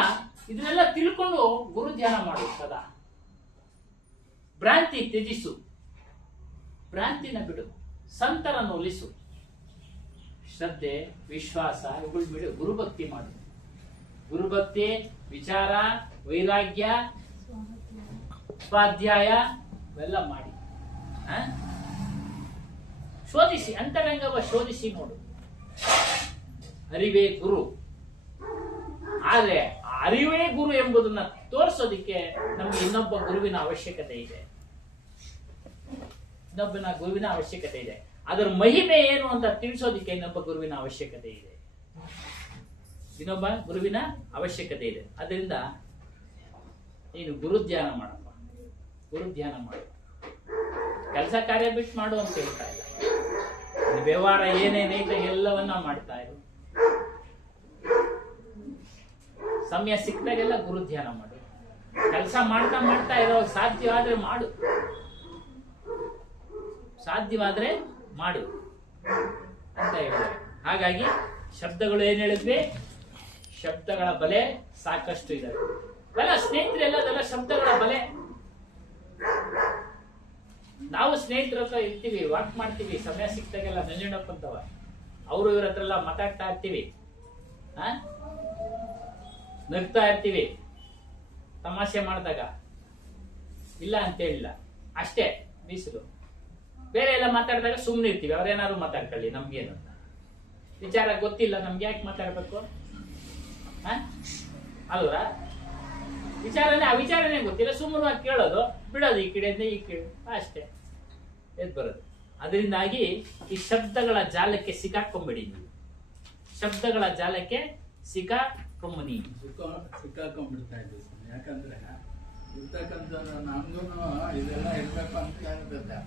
ಇದನ್ನೆಲ್ಲ ತಿಳ್ಕೊಂಡು ಗುರು ಧ್ಯಾನ ಮಾಡು ಸದಾ. ಭ್ರಾಂತಿ ತ್ಯಜಿಸು, ಭ್ರಾಂತಿನ ಬಿಡು, ಸಂತರನ್ನು ಒಲಿಸು. ಶ್ರದ್ಧೆ, ವಿಶ್ವಾಸ ಇವುಗಳು ಬಿಡು, ಗುರುಭಕ್ತಿ ಮಾಡು. ಗುರುಭಕ್ತಿ, ವಿಚಾರ, ವೈರಾಗ್ಯ, ಸ್ವಾಧ್ಯಾಯ ಇವೆಲ್ಲ ಮಾಡಿ ಶೋಧಿಸಿ, ಅಂತರಂಗವ ಶೋಧಿಸಿ ನೋಡು. ಅರಿವೇ ಗುರು. ಆದ್ರೆ ಅರಿವೇ ಗುರು ಎಂಬುದನ್ನ ತೋರಿಸೋದಿಕ್ಕೆ ನಮ್ಗೆ ಇನ್ನೊಬ್ಬ ಗುರುವಿನ ಅವಶ್ಯಕತೆ ಇದೆ. ಇನ್ನೊಬ್ಬನ ಗುರುವಿನ ಅವಶ್ಯಕತೆ ಇದೆ. ಅದರ ಮಹಿಮೆ ಏನು ಅಂತ ತಿಳಿಸೋದಿಕ್ಕೆ ಇನ್ನೊಬ್ಬ ಗುರುವಿನ ಅವಶ್ಯಕತೆ ಇದೆ. ಇನ್ನೊಬ್ಬ ಗುರುವಿನ ಅವಶ್ಯಕತೆ ಇದೆ. ಅದರಿಂದ ನೀನು ಗುರು ಧ್ಯಾನ ಮಾಡಪ್ಪ, ಗುರು ಧ್ಯಾನ ಮಾಡು. ಕೆಲಸ ಕಾರ್ಯ ಬಿಟ್ಟು ಮಾಡು ಅಂತ ಹೇಳ್ತಾ ಇಲ್ಲ. ವ್ಯವಹಾರ ಏನೇನೈತೆ ಎಲ್ಲವನ್ನ ಮಾಡ್ತಾ ಇರು. ಸಮಯ ಸಿಕ್ತಾಗೆಲ್ಲ ಗುರು ಧ್ಯಾನ ಮಾಡು. ಕೆಲಸ ಮಾಡ್ತಾ ಮಾಡ್ತಾ ಇರೋ ಸಾಧ್ಯವಾದ್ರೆ ಮಾಡು, ಸಾಧ್ಯವಾದ್ರೆ ಮಾಡು ಅಂತ ಹೇಳಿದ್ದಾರೆ. ಹಾಗಾಗಿ ಶಬ್ದಗಳು ಏನ್ ಹೇಳಿದ್ವಿ? ಶಬ್ದಗಳ ಬಲೆ ಸಾಕಷ್ಟು ಇದಾವೆ. ಅವೆಲ್ಲ ಸ್ನೇಹಿತರೆಲ್ಲ ಅದೆಲ್ಲ ಶಬ್ದಗಳ ಬಲೆ. ನಾವು ಸ್ನೇಹಿತರ ಹತ್ರ ಇರ್ತೀವಿ, ವಾಕ್ ಮಾಡ್ತೀವಿ, ಸಮಯ ಸಿಕ್ತಾಗೆಲ್ಲ ನಂಜಣ್ಣಪ್ಪಂತವ ಅವರು ಇವ್ರ ಹತ್ರ ಎಲ್ಲ ಮಾತಾಡ್ತಾ ಇರ್ತೀವಿ, ನಗ್ತಾ ಇರ್ತೀವಿ, ತಮಾಷೆ ಮಾಡಿದಾಗ ಇಲ್ಲ ಅಂತ ಹೇಳಿಲ್ಲ, ಅಷ್ಟೇ ಮೀಸಲು. ಬೇರೆ ಎಲ್ಲ ಮಾತಾಡಿದಾಗ ಸುಮ್ಮನೆ ಇರ್ತೀವಿ, ಅವ್ರೇನಾದ್ರು ಮಾತಾಡ್ಕೊಳ್ಳಿ, ನಮ್ಗೇನು ಅಂತ. ವಿಚಾರ ಗೊತ್ತಿಲ್ಲ ನಮ್ಗೆ ಯಾಕೆ ಮಾತಾಡ್ಬೇಕು ಅಲ್ವಾ? ವಿಚಾರನೇ ಗೊತ್ತಿಲ್ಲ, ಸುಮ್ಮನೆ ಕೇಳೋದು, ಬಿಡೋದು, ಈ ಕಡೆಯಿಂದ ಈ ಕಡೆ ಅಷ್ಟೇ ಎದ್ ಬರೋದು. ಅದರಿಂದಾಗಿ ಈ ಶಬ್ದಗಳ ಜಾಲಕ್ಕೆ ಸಿಕ್ಕಾಕೊಂಬಿಡಿ ನೀವು. ಶಬ್ದಗಳ ಜಾಲಕ್ಕೆ ಸಿಕ್ಕಾಕೊಂಬನಿ, ಸಿಕ್ಕಾಕೊಂಡ್ಬಿಡ್ತಾ ಇದ್ದೀವಿ. ಯಾಕಂದ್ರೆ ಇರ್ತಕ್ಕಂಥ ನಮ್ಗೂ ಇದೆಲ್ಲ ಇರ್ಬೇಕು ಅಂತ ಇರ್ತದೆ.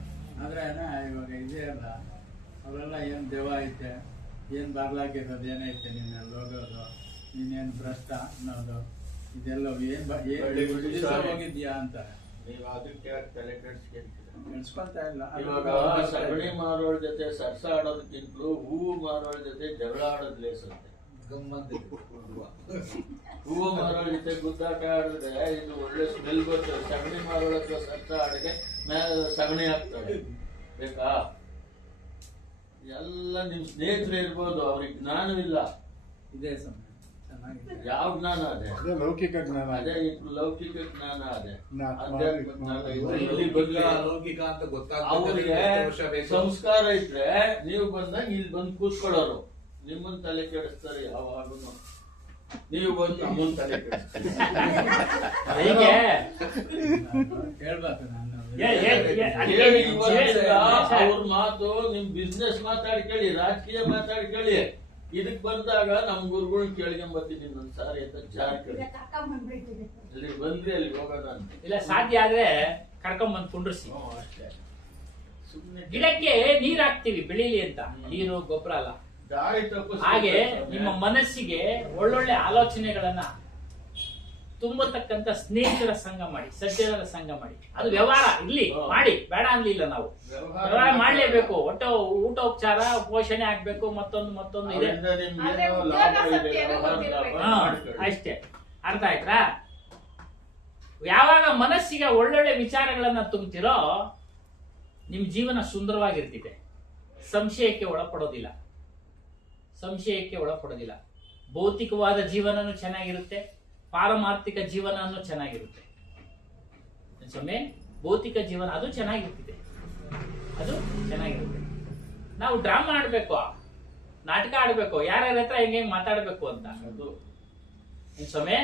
ಆದ್ರೆ ಇವಾಗ ಇದೇ ಅಲ್ಲ, ಅವರೆಲ್ಲ ಏನ್ ದೆವ್ವ ಐತೆ, ಏನ್ ಬಾಗ್ಲಾಕಿರೋದು ಏನೈತೆ, ನೀನೆಲ್ಲ ಹೋಗೋದು, ನೀನೇನು ಭ್ರಷ್ಟ ಅನ್ನೋದು, ಇದೆಲ್ಲ ಹೋಗಿದ್ಯಾ ಅಂತ ನೀವು ಅದಕ್ಕೆ ತಲೆ ಕೆಡ್ಸ್ಕೊಂತ ಇಲ್ಲ. ಇವಾಗ ಸಗಣಿ ಮಾರೋಳ ಜೊತೆ ಸರ್ಸ ಆಡೋದಕ್ಕಿಂತಲೂ ಹೂವು ಮಾರೋಳ ಜೊತೆ ಜಗಳ ಆಡೋದ್ ಲೇಸಂತೆ. ಹೂವು ಮಾರೋಳ ಜೊತೆ ಗುದ್ದಾಟ ಆಡಿದ್ರೆ ಇದು ಒಳ್ಳೆ ಸ್ಮೆಲ್ ಬರ್ತದೆ. ಸಗಣಿ ಮಾರೋಳ ಹತ್ರ ಸರ್ಸ ಆಡಿಗೆ ಮೇಲೆ ಸಗಣಿ ಹಾಕ್ತಾರೆ. ಬೇಕಾ? ಎಲ್ಲ ನಿಮ್ ಸ್ನೇಹಿತರು ಇರ್ಬೋದು, ಅವ್ರಿಗೆ ಜ್ಞಾನವಿಲ್ಲ. ಇದೇ ಸಮಯ ಚೆನ್ನಾಗಿದೆ. ಯಾವ ಜ್ಞಾನ ಅದೇ? ಲೌಕಿಕ ಜ್ಞಾನ. ಅದೇ ಲೌಕಿಕ ಜ್ಞಾನ ಅದೇ. ಆಧ್ಯಾತ್ಮಿಕ ಜ್ಞಾನ. ಇಲ್ಲಿ ಬಗ್ಗೆ ಲೌಕಿಕ ಅಂತ ಅವ್ರಿಗೆ ಸಂಸ್ಕಾರ ಇದ್ರೆ ನೀವು ಬಂದಾಗ ಇಲ್ಲಿ ಬಂದು ಕೂತ್ಕೊಳ್ಳೋರು, ನಿಮ್ಮನ್ ತಲೆ ಕೆಡಿಸ್ತಾರೆ ಯಾವಾಗೂ. ನೀವು ಬಂದು ನಮ್ಮನ್ ತಲೆ ಕೆಡಿಸ್ತಾರೆ. ಹೇಳ್ಬೇಕು ನಾನು ಅವ್ರ ಮಾತು ನಿಮ್ ಬಿಸ್ನೆಸ್ ಮಾತಾಡ್ಕೊಳ್ಳಿ, ರಾಜಕೀಯ ಮಾತಾಡ್ಕೊಳ್ಳಿ. ಇದಕ್ ಬಂದಾಗ ನಮ್ ಗುರುಗಳನ್ನ ಕೇಳ್ಕೊಂಬರ್ತೀನಿ ಒಂದ್ಸಾರಿ ಅಂತ ಜಾರ್ಕೊಳ್ಳಿ. ಅಲ್ಲಿ ಬಂದ್ರಿ ಅಲ್ಲಿ ಹೋಗೋಣ ಅಂತ. ಇಲ್ಲ, ಸಾಧ್ಯ ಆದ್ರೆ ಕರ್ಕೊಂಬಂದ್ ಕುಂಡ್ರಿಸಿ. ಅಷ್ಟೇ. ಸುಮ್ನೆ ಗಿಡಕ್ಕೆ ನೀರ್ ಹಾಕ್ತಿವಿ ಬೆಳೀಲಿ ಅಂತ, ನೀರು ಗೊಬ್ಬರ ಅಲ್ಲ. ದಾರಿ ತಪ್ಪು. ಹಾಗೆ ನಿಮ್ಮ ಮನಸ್ಸಿಗೆ ಒಳ್ಳೊಳ್ಳೆ ಆಲೋಚನೆಗಳನ್ನ ತುಂಬತಕ್ಕಂತ ಸ್ನೇಹಿತರ ಸಂಘ ಮಾಡಿ, ಸಜ್ಜನರ ಸಂಘ ಮಾಡಿ. ಅದು ವ್ಯವಹಾರ ಇಲ್ಲಿ ಮಾಡಿ, ಬೇಡ ಅನ್ಲಿಲ್ಲ ನಾವು. ವ್ಯವಹಾರ ಮಾಡ್ಲೇಬೇಕು. ಊಟೋಪಚಾರ, ಪೋಷಣೆ ಆಗ್ಬೇಕು, ಮತ್ತೊಂದು ಇದೆ. ಅಷ್ಟೇ, ಅರ್ಥ ಆಯ್ತಾ? ಯಾವಾಗ ಮನಸ್ಸಿಗೆ ಒಳ್ಳೊಳ್ಳೆ ವಿಚಾರಗಳನ್ನ ತುಂಬ್ತಿರೋ ನಿಮ್ ಜೀವನ ಸುಂದರವಾಗಿರ್ತಿದೆ. ಸಂಶಯಕ್ಕೆ ಒಳಪಡೋದಿಲ್ಲ, ಸಂಶಯಕ್ಕೆ ಒಳಪಡೋದಿಲ್ಲ. ಭೌತಿಕವಾದ ಜೀವನನೂ ಚೆನ್ನಾಗಿರುತ್ತೆ, ಪಾರಮಾರ್ಥಿಕ ಜೀವನನೂ ಚೆನ್ನಾಗಿರುತ್ತೆ. ಸ್ವಾಮಿ, ಭೌತಿಕ ಜೀವನ ಅದು ಚೆನ್ನಾಗಿರ್ತಿದೆ, ಅದು ಚೆನ್ನಾಗಿರುತ್ತೆ. ನಾವು ಡ್ರಾಮಾ ಆಡ್ಬೇಕು. ನಾಟಕ ಆಡ್ಬೇಕು, ಯಾರ್ಯಾರ ಹತ್ರ ಹೆಂಗೆ ಮಾತಾಡ್ಬೇಕು ಅಂತ. ಅದು ಸ್ವಾಮಿ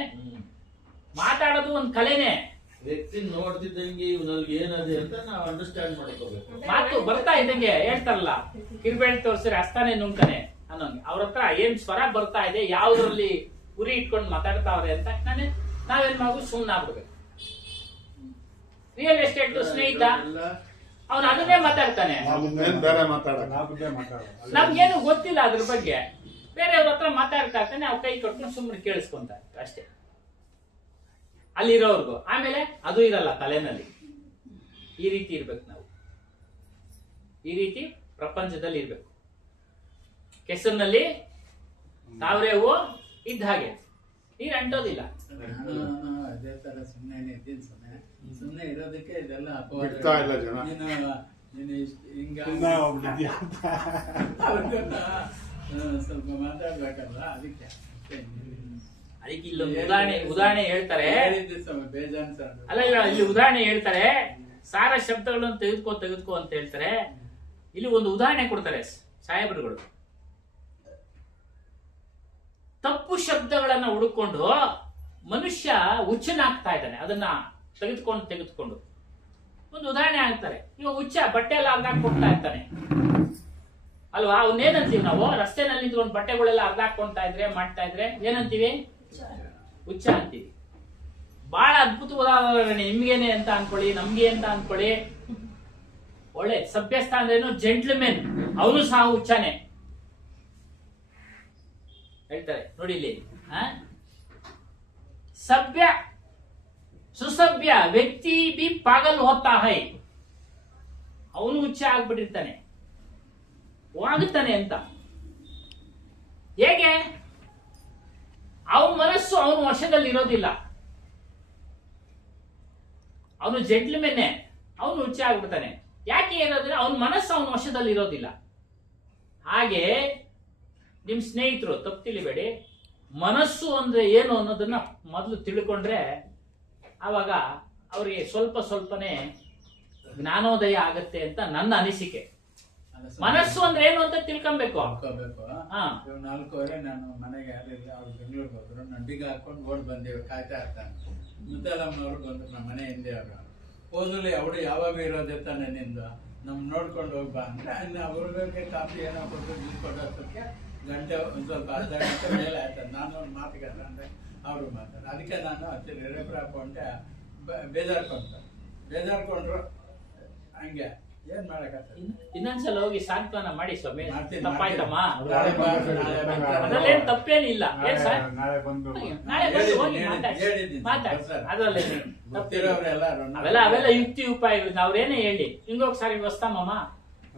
ಮಾತಾಡೋದು ಒಂದ್ ಕಲೆನೇ. ವ್ಯಕ್ತಿ ನೋಡ್ತಿದ್ದಂಗೆ ಇವ್ನಲ್ಲಿ ಏನದೆ ಅಂತ ನಾವು ಅಂಡರ್ಸ್ಟ್ಯಾಂಡ್ ಮಾಡ್ಕೋಬೇಕು. ಮಾತು ಬರ್ತಾ ಇದ್ದಂಗೆ ಹೇಳ್ತಾರಲ್ಲ, ಕಿರ್ಬೇಳೆ ತೋರ್ಸಿದ್ರೆ ಹಸ್ತಾನೆ ನುಂಗ್ತಾನೆ ಅನ್ನೋಂಗೆ. ಅವ್ರ ಹತ್ರ ಏನ್ ಸ್ವರ ಬರ್ತಾ ಇದೆ, ಯಾವ್ದ್ರಲ್ಲಿ ಉರಿ ಇಟ್ಕೊಂಡು ಮಾತಾಡ್ತಾವ್ರೆ ಅಂತ ನಾವೇನ್ ಮಾಡ್ಬೇಕು, ಸುಮ್ನೆ ಆಗ್ಬಿಡ್ಬೇಕು. ರಿಯಲ್ ಎಸ್ಟೇಟ್ ಸ್ನೇಹಿತ ಅವ್ನು ಅದನ್ನೇ ಮಾತಾಡ್ತಾನೆ, ಬೇರೆ ಮಾತಾಡೋದು. ನಮ್ಗೇನು ಗೊತ್ತಿಲ್ಲ ಅದ್ರ ಬಗ್ಗೆ. ಬೇರೆಯವ್ರ ಹತ್ರ ಮಾತಾಡ್ತಾ ಇರ್ತಾನೆ, ಅವ್ರ ಕೈ ಕಟ್ಕೊಂಡು ಸುಮ್ಮನೆ ಕೇಳಿಸ್ಕೊಂತಾರೆ ಅಷ್ಟೇ ಅಲ್ಲಿರೋರ್ಗು. ಆಮೇಲೆ ಅದು ಇರಲ್ಲ ತಲೆನಲ್ಲಿ. ಈ ರೀತಿ ಇರ್ಬೇಕು ನಾವು, ಈ ರೀತಿ ಪ್ರಪಂಚದಲ್ಲಿ ಇರ್ಬೇಕು. ಕೆಸರಿನಲ್ಲಿ ತಾವ್ರೆ ಹೂವು ಇದ್ದ ಹಾಗೆ, ನೀರು ಅಂಟೋದಿಲ್ಲ. ಅದೇ ತರ ಸುಮ್ಮನೆ ಇದ್ದೀನಿ, ಸುಮ್ಮನೆ ಇರೋದಕ್ಕೆ ಇದೆಲ್ಲ ಬಿಡ್ತಾ ಇಲ್ಲ ಜನ. ನೀನು ಹಿಂಗ ಸ್ವಲ್ಪ ಮಾತಾಡ್ಬೇಕಲ್ಲ, ಅದಕ್ಕೆ ಅದಕ್ಕೆ ಇಲ್ಲೊಂದು ಉದಾಹರಣೆ ಹೇಳ್ತಾರೆ. ಬೇಜಾನ್ ಸರ್ ಅಲ್ಲ, ಇಲ್ಲಿ ಉದಾಹರಣೆ ಹೇಳ್ತಾರೆ. ಸಾರ ಶಬ್ದಗಳನ್ನು ತೆಗೆದುಕೋ ಅಂತ ಹೇಳ್ತಾರೆ. ಇಲ್ಲಿ ಒಂದು ಉದಾಹರಣೆ ಕೊಡ್ತಾರೆ ಸಾಹೇಬರುಗಳು. ತಪ್ಪು ಶಬ್ದಗಳನ್ನ ಹುಡುಕೊಂಡು ಮನುಷ್ಯ ಹುಚ್ಚನಾಗ್ತಾ ಇದ್ದಾನೆ. ಅದನ್ನ ತೆಗೆದುಕೊಂಡು ಒಂದು ಉದಾಹರಣೆ ಆಗ್ತಾರೆ. ಇವಾಗ ಹುಚ್ಚ ಬಟ್ಟೆ ಎಲ್ಲ ಅರ್ಧಾಕೊಂಡ್ತಾ ಇರ್ತಾನೆ ಅಲ್ವಾ? ಅವನ್ನೇನಂತೀವಿ ನಾವು? ರಸ್ತೆನಲ್ಲಿ ನಿಂತ್ಕೊಂಡು ಬಟ್ಟೆಗಳೆಲ್ಲ ಅರ್ಧಾಕೊಂಡ್ತಾ ಇದ್ರೆ ಮಾಡ್ತಾ ಇದ್ರೆ ಏನಂತೀವಿ? ಹುಚ್ಚ ಅಂತೀವಿ. ಬಹಳ ಅದ್ಭುತವಾದ ಉದಾಹರಣೆ. ನಿಮ್ಗೇನೆ ಅಂತ ಅನ್ಕೊಳ್ಳಿ, ನಮ್ಗೆ ಅಂತ ಅನ್ಕೊಳ್ಳಿ. ಒಳ್ಳೆ ಸಭ್ಯಸ್ಥ ಅಂದ್ರೇನು? ಜೆಂಟ್ಲ್ಮೆನ್. ಅವನು ಸಹ ಹುಚ್ಚಾನೆ ಹೇಳ್ತಾರೆ ನೋಡಿ ಇಲ್ಲಿ. ಸಭ್ಯ ಸುಸಭ್ಯ ವ್ಯಕ್ತಿ ಬಿ ಪಾಗಲ್ ಹೋಗ್ತಾ ಹೈ. ಅವನು ಹುಚ್ಚ ಆಗ್ಬಿಟ್ಟಿರ್ತಾನೆ, ವಾಗುತ್ತಾನೆ ಅಂತ. ಹೇಗೆ? ಅವನ ಮನಸ್ಸು ಅವನ ವಶದಲ್ಲಿ ಇರೋದಿಲ್ಲ. ಅವನು ಜೆಂಟ್ಲ್ಮೆನ್ನೇ, ಅವನು ಹುಚ್ಚ ಆಗ್ಬಿಡ್ತಾನೆ. ಯಾಕೆ ಏನಂದ್ರೆ ಅವನ ಮನಸ್ಸು ಅವನ ವಶದಲ್ಲಿ ಇರೋದಿಲ್ಲ. ಹಾಗೆ ನಿಮ್ ಸ್ನೇಹಿತರು ತಪ್ಪು ತಿಳಿಬೇಡಿ, ಮನಸ್ಸು ಅಂದ್ರೆ ಏನು ಅನ್ನೋದನ್ನ ಮೊದಲು ತಿಳ್ಕೊಂಡ್ರೆ ಆವಾಗ ಅವರಿಗೆ ಸ್ವಲ್ಪನೇ ಜ್ಞಾನೋದಯ ಆಗತ್ತೆ ಅಂತ ನನ್ನ ಅನಿಸಿಕೆ. ಮನಸ್ಸು ಅಂದ್ರೆ ಏನು ಅಂತ ತಿಳ್ಕೊಬೇಕು. 4:15 ನಾನು ಮನೆಗೆ ಯಾರಿಲ್ಲ, ಅವ್ರು ಬೆಂಗಳೂರಿಗೆ ಹೋದ್ರು. ನಾನು ಬೀಗ ಹಾಕೊಂಡು ಓಡ್ ಬಂದೇವಿ, ಕಾಯ್ತಾ ಇರ್ತಾನೆ. ಮುದ್ದಲಮ್ಮನವ್ರು ಬಂದ್ರು, ನಮ್ಮ ಮನೆ ಹಿಂದೆ ಅವರು. ಹೋದಲ್ಲಿ ಅವರು ಯಾವಾಗ ಇರೋದೇ ತಾನೆ ನಿಂದು, ನಮ್ ನೋಡ್ಕೊಂಡು ಹೋಗ್ಬಾ ಅಂದ್ರೆ ಅವ್ರಿಗೆ ಕಾಫಿ ಏನೋ ಕೊಟ್ಟು ಕೊಡೋದಕ್ಕೆ ಗಂಟೆ ಒಂದ್ ಸ್ವಲ್ಪ ಅರ್ಧ ಗಂಟೆ ಮೇಲೆ ಆಯ್ತದ. ನಾನು ಒಂದು ಮಾತುಗಾರ ಅಂದ್ರೆ ಅವರು ಮಾತಾಡ. ಅದಕ್ಕೆ ನಾನು ಹತ್ತಿರ ರೆಫರ್ ಹಾಕೊಂಡೆ. ಬೇಜಾರ್ಕೊಂಡ್ರು ಹಂಗೆ ಏನ್ ಮಾಡಕತ್ತ. ಇನ್ನೊಂದ್ಸಲ ಹೋಗಿ ಸಾಂತ್ವನ ಮಾಡಿ ಸ್ವಾಮಿ, ಮಾಡ್ತೀನಿ, ತಪ್ಪಾಯ್ತಮ್ಮ, ಮಾಡ್ತೀನಿ. ಅದ್ರಲ್ಲೇನ್ ತಪ್ಪೇನಿಲ್ಲ. ನಾಳೆ ಬಂದು ನಾಳೆ ಬಂದು ಹೋಗಿ ಮಾತಾಡಿ, ಅದ್ರಲ್ಲಿ ಅವೆಲ್ಲ ಯುಕ್ತಿ ಉಪಾಯಗಳು. ನಾವ್ರೇನೇ ಹೇಳಿ ಹಿಂಗೋಗ್ಸಾರಿ ವಸ್ತಾಮಮ್ಮ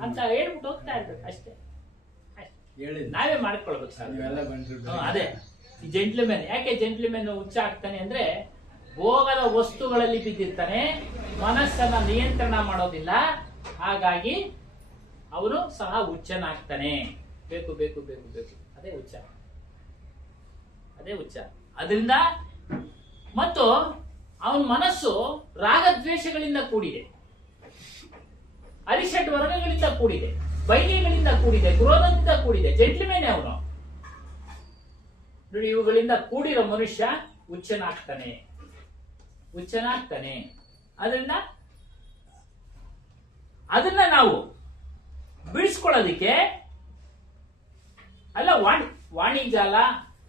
ಅಂತ ಹೇಳ್ಬಿಟ್ಟು ಹೋಗ್ತಾ ಇರ್ಬೇಕು ಅಷ್ಟೇ. ನಾವೇ ಮಾಡ್ಕೊಳ್ಬೇಕು ಸರ್. ಅದೇ ಜೆಂಟ್ಲ್ಮೆನ್. ಯಾಕೆ ಜೆಂಟ್ಲ್ಮೆನ್ ಹುಚ್ಚ ಆಗ್ತಾನೆ ಅಂದ್ರೆ ಭೋಗದ ವಸ್ತುಗಳಲ್ಲಿ ಬಿದ್ದಿರ್ತಾನೆ, ಮನಸ್ಸನ್ನ ನಿಯಂತ್ರಣ ಮಾಡೋದಿಲ್ಲ. ಹಾಗಾಗಿ ಅವನು ಸಹ ಹುಚ್ಚನಾಗ್ತಾನೆ. ಬೇಕು ಬೇಕು ಬೇಕು ಬೇಕು, ಅದೇ ಹುಚ್ಚ, ಅದೇ ಹುಚ್ಚ. ಅದರಿಂದ ಮತ್ತು ಅವನ ಮನಸ್ಸು ರಾಗದ್ವೇಷಗಳಿಂದ ಕೂಡಿದೆ, ಅರಿಷಡ್ ವರ್ಗಗಳಿಂದ ಕೂಡಿದೆ, ಬೈಲಿಗಳಿಂದ ಕೂಡಿದೆ, ಕ್ರೋಧದಿಂದ ಕೂಡಿದೆ. ಜೆಂಟ್ಲ್ಮೆನ್ ಅವನು ನೋಡಿ. ಇವುಗಳಿಂದ ಕೂಡಿರೋ ಮನುಷ್ಯ ಹುಚ್ಚನಾಗ್ತಾನೆ. ಅದರಿಂದ ಅದನ್ನ ನಾವು ಬಿಡಿಸ್ಕೊಳ್ಳೋದಿಕ್ಕೆ ಅಲ್ಲ ವಾಣಿಜ್ಯಾಲ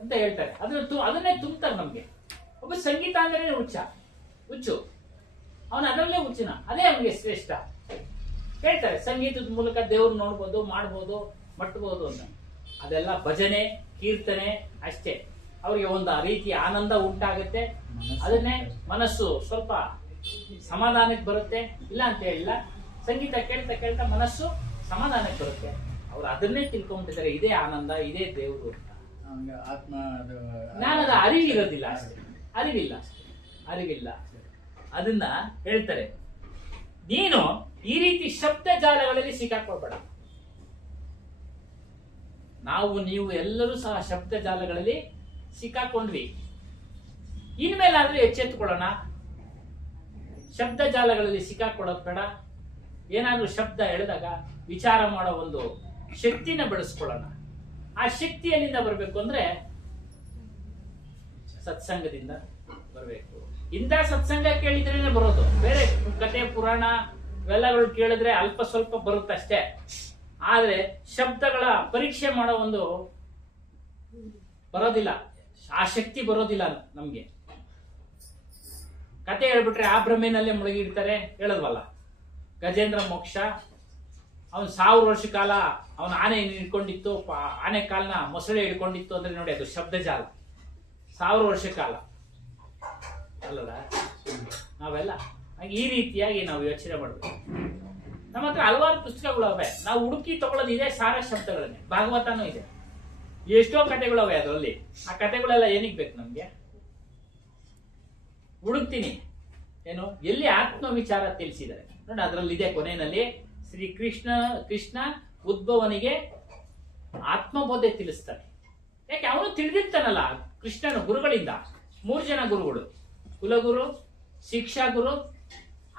ಅಂತ ಹೇಳ್ತಾರೆ. ಅದನ್ನೇ ತುಂಬ್ತಾರೆ ನಮ್ಗೆ. ಒಬ್ಬ ಸಂಗೀತ ಅಂದ್ರೆ ಹುಚ್ಚು, ಅವನು ಅದರಲ್ಲೇ ಹುಚ್ಚಿನ, ಅದೇ ಅವನಿಗೆ ಶ್ರೇಷ್ಠ. ಹೇಳ್ತಾರೆ ಸಂಗೀತದ ಮೂಲಕ ದೇವ್ರು ನೋಡ್ಬೋದು, ಮಾಡ್ಬೋದು, ಮಟ್ಬೋದು ಅಂತ. ಅದೆಲ್ಲ ಭಜನೆ ಕೀರ್ತನೆ ಅಷ್ಟೇ. ಅವ್ರಿಗೆ ಒಂದು ರೀತಿಯ ಆನಂದ ಉಂಟಾಗುತ್ತೆ. ಅದನ್ನೇ ಮನಸ್ಸು ಸ್ವಲ್ಪ ಸಮಾಧಾನಕ್ಕೆ ಬರುತ್ತೆ, ಇಲ್ಲ ಅಂತ ಹೇಳಿಲ್ಲ. ಸಂಗೀತ ಕೇಳ್ತಾ ಕೇಳ್ತಾ ಮನಸ್ಸು ಸಮಾಧಾನಕ್ಕೆ ಬರುತ್ತೆ. ಅವ್ರು ಅದನ್ನೇ ತಿಳ್ಕೊಂಡ್ಬಿಟ್ಟಿದ್ದಾರೆ, ಇದೇ ಆನಂದ, ಇದೇ ದೇವರು ಅಂತ. ಆತ್ಮ ಜ್ಞಾನದ ಅರಿವಿರೋದಿಲ್ಲ ಅಷ್ಟೇ, ಅರಿವಿಲ್ಲ. ಅದನ್ನ ಹೇಳ್ತಾರೆ, ನೀನು ಈ ರೀತಿ ಶಬ್ದ ಜಾಲಗಳಲ್ಲಿ ಸಿಕ್ಕಾಕೊಳ್ಬೇಡ. ನೀವು ಎಲ್ಲರೂ ಸಹ ಶಬ್ದ ಜಾಲಗಳಲ್ಲಿ ಸಿಕ್ಕಾಕೊಂಡ್ವಿ. ಇನ್ಮೇಲಾದ್ರೂ ಎಚ್ಚೆತ್ತುಕೊಳ್ಳೋಣ. ಶಬ್ದ ಜಾಲಗಳಲ್ಲಿ ಸಿಕ್ಕಾಕೊಳ್ಳೋದು ಬೇಡ. ಏನಾದ್ರೂ ಶಬ್ದ ಎಳೆದಾಗ ವಿಚಾರ ಮಾಡೋ ಒಂದು ಶಕ್ತಿನ ಬೆಳೆಸ್ಕೊಳ್ಳೋಣ. ಆ ಶಕ್ತಿ ಎಲ್ಲಿಂದ ಬರಬೇಕು ಅಂದ್ರೆ ಸತ್ಸಂಗದಿಂದ ಬರಬೇಕು. ಇಂಥ ಸತ್ಸಂಗ ಕೇಳಿದ್ರೇನೆ ಬರೋದು. ಬೇರೆ ಕತೆ ಪುರಾಣ ಇವೆಲ್ಲಗಳು ಕೇಳಿದ್ರೆ ಅಲ್ಪ ಸ್ವಲ್ಪ ಬರುತ್ತಷ್ಟೇ. ಆದ್ರೆ ಶಬ್ದಗಳ ಪರೀಕ್ಷೆ ಮಾಡೋ ಒಂದು ಬರೋದಿಲ್ಲ, ಆ ಶಕ್ತಿ ಬರೋದಿಲ್ಲ ನಮ್ಗೆ. ಕತೆ ಹೇಳ್ಬಿಟ್ರೆ ಆ ಭ್ರಮೆನಲ್ಲೇ ಮುಳುಗಿಡ್ತಾರೆ. ಹೇಳದ್ವಲ್ಲ, ಗಜೇಂದ್ರ ಮೋಕ್ಷ, ಅವನು 1000 ವರ್ಷ ಕಾಲ ಅವನ ಆನೆ ಹಿಡ್ಕೊಂಡಿತ್ತು, ಆನೆ ಕಾಲನ ಮೊಸಳೆ ಹಿಡ್ಕೊಂಡಿತ್ತು ಅಂದ್ರೆ ನೋಡಿ, ಅದು ಶಬ್ದ ಜಾಲ. 1000 ವರ್ಷ ಕಾಲ ಅಲ್ಲದ ನಾವೆಲ್ಲ ಈ ರೀತಿಯಾಗಿ ನಾವು ಯೋಚನೆ ಮಾಡ್ಬೇಕು. ನಮ್ಮ ಹತ್ರ ಹಲವಾರು ಪುಸ್ತಕಗಳು ಅವೆ, ನಾವು ಹುಡುಕಿ ತಗೊಳ್ಳೋದು ಇದೆ ಸಾರ ಶಬ್ದಗಳನ್ನೇ. ಭಾಗವತನೂ ಇದೆ, ಎಷ್ಟೋ ಕಥೆಗಳು ಅವೆ ಅದರಲ್ಲಿ. ಆ ಕಥೆಗಳೆಲ್ಲ ಏನಿಗೆ ಬೇಕು ನಮ್ಗೆ? ಹುಡುಕ್ತೀನಿ ಏನು, ಎಲ್ಲಿ ಆತ್ಮ ವಿಚಾರ ತಿಳಿಸಿದ್ದಾರೆ ನೋಡಿ, ಅದರಲ್ಲಿ ಇದೆ ಕೊನೆಯಲ್ಲಿ ಶ್ರೀ ಕೃಷ್ಣ ಉದ್ಭವನಿಗೆ ಆತ್ಮಬೋಧೆ ತಿಳಿಸ್ತಾನೆ. ಯಾಕೆ ಅವನು ತಿಳಿದಿರ್ತಾನಲ್ಲ ಕೃಷ್ಣನ ಗುರುಗಳಿಂದ. 3 ಜನ ಗುರುಗಳು, ಕುಲಗುರು, ಶಿಕ್ಷಾ ಗುರು,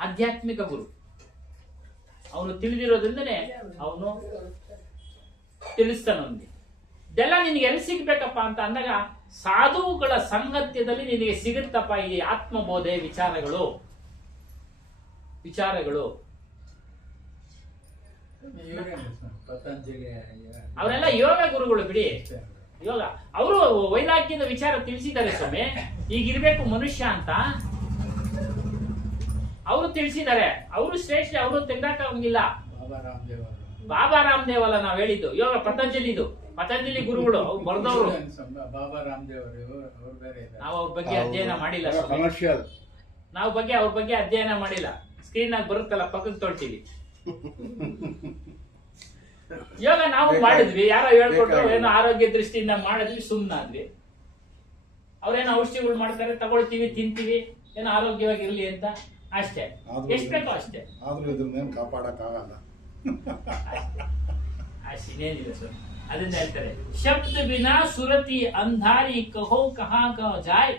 ಆಧ್ಯಾತ್ಮಿಕ ಗುರು. ಅವನು ತಿಳಿದಿರೋದ್ರಿಂದನೇ ಅವನು ತಿಳಿಸ್ತಾನ ಅವನಿಗೆ. ಇದೆಲ್ಲ ನಿನಗೆ ಎಲ್ಲಿ ಸಿಗ್ಬೇಕಪ್ಪ ಅಂತ ಅಂದಾಗ, ಸಾಧುಗಳ ಸಂಗತ್ಯದಲ್ಲಿ ನಿನಗೆ ಸಿಗುತ್ತಪ್ಪ ಈ ಆತ್ಮಬೋಧೆ ವಿಚಾರಗಳು. ಪತಂಜಲಿ ಅವರೆಲ್ಲ ಯೋಗ ಗುರುಗಳು ಬಿಡಿ. ಯೋಗ ಅವರು ವೈರಾಗ್ಯದ ವಿಚಾರ ತಿಳಿಸಿದ್ದಾರೆ ಸ್ವಾಮಿ. ಈಗಿರ್ಬೇಕು ಮನುಷ್ಯ ಅಂತ ಅವರು ತಿಳಿಸಿದ್ದಾರೆ. ಅವರು ಶ್ರೇಷ್ಠ, ಅವರು ತೆಗೆದಾಕಂಗಿಲ್ಲ. ಬಾಬಾ ರಾಮದೇವ್ ಅಲ್ಲ ನಾವು ಹೇಳಿದ್ದು, ಯೋಗ ಪತಂಜಲಿ ಗುರುಗಳು ಅವ್ರು ಬರ್ದವ್ರು. ಬಾಬಾ ರಾಮದೇವ್ ಅವರು ಬೇರೆ ಇದ್ದಾರೆ. ನಾವು ಅವ್ರ ಬಗ್ಗೆ ಅಧ್ಯಯನ ಮಾಡಿಲ್ಲ ಸ್ವಾಮಿ. ಕಮರ್ಷಿಯಲ್ ಅವ್ರ ಬಗ್ಗೆ ಅಧ್ಯಯನ ಮಾಡಿಲ್ಲ. ಸ್ಕ್ರೀನ್ ಆಗಿ ಬರುತ್ತಲ್ಲ, ಪಕ್ಕಕ್ಕೆ ತೊಳ್ತೀವಿ. ಯೋಗ ನಾವು ಮಾಡಿದ್ವಿ, ಯಾರೋ ಹೇಳ್ಕೊಟ್ರು, ಏನೋ ಆರೋಗ್ಯ ದೃಷ್ಟಿಯಿಂದ ಮಾಡಿದ್ವಿ, ಸುಮ್ಮನಾದ್ವಿ. ಅವ್ರೇನೋ ಔಷಧಿಗಳು ಮಾಡ್ತಾರೆ, ತಗೊಳ್ತೀವಿ, ತಿಂತೀವಿ, ಏನೋ ಆರೋಗ್ಯವಾಗಿರ್ಲಿ ಅಂತ ಅಷ್ಟೇ. ಎಷ್ಟು ಬೇಕೋ ಅಷ್ಟೇ. ಆದ್ರೂ ಇದನ್ನೇನು ಕಾಪಾಡಕ್ಕಾಗಲ್ಲ. ಅಷ್ಟೇ, ಇನ್ನೇನಿಲ್ಲ ಸರ್. ಅದನ್ನ ಹೇಳ್ತಾರೆ, ಶಬ್ದ ಬಿನಾ ಸುರತಿ ಅಂಧಾರಿ ಕಹೋ ಕಹಾ ಕ ಜಾಯ್,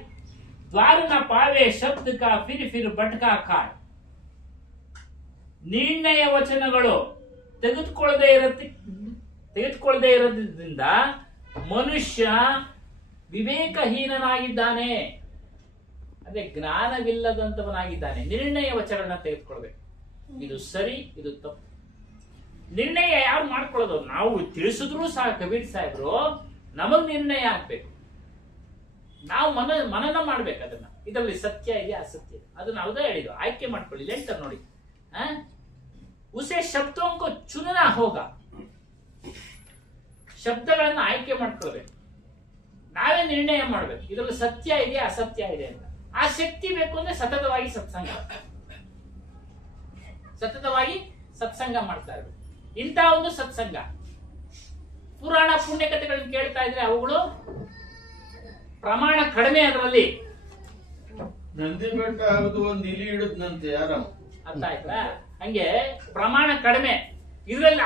ದ್ವಾರ ನ ಪಾವೆ ಶಬ್ದ ಕಾ ಫಿರ್ ಬಟ್ಕಾ ಖಾಯ್. ನಿರ್ಣಯ ವಚನಗಳು ತೆಗೆದುಕೊಳ್ಳದೆ ಇರೋದ್ರಿಂದ ಮನುಷ್ಯ ವಿವೇಕಹೀನನಾಗಿದ್ದಾನೆ, ಅದೇ ಜ್ಞಾನವಿಲ್ಲದಂತವನಾಗಿದ್ದಾನೆ. ನಿರ್ಣಯ ವಚನ ತೆಗೆದುಕೊಳ್ಬೇಕು. ಇದು ಸರಿ, ಇದು ತಪ್ಪು. ನಿರ್ಣಯ ಯಾರು ಮಾಡ್ಕೊಳ್ಳೋದು? ನಾವು ತಿಳಿಸಿದ್ರು ಸಹ ಕಬೀರ್ ಸಾಹೇಬ್ರು ನಮಗ್ ನಿರ್ಣಯ ಆಗ್ಬೇಕು. ನಾವು ಮನನ ಮಾಡ್ಬೇಕು ಅದನ್ನ. ಇದರಲ್ಲಿ ಸತ್ಯ ಇದೆ, ಅಸತ್ಯ ಇದೆ, ಅದನ್ನ ಅವದೇ ಹೇಳಿದ್ರು. ಆಯ್ಕೆ ಮಾಡ್ಕೊಳ್ಳಿ ಅಂತ ನೋಡಿ. ಉಸೆ ಶಬ್ದೋಂಕೋ ಚುನನ ಹೋಗ, ಶಬ್ದಗಳನ್ನ ಆಯ್ಕೆ ಮಾಡ್ಕೊಳ್ಬೇಕು. ನಾವೇ ನಿರ್ಣಯ ಮಾಡ್ಬೇಕು ಇದರಲ್ಲಿ ಸತ್ಯ ಇದೆ, ಅಸತ್ಯ ಇದೆ ಅಂತ. ಆ ಶಕ್ತಿ ಬೇಕು ಅಂದ್ರೆ ಸತತವಾಗಿ ಸತ್ಸಂಗ ಮಾಡ್ತಾ ಇರ್ಬೇಕು. ಇಂಥ ಒಂದು ಸತ್ಸಂಗ. ಪುರಾಣ ಪುಣ್ಯಕಥೆಗಳನ್ನ ಕೇಳ್ತಾ ಇದ್ರೆ ಅವುಗಳು ಪ್ರಮಾಣ ಕಡಿಮೆ. ಅದರಲ್ಲಿ ನಂದಿ ಬೆಟ್ಟ ಹರಿದು ಒಂದು ಇಲಿ ಹಿಡಿದ್ನಂತೆ ಯಾರ, ಅರ್ಥ ಆಯ್ತಾ? ಹಂಗೆ ಪ್ರಮಾಣ ಕಡಿಮೆ.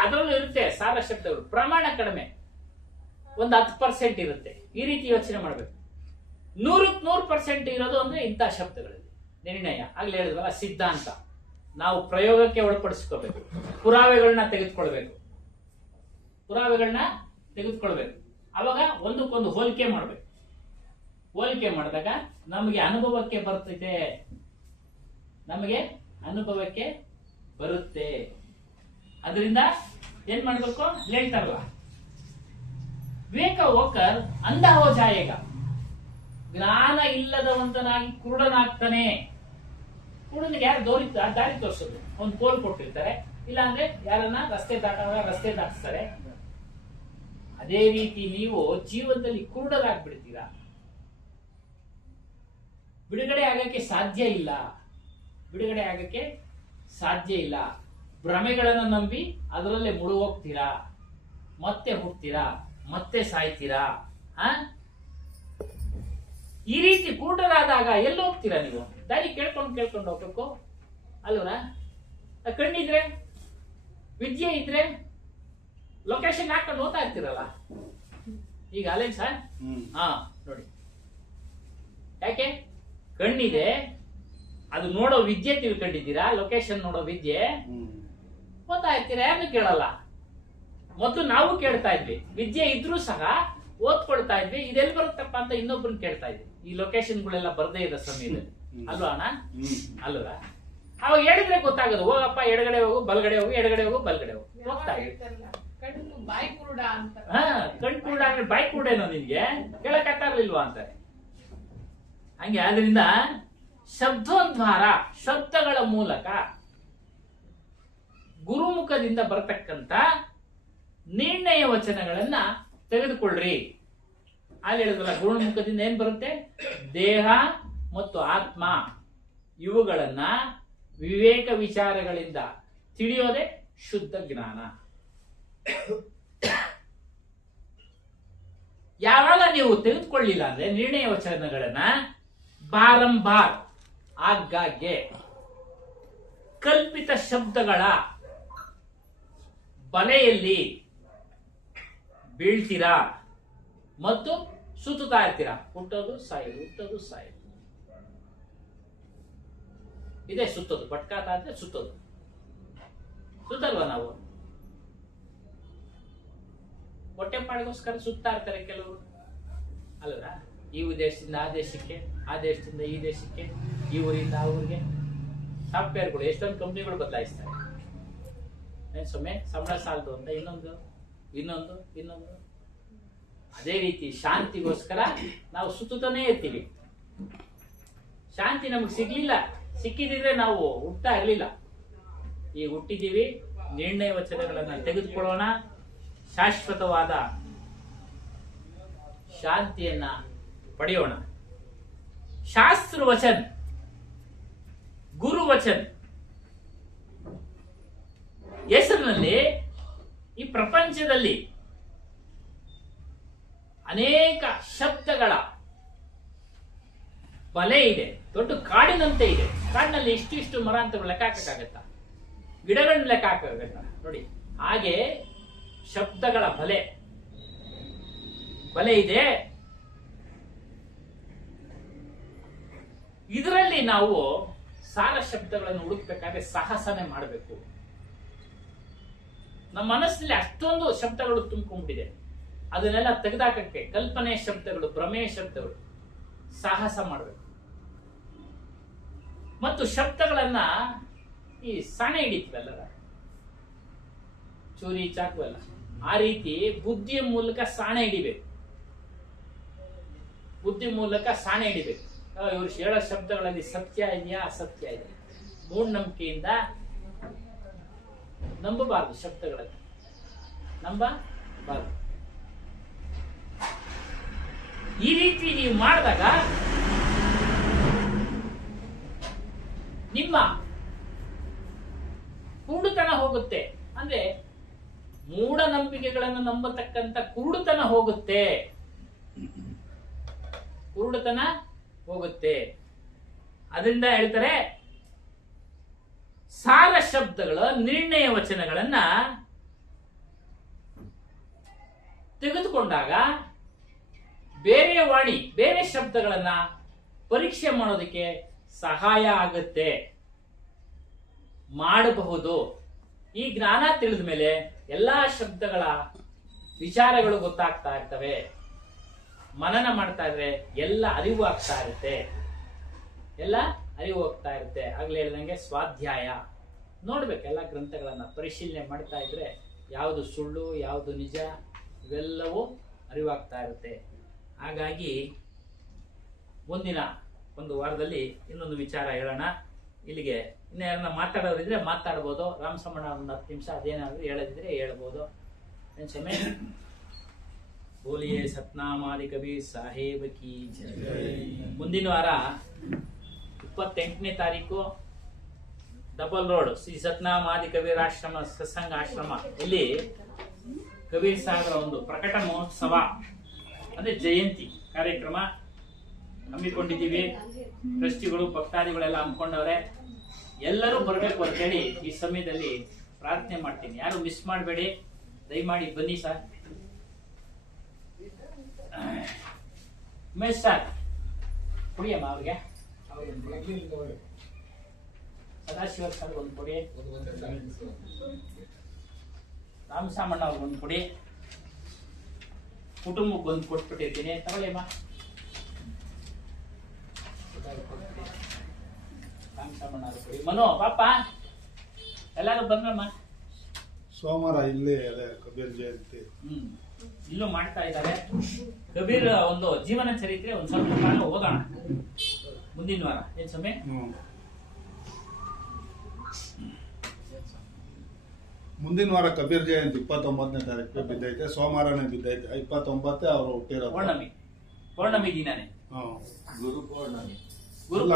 ಅದರಲ್ಲೂ ಇರುತ್ತೆ ಸಾರ ಶಬ್ದಗಳು, ಪ್ರಮಾಣ ಕಡಿಮೆ, ಒಂದು 10% ಇರುತ್ತೆ. ಈ ರೀತಿ ಯೋಚನೆ ಮಾಡ್ಬೇಕು. 100% ಇರೋದು ಅಂದ್ರೆ ಇಂಥ ಶಬ್ದಗಳಲ್ಲಿ ನಿರ್ಣಯ. ಆಗ್ಲೇ ಹೇಳಿದ್ವಲ್ಲ, ಸಿದ್ಧಾಂತ. ನಾವು ಪ್ರಯೋಗಕ್ಕೆ ಒಳಪಡಿಸ್ಕೋಬೇಕು. ಪುರಾವೆಗಳನ್ನ ತೆಗೆದುಕೊಳ್ಬೇಕು. ಅವಾಗ ಒಂದಕ್ಕೊಂದು ಹೋಲಿಕೆ ಮಾಡ್ಬೇಕು. ಹೋಲಿಕೆ ಮಾಡಿದಾಗ ನಮಗೆ ಅನುಭವಕ್ಕೆ ಬರುತ್ತೆ. ಅದರಿಂದ ಏನ್ ಮಾಡ್ಬೇಕು? ಹೇಳ್ತಾರಲ್ಲ, ವಿವೇಕ ಹೋಕರ್ ಅಂಧ ಹೋ ಜಾಯೇಗ. ಜ್ಞಾನ ಇಲ್ಲದವಂತನಾಗಿ ಕುರುಡನಾಗ್ತಾನೆ. ಕುರುಡನಿಗೆ ಯಾರು ದಾರಿ ತೋರಿಸೋದು? ಒಂದು ಕೋಲ್ ಕೊಟ್ಟಿರ್ತಾರೆ, ಇಲ್ಲಾಂದ್ರೆ ಯಾರನ್ನ ರಸ್ತೆ ದಾಟಿಸ್ತಾರೆ. ಅದೇ ರೀತಿ ನೀವು ಜೀವನದಲ್ಲಿ ಕುರುಡರಾಗ್ಬಿಡ್ತೀರಾ. ಬಿಡುಗಡೆ ಆಗಕ್ಕೆ ಸಾಧ್ಯ ಇಲ್ಲ. ಭ್ರಮೆಗಳನ್ನು ನಂಬಿ ಅದರಲ್ಲೇ ಮುಳುಗೋಗ್ತೀರಾ, ಮತ್ತೆ ಹುಡ್ತೀರಾ, ಮತ್ತೆ ಸಾಯ್ತೀರಾ. ಈ ರೀತಿ ಕುರುಡರಾದಾಗ ಎಲ್ಲಿ ಹೋಗ್ತೀರಾ ನೀವು? ದಾರಿ ಕೇಳ್ಕೊಂಡು ಹೋಗ್ಬೇಕು ಅಲ್ವರ? ಕಣ್ಣಿದ್ರೆ, ವಿದ್ಯೆ ಇದ್ರೆ ಲೊಕೇಶನ್ ಹಾಕೊಂಡು ಹೋಗ್ತಾ ಇರ್ತೀರಲ್ಲ. ಈಗ ಅಲೇನ್ ಸರ್, ನೋಡಿ, ಯಾಕೆ ಕಣ್ಣಿದೆ, ಅದು ನೋಡೋ ವಿದ್ಯೆ ತಿಳ್ಕೊಂಡಿದ್ದೀರಾ, ಲೊಕೇಶನ್ ನೋಡೋ ವಿದ್ಯೆ ಹೋಗ್ತಾ ಇರ್ತೀರಾ, ಯಾರನ್ನು ಕೇಳಲ್ಲ. ಮೊದಲು ನಾವು ಕೇಳ್ತಾ ಇದ್ವಿ, ವಿದ್ಯೆ ಇದ್ರೂ ಸಹ ಓದ್ಕೊಳ್ತಾ ಇದ್ವಿ, ಇದೆಲ್ಲಿ ಬರುತ್ತಪ್ಪ ಅಂತ ಇನ್ನೊಬ್ರನ್ನ ಕೇಳ್ತಾ ಇದ್ವಿ. ಈ ಲೊಕೇಶನ್ಗಳೆಲ್ಲ ಬರದೇ ಇರೋ ಸಮಯದಲ್ಲಿ ಅಲ್ವಾ ಅಣ್ಣ? ಅಲ್ವಾ? ಅವಾಗ ಹೇಳಿದ್ರೆ ಗೊತ್ತಾಗೋದು, ಹೋಗಪ್ಪ ಎಡಗಡೆ ಹೋಗು, ಬಲ್ಗಡೆ ಹೋಗು, ಎಡಗಡೆ ಹೋಗು, ಬಲ್ಗಡೆ ಹೋಗು, ಹೋಗ್ತಾ ಇತ್ತು. ಕಣ್ಣು ಬಾಯಿ ಕುರುಡ ಅಂತ. ಕಣ್ ಕುರುಡ ಅಂದ್ರೆ ಬಾಯಿ ಕುರುಡೇನೋ ನಿನ್ಗೆ ಕೇಳಕ್ಕಾಗ್ಲಿಲ್ವಾ ಅಂತಾರೆ. ಹಂಗೆ ಆದ್ರಿಂದ ಶಬ್ದೋದ್ವಾರ, ಶಬ್ದಗಳ ಮೂಲಕ ಗುರುಮುಖದಿಂದ ಬರತಕ್ಕಂತ ನಿರ್ಣಯ ವಚನಗಳನ್ನ ತೆಗೆದುಕೊಳ್ಳ್ರಿ. ಅಲ್ಲಿ ಹೇಳಿದ್ರಲ್ಲ, ಗುರುಮುಖದಿಂದ ಏನ್ ಬರುತ್ತೆ? ದೇಹ ಮತ್ತು ಆತ್ಮ ಇವುಗಳನ್ನ ವಿವೇಕ ವಿಚಾರಗಳಿಂದ ತಿಳಿಯೋದೇ ಶುದ್ಧ ಜ್ಞಾನ. ಯಾವಾಗ ನೀವು ತೆಗೆದುಕೊಳ್ಳಿಲ್ಲ ಅಂದ್ರೆ ನಿರ್ಣಯ ವಚನಗಳನ್ನ ಬಾರಂಬಾರ್ ಆಗಾಗ್ಗೆ ಕಲ್ಪಿತ ಶಬ್ದಗಳ ಬಲೆಯಲ್ಲಿ ಬೀಳ್ತೀರಾ ಮತ್ತು ಸುತ್ತುತ್ತಾ ಇರ್ತೀರಾ. ಹುಟ್ಟೋದು ಸಾಯೋದು, ಹುಟ್ಟೋದು ಸಾಯೋದು, ಇದೇ ಸುತ್ತೋದು. ಪಟ್ಕಾತ ಅಂದ್ರೆ ಸುತ್ತೋದು. ಸುತ್ತಲ್ವಾ ನಾವು? ಹೊಟ್ಟೆ ಪಾಡಿಗೋಸ್ಕರ ಸುತ್ತಾ ಇರ್ತಾರೆ ಕೆಲವರು ಅಲ್ವಾ? ಈ ದೇಶದಿಂದ ಆ ದೇಶಕ್ಕೆ, ಆ ದೇಶದಿಂದ ಈ ದೇಶಕ್ಕೆ, ಈ ಊರಿಂದ ಆ ಊರಿಗೆ. ಸಾಫ್ಟ್ವೇರ್ಗಳು ಎಷ್ಟೊಂದು ಕಂಪ್ನಿಗಳು ಬದಲಾಯಿಸ್ತಾರೆ. ಸುಮ್ಮನೆ ಸಂಬಳ ಸಾಲದು ಅಂತ ಇನ್ನೊಂದು ಇನ್ನೊಂದು ಇನ್ನೊಂದು. ಅದೇ ರೀತಿ ಶಾಂತಿಗೋಸ್ಕರ ನಾವು ಸುತ್ತಾನೇ ಇರ್ತೀವಿ. ಶಾಂತಿ ನಮಗೆ ಸಿಗ್ಲಿಲ್ಲ, ಸಿಕ್ಕಿದ್ರೆ ನಾವು ಹುಟ್ಟಾ ಇರ್ಲಿಲ್ಲ. ಈಗ ಹುಟ್ಟಿದೀವಿ, ನಿರ್ಣಯ ವಚನಗಳನ್ನ ತೆಗೆದುಕೊಳ್ಳೋಣ, ಶಾಶ್ವತವಾದ ಶಾಂತಿಯನ್ನ ಪಡೆಯೋಣ. ಶಾಸ್ತ್ರ ವಚನ್, ಗುರು ವಚನ್ ಹೆಸರಿನಲ್ಲಿ ಈ ಪ್ರಪಂಚದಲ್ಲಿ ಅನೇಕ ಶಬ್ದಗಳ ಬಲೆ ಇದೆ. ದೊಡ್ಡ ಕಾಡಿನಂತೆ ಇದೆ. ಕಾಡಿನಲ್ಲಿ ಇಷ್ಟು ಮರ ಅಂತ ಲೆಕ್ಕ ಹಾಕಕ್ಕಾಗತ್ತಾ? ಗಿಡಗಳನ್ನ ಲೆಕ್ಕ ಹಾಕಕ್ಕಾಗತ್ತಾ? ನೋಡಿ, ಹಾಗೆ ಶಬ್ದಗಳ ಬಲೆ ಇದೆ. ಇದರಲ್ಲಿ ನಾವು ಸಾರ ಶಬ್ದಗಳನ್ನು ಹುಡುಕ್ಬೇಕಾದ್ರೆ ಸಾಹಸನೆ ಮಾಡಬೇಕು. ನಮ್ಮ ಮನಸ್ಸಿನಲ್ಲಿ ಅಷ್ಟೊಂದು ಶಬ್ದಗಳು ತುಂಬಿಕೊಂಡಿದೆ. ಅದನ್ನೆಲ್ಲ ತೆಗೆದಾಕಕ್ಕೆ ಕಲ್ಪನೆ ಶಬ್ದಗಳು, ಭ್ರಮೆ ಶಬ್ದಗಳು, ಸಾಹಸ ಮಾಡಬೇಕು. ಮತ್ತು ಶಬ್ದಗಳನ್ನ ಈ ಸಾಣೆ ಹಿಡಿತೀವಲ್ಲ, ಚೂರಿ ಚಾಕು ಎಲ್ಲ, ಆ ರೀತಿ ಬುದ್ಧಿಯ ಮೂಲಕ ಸಾಣೆ ಹಿಡಿಬೇಕು. ಬುದ್ಧಿ ಮೂಲಕ ಸಾಣೆ ಹಿಡಿಬೇಕು. ಇವರು ಹೇಳೋ ಶಬ್ದಗಳಲ್ಲಿ ಸತ್ಯ ಇದೆಯಾ, ಅಸತ್ಯ ಇದೆ, ಮೂಢನಂಬಿಕೆಯಿಂದ ನಂಬಬಾರದು. ಶಬ್ದಗಳನ್ನು ನಂಬಬಾರದು. ಈ ರೀತಿ ನೀವು ಮಾಡಿದಾಗ ನಿಮ್ಮ ಕುರುಡುತನ ಹೋಗುತ್ತೆ. ಅಂದ್ರೆ ಮೂಢನಂಬಿಕೆಗಳನ್ನು ನಂಬತಕ್ಕಂತ ಕುರುಡುತನ ಹೋಗುತ್ತೆ. ಕುರುಡುತನ ಹೋಗುತ್ತೆ. ಅದರಿಂದ ಹೇಳ್ತಾರೆ, ಸಾರ ಶಬ್ದಗಳ ನಿರ್ಣಯ ವಚನಗಳನ್ನ ತೆಗೆದುಕೊಂಡಾಗ ಬೇರೆ ವಾಣಿ, ಬೇರೆ ಶಬ್ದಗಳನ್ನ ಪರೀಕ್ಷೆ ಮಾಡೋದಕ್ಕೆ ಸಹಾಯ ಆಗುತ್ತೆ, ಮಾಡಬಹುದು. ಈ ಜ್ಞಾನ ತಿಳಿದ ಮೇಲೆ ಎಲ್ಲಾ ಶಬ್ದಗಳ ವಿಚಾರಗಳು ಗೊತ್ತಾಗ್ತಾ ಇರ್ತವೆ. ಮನನ ಮಾಡ್ತಾ ಇದ್ರೆ ಎಲ್ಲ ಅರಿವು ಆಗ್ತಾ ಇರುತ್ತೆ, ಎಲ್ಲ ಅರಿವು ಹೋಗ್ತಾ ಇರುತ್ತೆ. ಆಗ್ಲೇ ಹೇಳ್ದಂಗೆ ಸ್ವಾಧ್ಯಾಯ ನೋಡ್ಬೇಕು. ಎಲ್ಲ ಗ್ರಂಥಗಳನ್ನ ಪರಿಶೀಲನೆ ಮಾಡ್ತಾ ಇದ್ರೆ ಯಾವುದು ಸುಳ್ಳು, ಯಾವುದು ನಿಜ, ಇವೆಲ್ಲವೂ ಅರಿವಾಗ್ತಾ ಇರುತ್ತೆ. ಹಾಗಾಗಿ ಮುಂದಿನ ಒಂದು ವಾರದಲ್ಲಿ ಇನ್ನೊಂದು ವಿಚಾರ ಹೇಳೋಣ. ಇಲ್ಲಿಗೆ ಇನ್ನು ಯಾರನ್ನ ಮಾತಾಡೋರಿದ್ರೆ ಮಾತಾಡ್ಬೋದು. ರಾಮಸಮಣ ಒಂದು 10 ನಿಮಿಷ ಅದೇನಾದ್ರು ಹೇಳದಿದ್ರೆ ಹೇಳ್ಬೋದು. ಸಮಯ ಬೋಲಿಯೇ ಸತ್ನಾಮಾದಿ ಕವಿ ಸಾಹೇಬ್ ಕಿ ಜೈ. ಮುಂದಿನ ವಾರ 28ನೇ ತಾರೀಕು ಡಬಲ್ ರೋಡ್ ಶ್ರೀ ಸತ್ನಾಮಾದಿ ಕಬೀರ್ ಆಶ್ರಮ ಸತ್ಸಂಗ ಆಶ್ರಮ ಇಲ್ಲಿ ಕಬೀರ್ ಸಾಗರ ಒಂದು ಪ್ರಕಟ ಮಹೋತ್ಸವ ಅಂದ್ರೆ ಜಯಂತಿ ಕಾರ್ಯಕ್ರಮ ಹಮ್ಮಿಕೊಂಡಿದ್ದೀವಿ. ಟ್ರಸ್ಟಿಗಳು, ಭಕ್ತಾದಿಗಳೆಲ್ಲ ಹಮ್ಮಿಕೊಂಡವ್ರೆ. ಎಲ್ಲರೂ ಬರಬೇಕು ಅಂತ ಹೇಳಿ ಈ ಸಮಯದಲ್ಲಿ ಪ್ರಾರ್ಥನೆ ಮಾಡ್ತೀನಿ. ಯಾರು ಮಿಸ್ ಮಾಡಬೇಡಿ, ದಯಮಾಡಿ ಬನ್ನಿ ಸರ್. ಉಮೇಶ್ ಸರ್ ಕುಡಿಯಮ್ಮ ಅವ್ರಿಗೆ, ಸದಾಶಿವ ಸರ್ ಒಂದು ಕೊಡಿ. ರಾಮಸಾಮಣ್ಣ ಅವ್ರಿಗೊಂದು ಕೊಡಿ, ಕುಟುಂಬಕ್ಕೊಂದು ಕೊಟ್ಬಿಟ್ಟಿರ್ತೀನಿ. ತಗೊಳ್ಳಿಮ್ಮ. ರಾಮಸಾಮಣ್ಣ ಅವ್ರು ಕೊಡಿ. ಮನು ಪಾಪ ಎಲ್ಲಾರು ಬಂದ್ರಮ್ಮ. ಸೋಮವಾರ ಇಲ್ಲಿ ಅದೇ ಕಬೀರ್ ಜಯಂತಿ. ಇಲ್ಲೂ ಮಾಡ್ತಾ ಇದ್ದಾರೆ. ಕಬೀರ್ ಒಂದು ಜೀವನ ಚರಿತ್ರೆ ಒಂದು ಸ್ವಲ್ಪ ಕಾಲ ಓದೋಣ ಮುಂದಿನ ವಾರ. ಏನ್ ಸಮಯ? ಮುಂದಿನ ವಾರ ಕಬೀರ್ ಜಯಂತಿ 29ನೇ ತಾರೀಕು ಬಿದ್ದೈತೆ. ಸೋಮವಾರನೇ ಬಿದ್ದೈತೆ. 29 ಅವರು ಹುಟ್ಟಿರೋದು. ಪೌರ್ಣಮಿ ದಿನಾನೇ. ಗುರು ಪೌರ್ಣಮಿ. ಗುರು